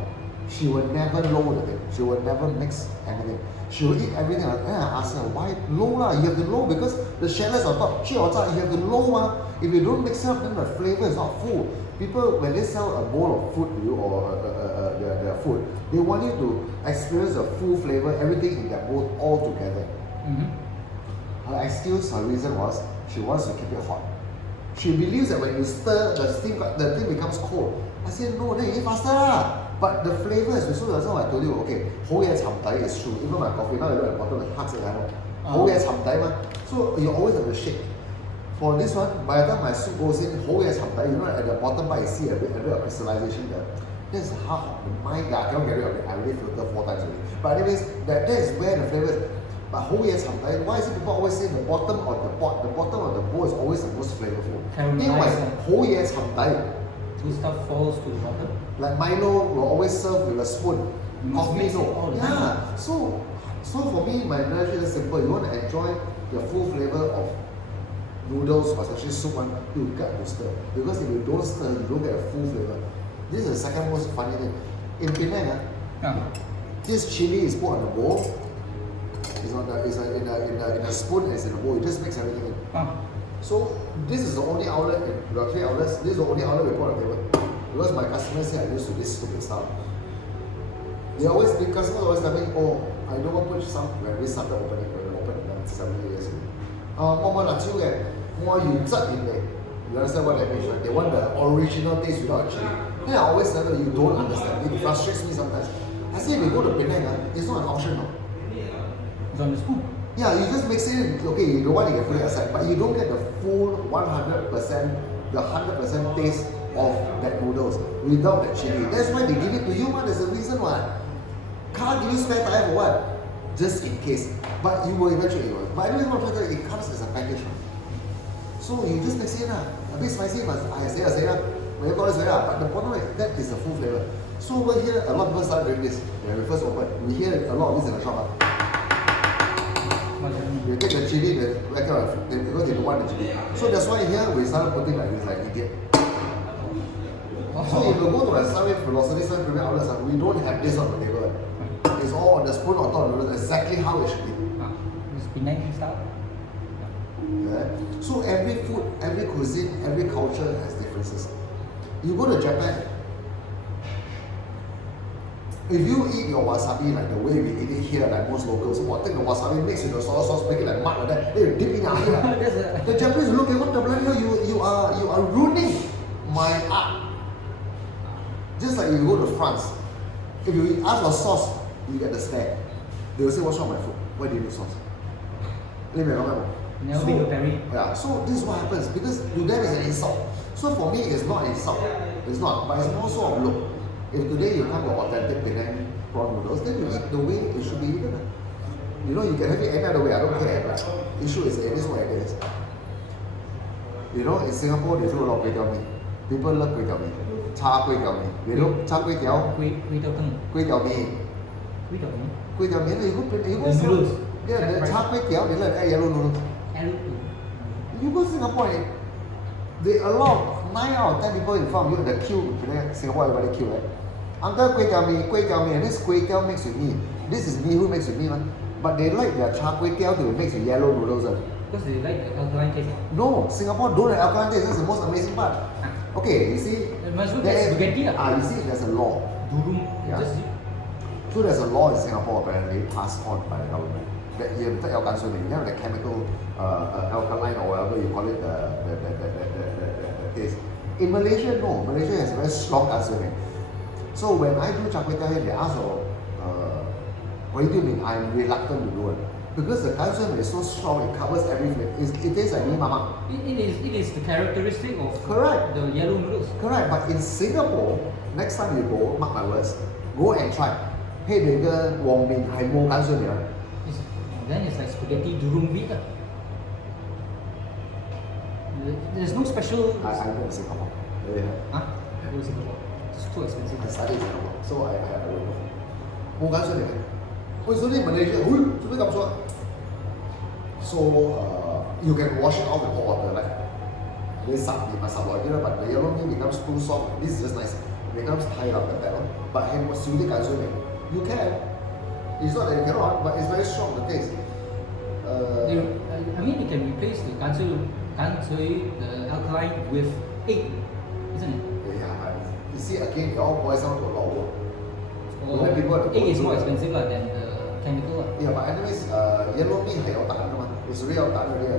She will never low the thing. She will never mix anything. She will eat everything. And I ask her, why low lah? You have to low because the shallots on top. You have to low ma. If you don't mix it up, then the flavor is not full. People, when they sell a bowl of food to you or their food, they want you to experience the full flavor, everything in that bowl all together. Mm-hmm. Her excuse, her reason was she wants to keep it hot. She believes that when you stir, the thing becomes cold. I said, no, then you eat faster lah. But the flavor is so that's why I told you, okay, whole year cham tai is true. Even my coffee, now I look at the bottom, it hugs it, I know. Whole year cham tai ma. So you always have to shake. For this one, by the time my soup goes in, whole year cham tai, you know, at the bottom part you see a bit of crystallization there. That's half of the mind that I cannot get rid of it. I already filtered 4 times already. But anyways, that is where the flavor is. But whole year cham tai, why is it people always say the bottom of the pot, the bottom of the bowl is always the most flavorful? Whole year cham tai. Two stuff falls to the bottom. Like Milo will always serve with a spoon. Coffee no. Yeah. So for me, my analogy is simple. You want to enjoy the full flavor of noodles, or especially soup one, you got to stir. Because if you don't stir, you don't get a full flavor. This is the second most funny thing. In Penang, this chili is put on the bowl. It's in a spoon and it's in a bowl. You just mix everything in. So this is the only outlet, there are 3 outlets, this is the only outlet we put on the table. Because my customers say I used to this stupid stuff. The customers always tell me, oh, I don't want to put some when we started opening, when we opened 7 years ago. More you understand what I mean? They want the original taste without chili. Then I always tell them, you don't understand. It frustrates me sometimes. I say if you go to Penang, it's not an option now. It's on the spoon. Yeah, you just mix it in. Okay, you don't want to put it aside, but you don't get the full 100%, the 100% taste of that noodles without that chili. That's why they give it to you, man. There's a reason why. Can't give you spare time for what? Just in case. But you will eventually eat it. But anyway, it comes as a package. So you just mix it in. A bit spicy, but I say, but the bottom line, that is the full flavor. So over here, a lot of people started doing this. When we first opened, we hear a lot of this in the shop. You take the chili, because they don't want the chili. So that's why here we started putting like this, like idiot. So if you go to a Sungai philosophy, some premium outlets, we don't have this on the table. It's all on the spoon on top of the noodles, exactly how it should be. It's Penang style. Yeah. So every food, every cuisine, every culture has differences. You go to Japan, if you eat your wasabi like the way we eat it here, like most locals, take the wasabi, mix with the soy sauce, make it like mud like that, then you dip in here. The Japanese look at what the bloody hell you are ruining my art. Just like you go to France, if you ask for sauce, you get the stare. They will say, what's wrong with my food? Why do you need sauce? Melvin, yeah, so this is what happens because to them it's an insult. So for me, it's not an insult. It's not, but it's more so of look. If today you come to authentic Penang prawn noodles, then you eat the way it should be eaten. You know, you can have it any other way. I don't care. But the issue is it is what it is. You know, in Singapore, they do a lot of Koay Teow MEE. People love Koay Teow MEE. Char Koay Teow MEE. You know, Char Koay Teow. Koay Teow MEE. Koay Teow MEE. You go noodles. Yeah, the Char Koay Teow, they like yellow noodles. You go Singapore, they allow 9 out of 10 people in front of you in the queue. Singapore, everybody queue, right? Uncle Koay Teow MEE, and this Koay Teow mixed with mee. This is mee who makes with mee, man. But they like their Char Koay Teow to mix with yellow noodles. Because they like the alkaline taste. No, Singapore don't have alkaline taste. That's the most amazing part. Okay, you see, you see, there's a law. Yeah. So there's a law in Singapore apparently passed on by the government that you have the chemical alkaline or whatever you call it, the taste. In Malaysia, no. Malaysia has a very strong consuming. So when I do Char Koay Teow here, they ask, what do you mean? I'm reluctant to do it. Because the consuming is so strong, it covers every flavor. It tastes like mee mama. It is the characteristic of correct. The yellow noodles. Correct, but in Singapore, next time you go, mark my words, go and try. Hey, nigga, Wong Min, I mo consuming. Then it's like spaghetti durung vita. There's no special. I go to Singapore. Yeah. Huh? Go to Singapore. It's too expensive. I studied in Singapore, so I don't know. 冇揀出嚟嘅，喂，所以 Malaysia，喂，做咩咁爽？So you can wash it off with hot water, right? 你十年咪十耐啲啦，but the yellow meat becomes too soft. This is just nice. It becomes Thai like that咯。But 係冇少啲鹼水味。You can. It's not that you cannot, but it's very strong the taste. I mean, you can replace the gansui, the alkaline with egg, isn't it? Yeah, but you see again, it all boils down to a lot of work. Or egg is more expensive than the chemical. Yeah, but anyways, yellow meat 係有蛋㗎嘛，it's really 有蛋嗰啲嘅。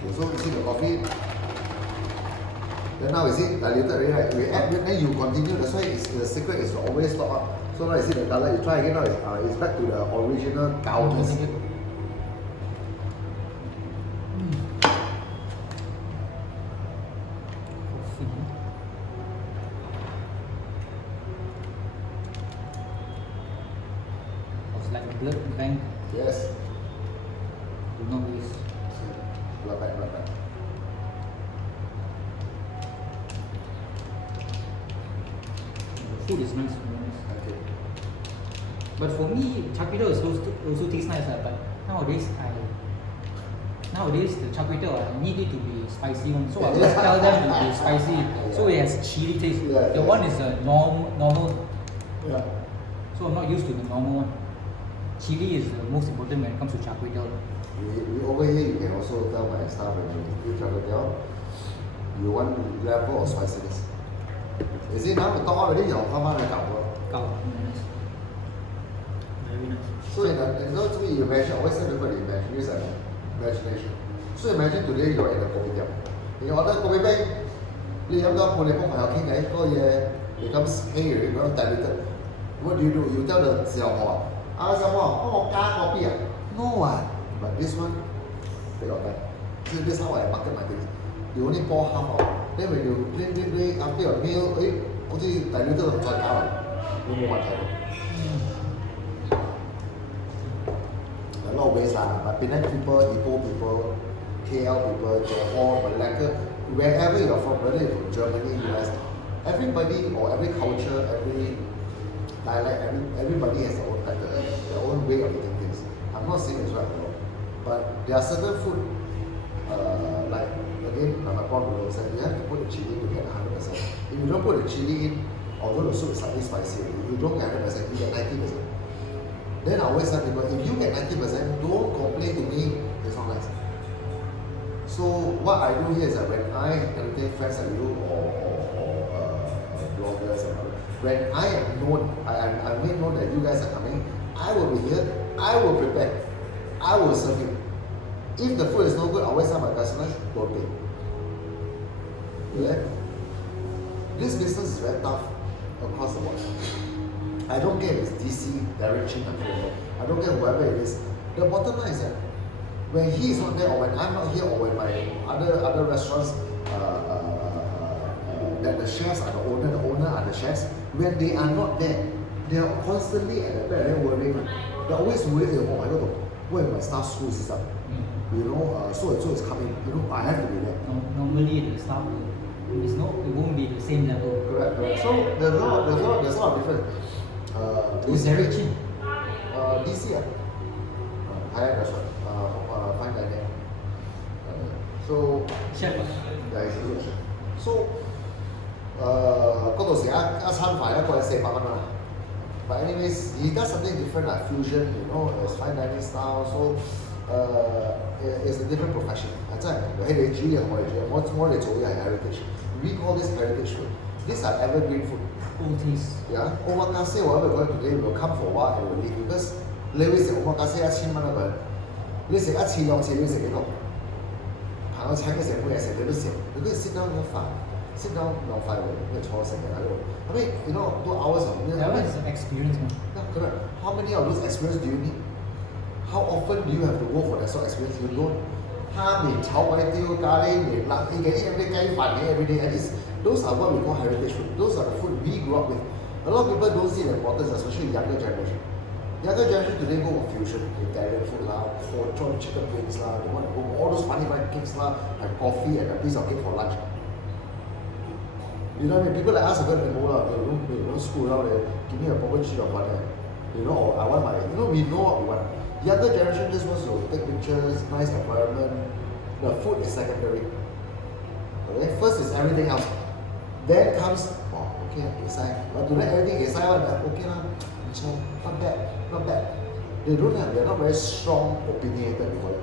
Okay, so you see the coffee. Then now you see diluted already, right? We add, then you continue. That's why the secret is to always top up. So now you see the color. You try again now. It's back to the original gowness. It's like a blood bank. Yes. Do not waste. Blood bank, blood bank. The food is nice. Okay. But for me, Char Koay Teow also tastes nice. But nowadays, the Char Koay Teow, I need it to be spicy one. So I always tell them to be spicy. So it has chili taste. Yeah, The one is a normal. Yeah. So I'm not used to the normal one. Chili is the most important when it comes to Char Koay Teow. We over here, you can also tell my staff when you eat Char Koay Teow, you want level of spiciness. You see now, we talk already, you come out and Cow. Very nice. So in those way, you imagine, I always tell people to imagine, use an imagination. So imagine today you're in a kopitiam. You order kopi bang, you have got pole pong hay king ay ko ye becomes hair, becomes diluted. What do? You tell the Xiaohua, Xiaohua,加kopi ah? No ah. But this one, they got that. So this is how I market my things. You only pour half out. Then when you play after your meal,好似diluted再加啦，你冇問題咯。A lot of ways lah, but Penang people, Ipoh people, KL people, Johor, Malacca, wherever you're from, whether you're from Germany, US, everybody or every culture, every dialect, everybody has their own pattern, their own way of eating things. I'm not saying it's right or wrong, but there are certain food, like again, my prawn noodle said, you have to put the chili to get 100%. If you don't put the chili in, although the soup is slightly spicy, you don't get 100%, you get 90%. Then I always tell people, if you get 90%, don't complain to me, it's not nice. So what I do here is that when I entertain friends like you or bloggers and all, when I am known, I make known that you guys are coming, I will be here, I will prepare, I will serve you. If the food is no good, I always tell my customers, don't pay. Yeah? This business is very tough across the board. I don't care if it's DC, Derek Chin, I don't care whoever it is. The bottom line is that when he is not there, or when I'm not here, or when my other restaurants, that the chefs are the owner are the chefs, when they are not there, they are constantly at the back, they're worrying. They're always worried, oh, I don't know, where my staff schools is up. You know, so and so is coming. You know, I have to be there. Normally the staff it won't be the same level. Correct. So there's a lot of difference. Who's Derek Chin? DC high-end restaurant, fine dining. So Chef. yeah, he's a good chef. So 嗰度食一餐飯一個係400蚊啦。But anyways, he does something different like fusion, you know, it's fine dining style. So it's a different profession. 真係唔同嘅，你煮嘢同我哋煮嘢，我哋做嘅係 heritage. We call this heritage food. These are evergreen food. Old taste. Yeah, omakase whatever we're going today will come for a while and will leave because 你會食 omakase 1000蚊一個人，你食一次兩次你要食幾多？朋友請嘅成杯嘢食你都食，你都要 sit down sit down 兩塊喎，你坐食嘅喺度。I mean, you know, 2 hours of meal. That one is an experience, man. Yeah, correct. How many of those experiences do you need? How often do you have to go for that sort of experience? You don't. 蝦麵、炒粿條、咖喱麵、辣你嘅啲雞飯嘅 everyday at least. Those are what we call heritage food. Those are the food we grew up with. A lot of people don't see the importance, especially younger generation. Younger generation today go for fusion, Italian food lah, pork chicken wings lah, they want to go all those funny cakes lah, have coffee and a piece of cake for lunch. You know what I mean? People like us are going to go lah, they don't screw around there, give me a proper sheet of butter. You know, or I want my, you know, we know what we want. Younger generation just wants to take pictures, nice environment. The food is secondary. Okay, first is everything else. Then comes, oh, okay, inside. But today everything inside one, okay lah, so not bad, not bad. They're not very strong opinionated about it.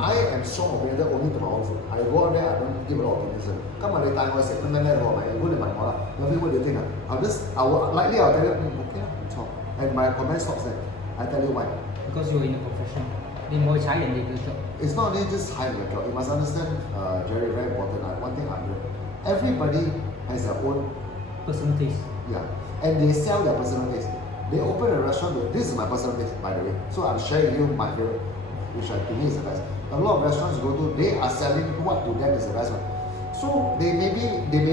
I am strong opinionated only to my own food. I go out there, I don't give a lot of opinions. Come on, they time I say, no, you go to my mother. Lovely, what do you think? I'll tell you, okay lah, so. And my comment stops there. I tell you why. Because you're in a profession. They more high and they good job. It's not only just high level. You must understand, Jerry, very important. One thing I know. Everybody has their own Personal taste. yeah, and they sell their personal taste. They open a restaurant. This is my personal taste, by the way. So I'm sharing you my favorite, which to me is the best. A lot of restaurants you go to, they are selling what to them is the best one. So they may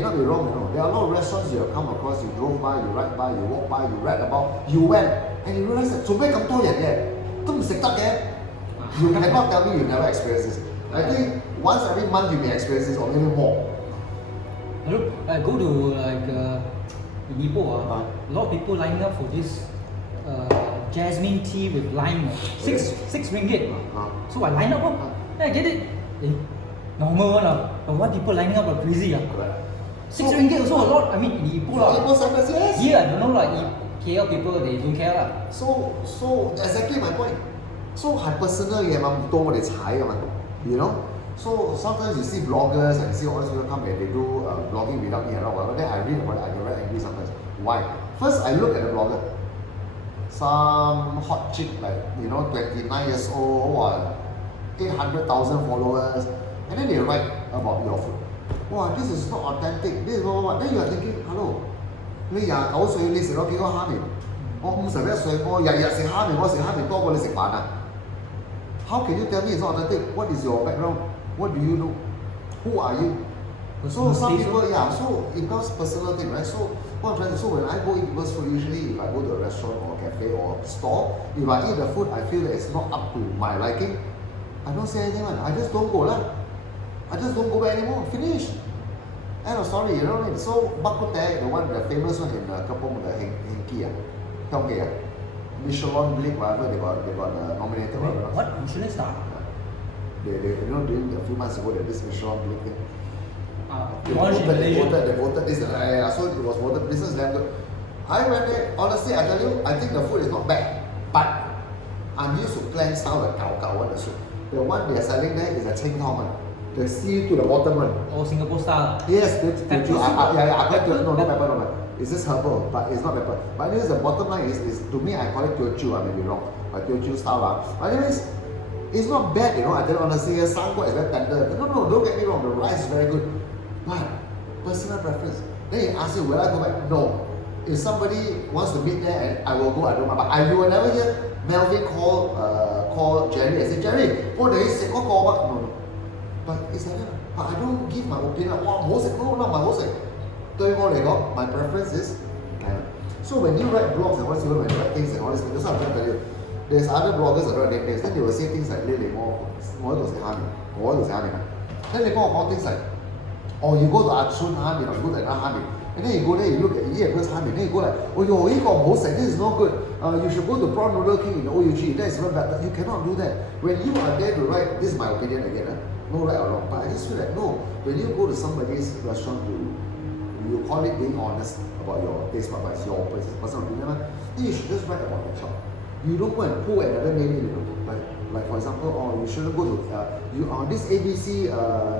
not be wrong, you know. There are a lot of restaurants you have come across, you drove by, you ride by, you walk by, you read about, you went, and you realize that 做咩咁多人嘅，都唔食得嘅。You cannot tell me you never experienced this. I think once every month you may experience this or maybe more. Look, I go to like in Ipoh, a lot of people lining up for this jasmine tea with lime, six ringgit. So I line up, I get it. Normal one, but what people lining up are crazy. Correct. 6 ringgit also a lot. I mean, in Ipoh, Ipoh sometimes, yes. yeah, I don't know, like KL people, they don't care. So exactly my point. So 係 personal 嘢嘛，唔到我哋踩啊嘛 you know. So sometimes you see bloggers and see all these people come and they do blogging without me and all whatever. Then I read about it, I get very angry sometimes. Why? First I look at the blogger. Some hot chick like 29 years old, what 800,000 followers, and then they write about your food. Wow, this is not authentic. This is what. Then you are thinking, hello, 你29歲你食咗幾多蝦麵？我51歲，我日日食蝦麵，我食蝦麵多過你食飯啊！ How can you tell me it's not authentic? What is your background? What do you know? Who are you? So some people, yeah, so it becomes personal thing, right? So what I'm trying to say, so when I go eat people's food, usually if I go to a restaurant or a cafe or a store, if I eat the food, I feel that it's not up to my liking, I don't say anything, man. I just don't go lah. I just don't go back anymore. Finish. End of story, you know what I mean? So Bak Kut Teh, the famous one in Kampong, the Hengki, Michelin Blake, whatever they got nominated. Wait, what? Michelin star? They during a few months ago, this Michelin Blake thing. They voted this and so it was voted. This is damn good. I went there, honestly, I tell you, I think the food is not bad, but I'm used to clan style, the Kao one, the soup. The one they are selling there is a Cheng Tao one. The sea to the bottom one. Oh, Singapore style. Yes, no pepper. It's just herbal, but it's not pepper. But anyways, the bottom line is to me, I call it Teochew, I may be wrong, but Teochew style. But anyways, it's not bad, I tell you honestly, Sang is very tender. No, don't get me wrong, the rice is very good. But, personal preference. Then you ask you, will I go back? No. If somebody wants to meet there, and I will go, I don't mind. But you will never hear Melvin call Jerry and say, Jerry, what do you say? No. But it's like that. But I don't give my opinion. Wow, not my most. My preference is Thailand. So when you write blogs and once you write things and all this, that's what I'm trying to tell you. There's other bloggers that write names, then they will say things like more to say Hami. Then they go about things like, or you go to Achun Hami or you go to another Hami. And then you go there, you look at Yeager's Hami, then you go like, oh yo, this is not good. You should go to Prawn Noodle King in the OUG, that is not better. You cannot do that. When you are there to write, this is my opinion again, no right or wrong, but I just feel like, no, when you go to somebody's restaurant you call it being honest about your taste, but it's your personal opinion, then you should just write about the shop. You don't go and pull another name, like for example, you shouldn't go to this ABC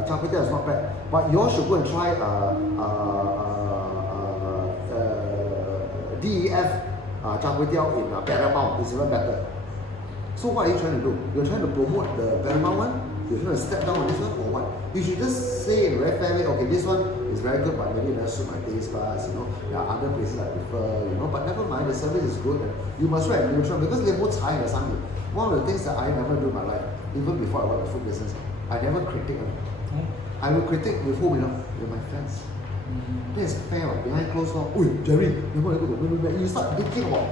Char Koay Teow is not bad, but you all should go and try DEF Char Koay Teow in Paramount. It's even better. So what are you trying to do? You're trying to promote the Paramount one? You're trying to step down on this one or what? You should just say in a very fair way, okay, this one is very good, but maybe it doesn't suit my taste buds, There are other places I prefer, but never mind, the service is good. And you must write neutral because they're both Thai and Sungai. One of the things that I never do in my life, even before I went to food business, I never critique them. I will critique with whom, with my friends. That is fair, behind closed door. Oi, Jerry, you start thinking about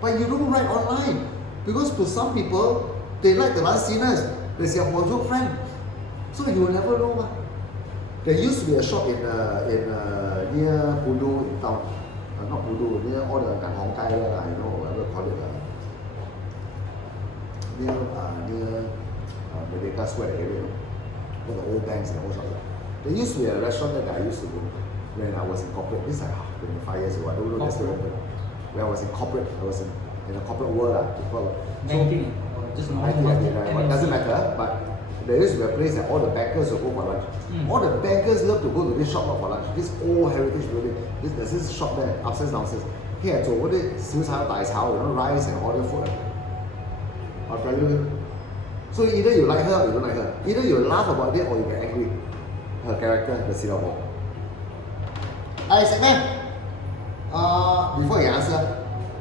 But you don't write online because to some people they like the Lansinas. They say, "Oh, your friend." So you will never know. There used to be a shop in near Pudu in town. Not Pudu, near all the Hong Kai, whatever call it. Near Merdeka Square area. All the old banks and all shops. There used to be a restaurant that I used to go when I was in corporate. This is like 25 years ago. I don't know this open. When I was in corporate, I was in a corporate world. Banking, just normal it doesn't matter, but there used to be a place that all the bankers will go for lunch. All the bankers love to go to this shop for lunch. This old heritage building. There's this shop there, upstairs, downstairs. Here, so what is rice and all the food. I'll tell you. So either you like her or you don't like her. Either you laugh about it or you get angry. Her character, the Singapore. Hey,食咩？ before you answer，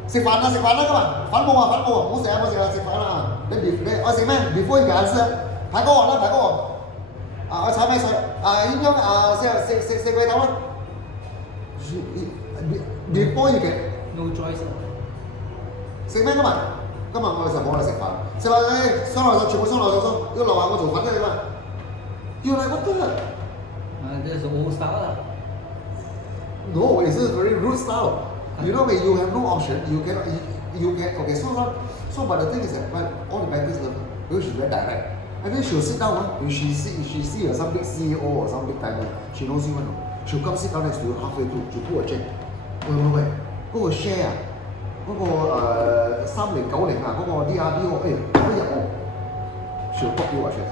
食飯啦，今日粉冇啊，唔好食啊，食飯啦。你我食咩 ？Before you can answer， 排骨王啦，我炒咩菜？應該食鬼頭啦。Before you can no choice. 食咩今日？今日我哋就冇嚟食飯，食飯雙流全部雙流數，要留下我做粉嘅嘛。要嚟乜得？ That's the old style. No, it's a very rude style. You know, when you have no option, you can. Okay. So, but the thing is that, but all the bankers love her because she's very direct. And then she'll sit down. When she see some big CEO or some big timer, she knows you. She'll come sit down next to you halfway through. She'll pull a check. Wait. Go share 啊，嗰個3090啊，嗰個 DRD 我she'll pop you a check.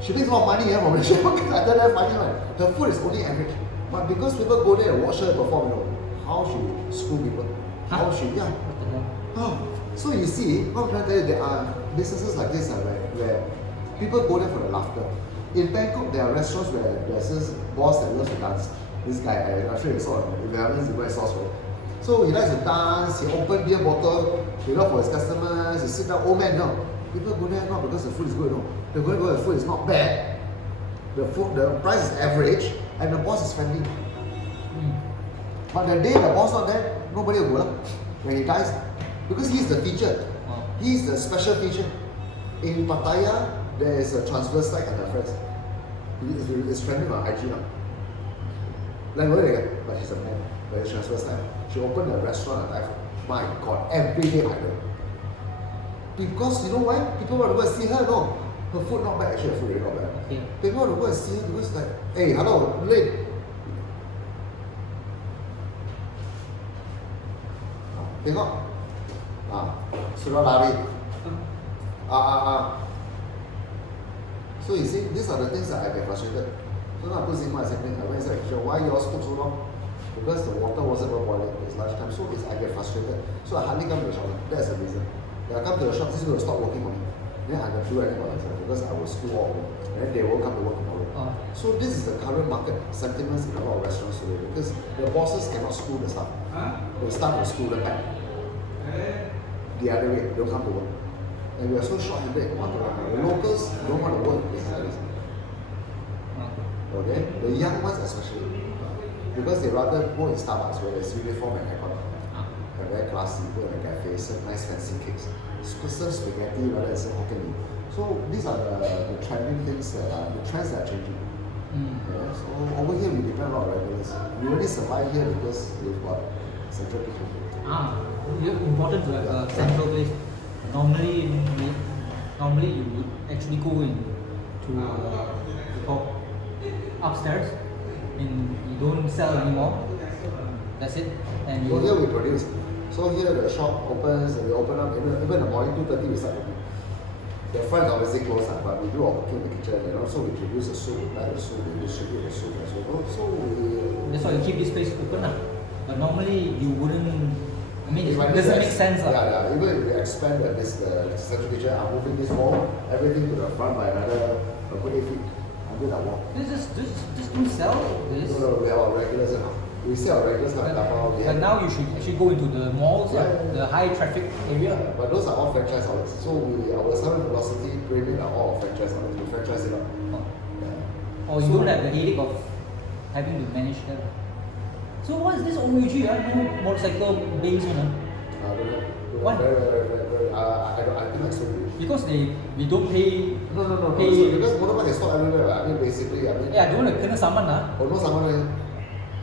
She makes a lot of money from the share. I tell her funny one. Her food is only average. But because people go there and watch her perform, how she screw people, how she, So you see, what I'm trying to tell you, there are businesses like this where people go there for the laughter. In Bangkok, there are restaurants where there's this boss that loves to dance. This guy, I'm sure you saw him. If you haven't, you go and sauce for it. So he likes to dance, he open beer bottle, he love for his customers, he sit down, old man, no. People go there not because the food is good, no. They go there because the food is not bad. The price is average, and the boss is friendly. But the day the boss not there, nobody will go when he dies. Because he's the feature. He's the special feature. In Pattaya, there is a transverse site and her friends. It's friendly on IG now. But she's a man. But it's transverse site. She opened a restaurant at Tyre. My God, every day I go. Because you know why? People want to go and see her, no. Her food not bad, actually her food really not bad. Yeah. People want to go and see her because like, hey, hello, late. Tengok. Suruh lari. So you see, these are the things that I get frustrated. So now I put Zima as a thing. I went and said, sure, why yours took so long? Because the water wasn't boiling. It's lunchtime. So I get frustrated. So I hardly come to the shop. That's the reason. When I come to the shop, this is going to stop working on me. Then I can do anything by myself because I will school all over. And then they won't come to work tomorrow. So this is the current market sentiments in a lot of restaurants today because the bosses cannot school the staff. The staff will school them back. The other way, they'll come to work. And we are so short-handed in the market right now. The locals don't want to work in places like this. Okay? The young ones especially. Because they rather go in Starbucks where there's uniform and aircon. They're very classy, go in a cafe, serve nice fancy cakes. Serve spaghetti rather than serve Hokkien Mee. So these are the trending things that are, the trends that are changing. Yeah, so over here we depend a lot on regulars. We only survive here because we've got central kitchen. It's important to have a central place. Normally you would actually go to upstairs and you don't sell anymore. That's it. And you here we produce. So here the shop opens and we open up even in the morning 2:30 we start cooking. The front obviously closed up, but we do our cooking in the kitchen and also we produce the soup, we buy the soup, we distribute the soup as well. So that's why you keep this place open. But normally you wouldn't. I mean, it doesn't make sense. Yeah. Even if we expand the central kitchen, I'm moving this wall, everything to the front by another 8 feet. I'm doing that wall. Just don't sell this. No, we have our regulars now. We see our regulars coming up. But now you should actually go into the malls, the high traffic area. But those are all franchise outlets. So our selling velocity grading are all franchise outlets. We franchise it out. Or you don't have the headache of having to manage them. So what is this OUG? No motorcycle base one. Why? I think I sold it. Because we don't pay. No. Pay. So because motorbike is stopped everywhere. I mean, basically, Yeah, I don't want to kena saman lah. Oh, no saman.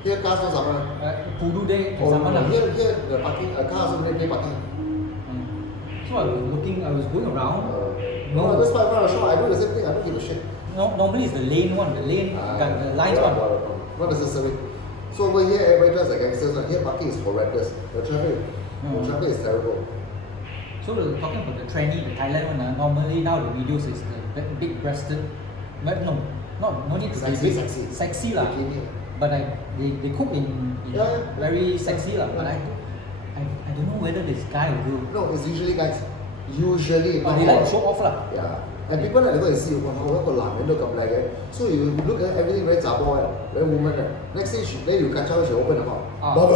Here cars no saman. Pudu there Oh, saman lah. here the parking, cars also pay parking. So I was going around. No, that's why I'm sure. I do the same thing. I don't give a shit. No, normally it's the lane one. The lane got the lines one. Not necessary. So over here, everybody does like gangsters. Here, parking is horrendous. The traffic is terrible. So talking about the tranny, the Thailand one, normally now the videos is the big breasted, but no need to Sexy, be sexy. sexy lah. Bikini. But they cook in very sexy lah. But I don't know whether this guy or girl. No, it's usually guys. Usually. But they like to show off lah. Yeah. And people like to go and see you come like that. So you look at everything very zabo, very woman. Next thing then you catch out, she open them up. That's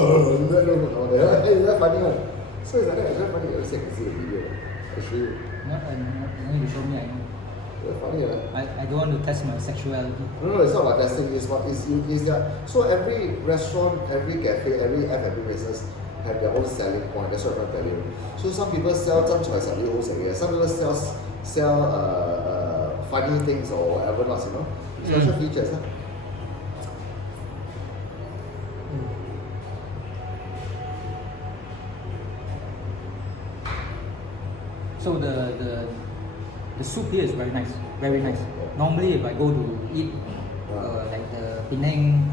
funny one. So it's like that, it's very funny. Every second see the video. I show you. No, you show me, I know. Very funny, right? I don't want to test my sexuality. No, it's not about testing. It's that. So every restaurant, every cafe, every F&B business have their own selling point. That's what I'm trying to tell you. So some people sell some choice of the whole area. Some people sell funny things or whatever not, you know. Special features, huh? So the soup here is very nice, very nice. Normally if I go to eat like the Penang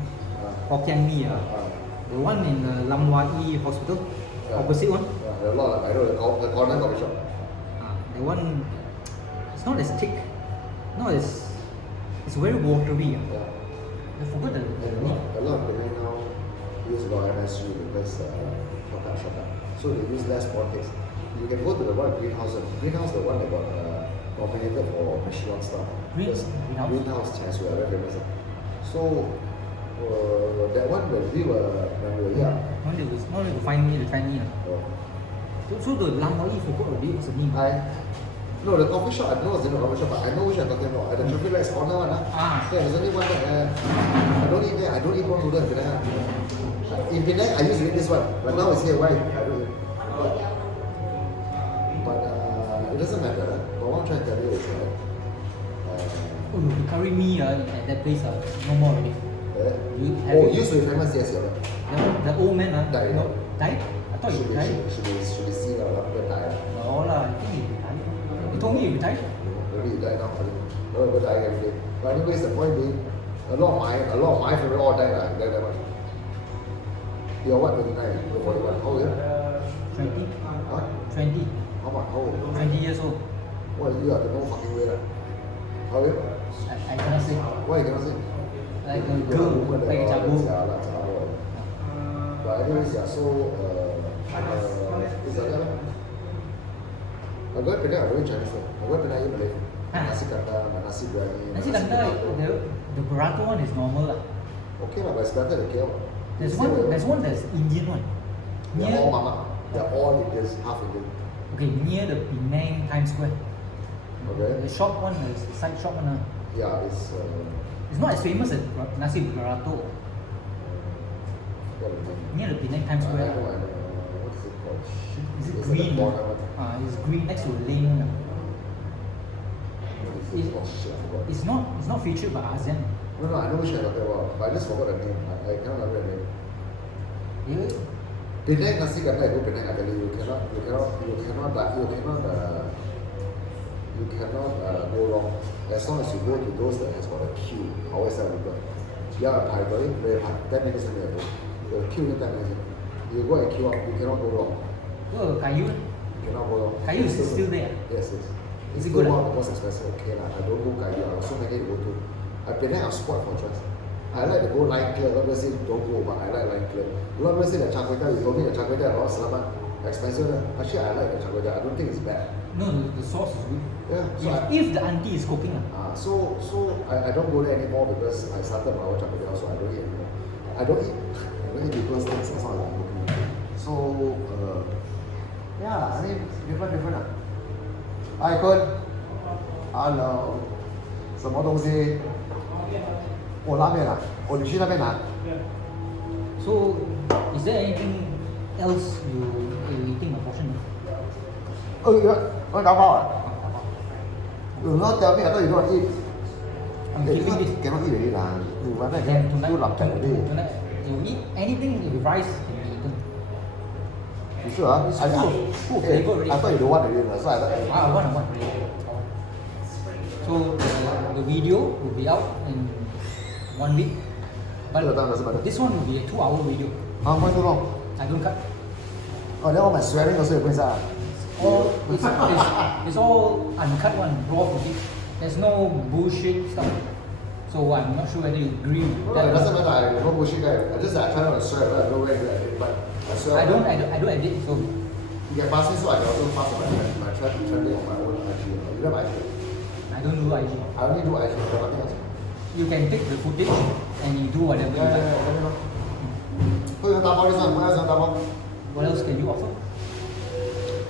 Hokkien mee, the one in the Lam Hua Yi Hospital, opposite one. There are a lot. I know the corner coffee shop. The one, it's not as thick, it's very watery. I forgot the name. A lot of Penang now use a lot of MSU because shortcut. So they use less prawn taste. You can go to the one greenhouse. Greenhouse, the one that got nominated for Michelin star. Greenhouse Char Koay very famous. So that one when we were here. Now they will find me the tranny. So the Lam Hua Yi forgot already what's the name. No, the coffee shop, I know it's the coffee shop, but I know which I'm talking about. At the traffic lights corner one. Yeah, there's only one that I don't eat there. I don't eat prawn noodle in Penang. In Penang, I used to eat this one, but now it's here. Why? I don't eat. But it doesn't matter. But what I'm trying to tell you is that. The curry mee at that place no more already. Used to be famous, yes, you're right. The old man Died. Died? I thought he died. Should be seen or died. No lah, I think he retired. You told me he retired? Maybe he died now. No, people die every day. But anyways, the point being, a lot of my favorite all died. Died that much. You're what, 29? You're 41. How old are you? 20. Huh? 20. How much? How old? 20 years old. What, you are the no fucking way, right? How are you? I cannot say. Why you cannot say? Like a girl, like a jabu. But anyways, yeah, so it's like that. I'm going to Penang, I'm going Chinese food. I'm going to Penang, eat Malay food. Nasi kandar, nasi biryani. Nasi kandar, the burrito one is normal lah. Okay lah, but it's better than KL. There's one that's Indian one. They're all mama. They're all Indians, half Indian. Okay, near the Penang Times Square. Okay. The shop one is the side shop one. Yeah, it's not as famous as nasi burrito. Near the Penang Times I Square. know. What is it called? Is it It's green? at the corner. It's green next to the lane. Oh shit, I forgot. It's not featured by ASEAN. No, I know which you're talking about, but I just forgot the name. I cannot remember the name. Yeah. Penang nasi kandar, I go Penang, I tell you, you cannot go wrong. As long as you go to those that has got a queue, I always tell people, yeah, I got it, 10 minutes in there, the queue in 10 minutes. You go and queue up, you cannot go wrong. Oh, Kayu. You cannot go wrong. Kayu is still there. Yes. Is it still good? one of the most expensive. Okay lah, I don't go Kayu. I have so many to go to. Penang, I spot for choice. I like to go line clear. A lot of people say don't go, but I like line clear. A lot of people say that Char Koay Teow, you told me that Char Koay Teow is selamat, expensive. Actually, I like the Char Koay Teow. I don't think it's bad. No, the sauce is good. Yeah. So If the auntie is cooking. so I don't go there anymore because I started my own Char Koay Teow, so I don't eat anymore. I don't eat people's things. That's not like cooking. So yeah, I mean different. Hi, Kun. Hello. 什么东西？拉面啊！你去那边拿。So So, is there anything else you eating a portion? Oh, you want dabao? You not tell me, I thought you don't eat. I'm keeping this. Cannot eat already lah. You want to Then get too lapar already. tonight, you eat anything with rice can be eaten. You sure? Ah? It's full of flavor already. I thought you don't want already, so I thought. I want. So the video will be out in 1 week. But this one will be a 2-hour video. Why so long? I don't cut. Oh, then all my swearing also you put inside. All it's all uncut one, raw footage. There's no bullshit stuff. So I'm not sure whether you agree with No, that. it doesn't matter. I no bullshit guy. I try not to swear, but I don't know where you edit. But I swear. I don't edit. So You can pass me so I can also pass on my trending on my own IG. You have IG? I don't do IG. I only do IG, but nothing else. You can take the footage and you do whatever you like. Let me know. Who you dabao this one? What else you dabao? What else can you offer?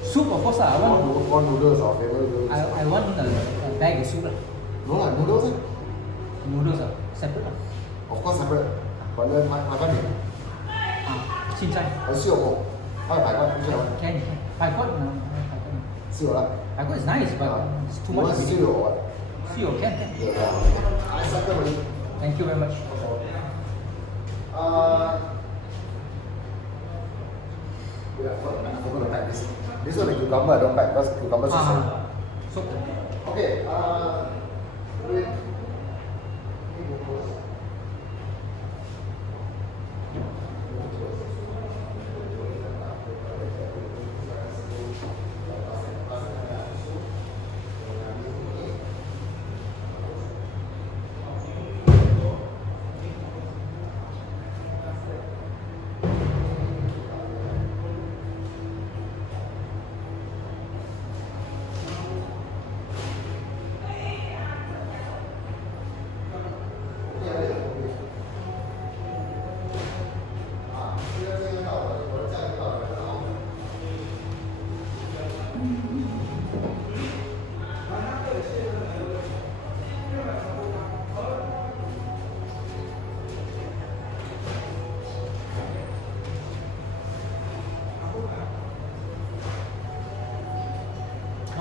Soup, of course. I want. Prawn noodles or favorite noodles. I want a bag of soup. No lah, noodles. Noodles are separate. Of course separate. But then my family. Xin chai. 还是有我，200块，不是吗？ Can. Pai Kot. 是有啦。 Pai Kot is nice, but it's too 我 much. 们是有我。 Sio, can. 有的。I settle already. Thank you very much. Yeah, I forgot to pack this. This one the cucumber I don't pack because cucumber is so. So, Okay. Wait.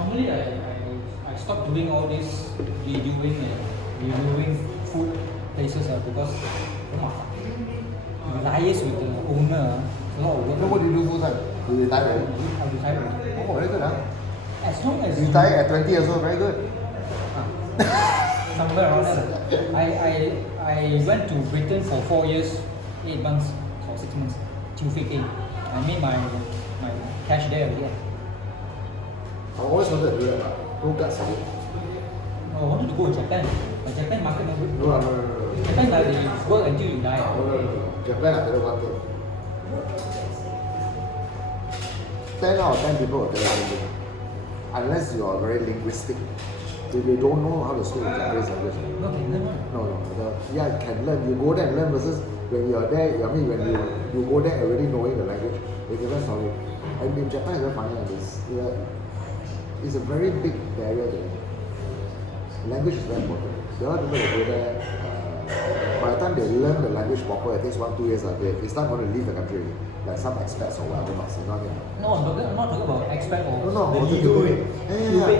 normally I stopped doing all this videoing and reviewing food places because you liaise with the owner. It's a lot of work. So what do you do full time? You retire already? I'll be tired. Oh, very good, huh? As long as You retire at 20 years old, very good. somewhere around there. I went to Britain for 4 years, 8 months or 6 months. I made my cash there already. I always wanted to do that, but no guts of it. I wanted to go to Japan, but Japan market not good. No. Japan like you work until you die. No. Japan, I better want to. 10 out of 10 people will tell you something. Unless you are very linguistic. If you don't know how to speak in Japanese language. No, can learn one. No. Yeah, you can learn. You go there and learn versus when you are there, I mean when you go there already knowing the language, it's a different story. And in Japan, it's very funny like this. It's a very big barrier there. Language is very important. There are people that go there, by the time they learn the language proper, it takes 1-2 years. They start going to leave the country. Like some expats or whatever, not saying nothing. No, I'm not talking about expat or No, the wait. legal way. Yeah.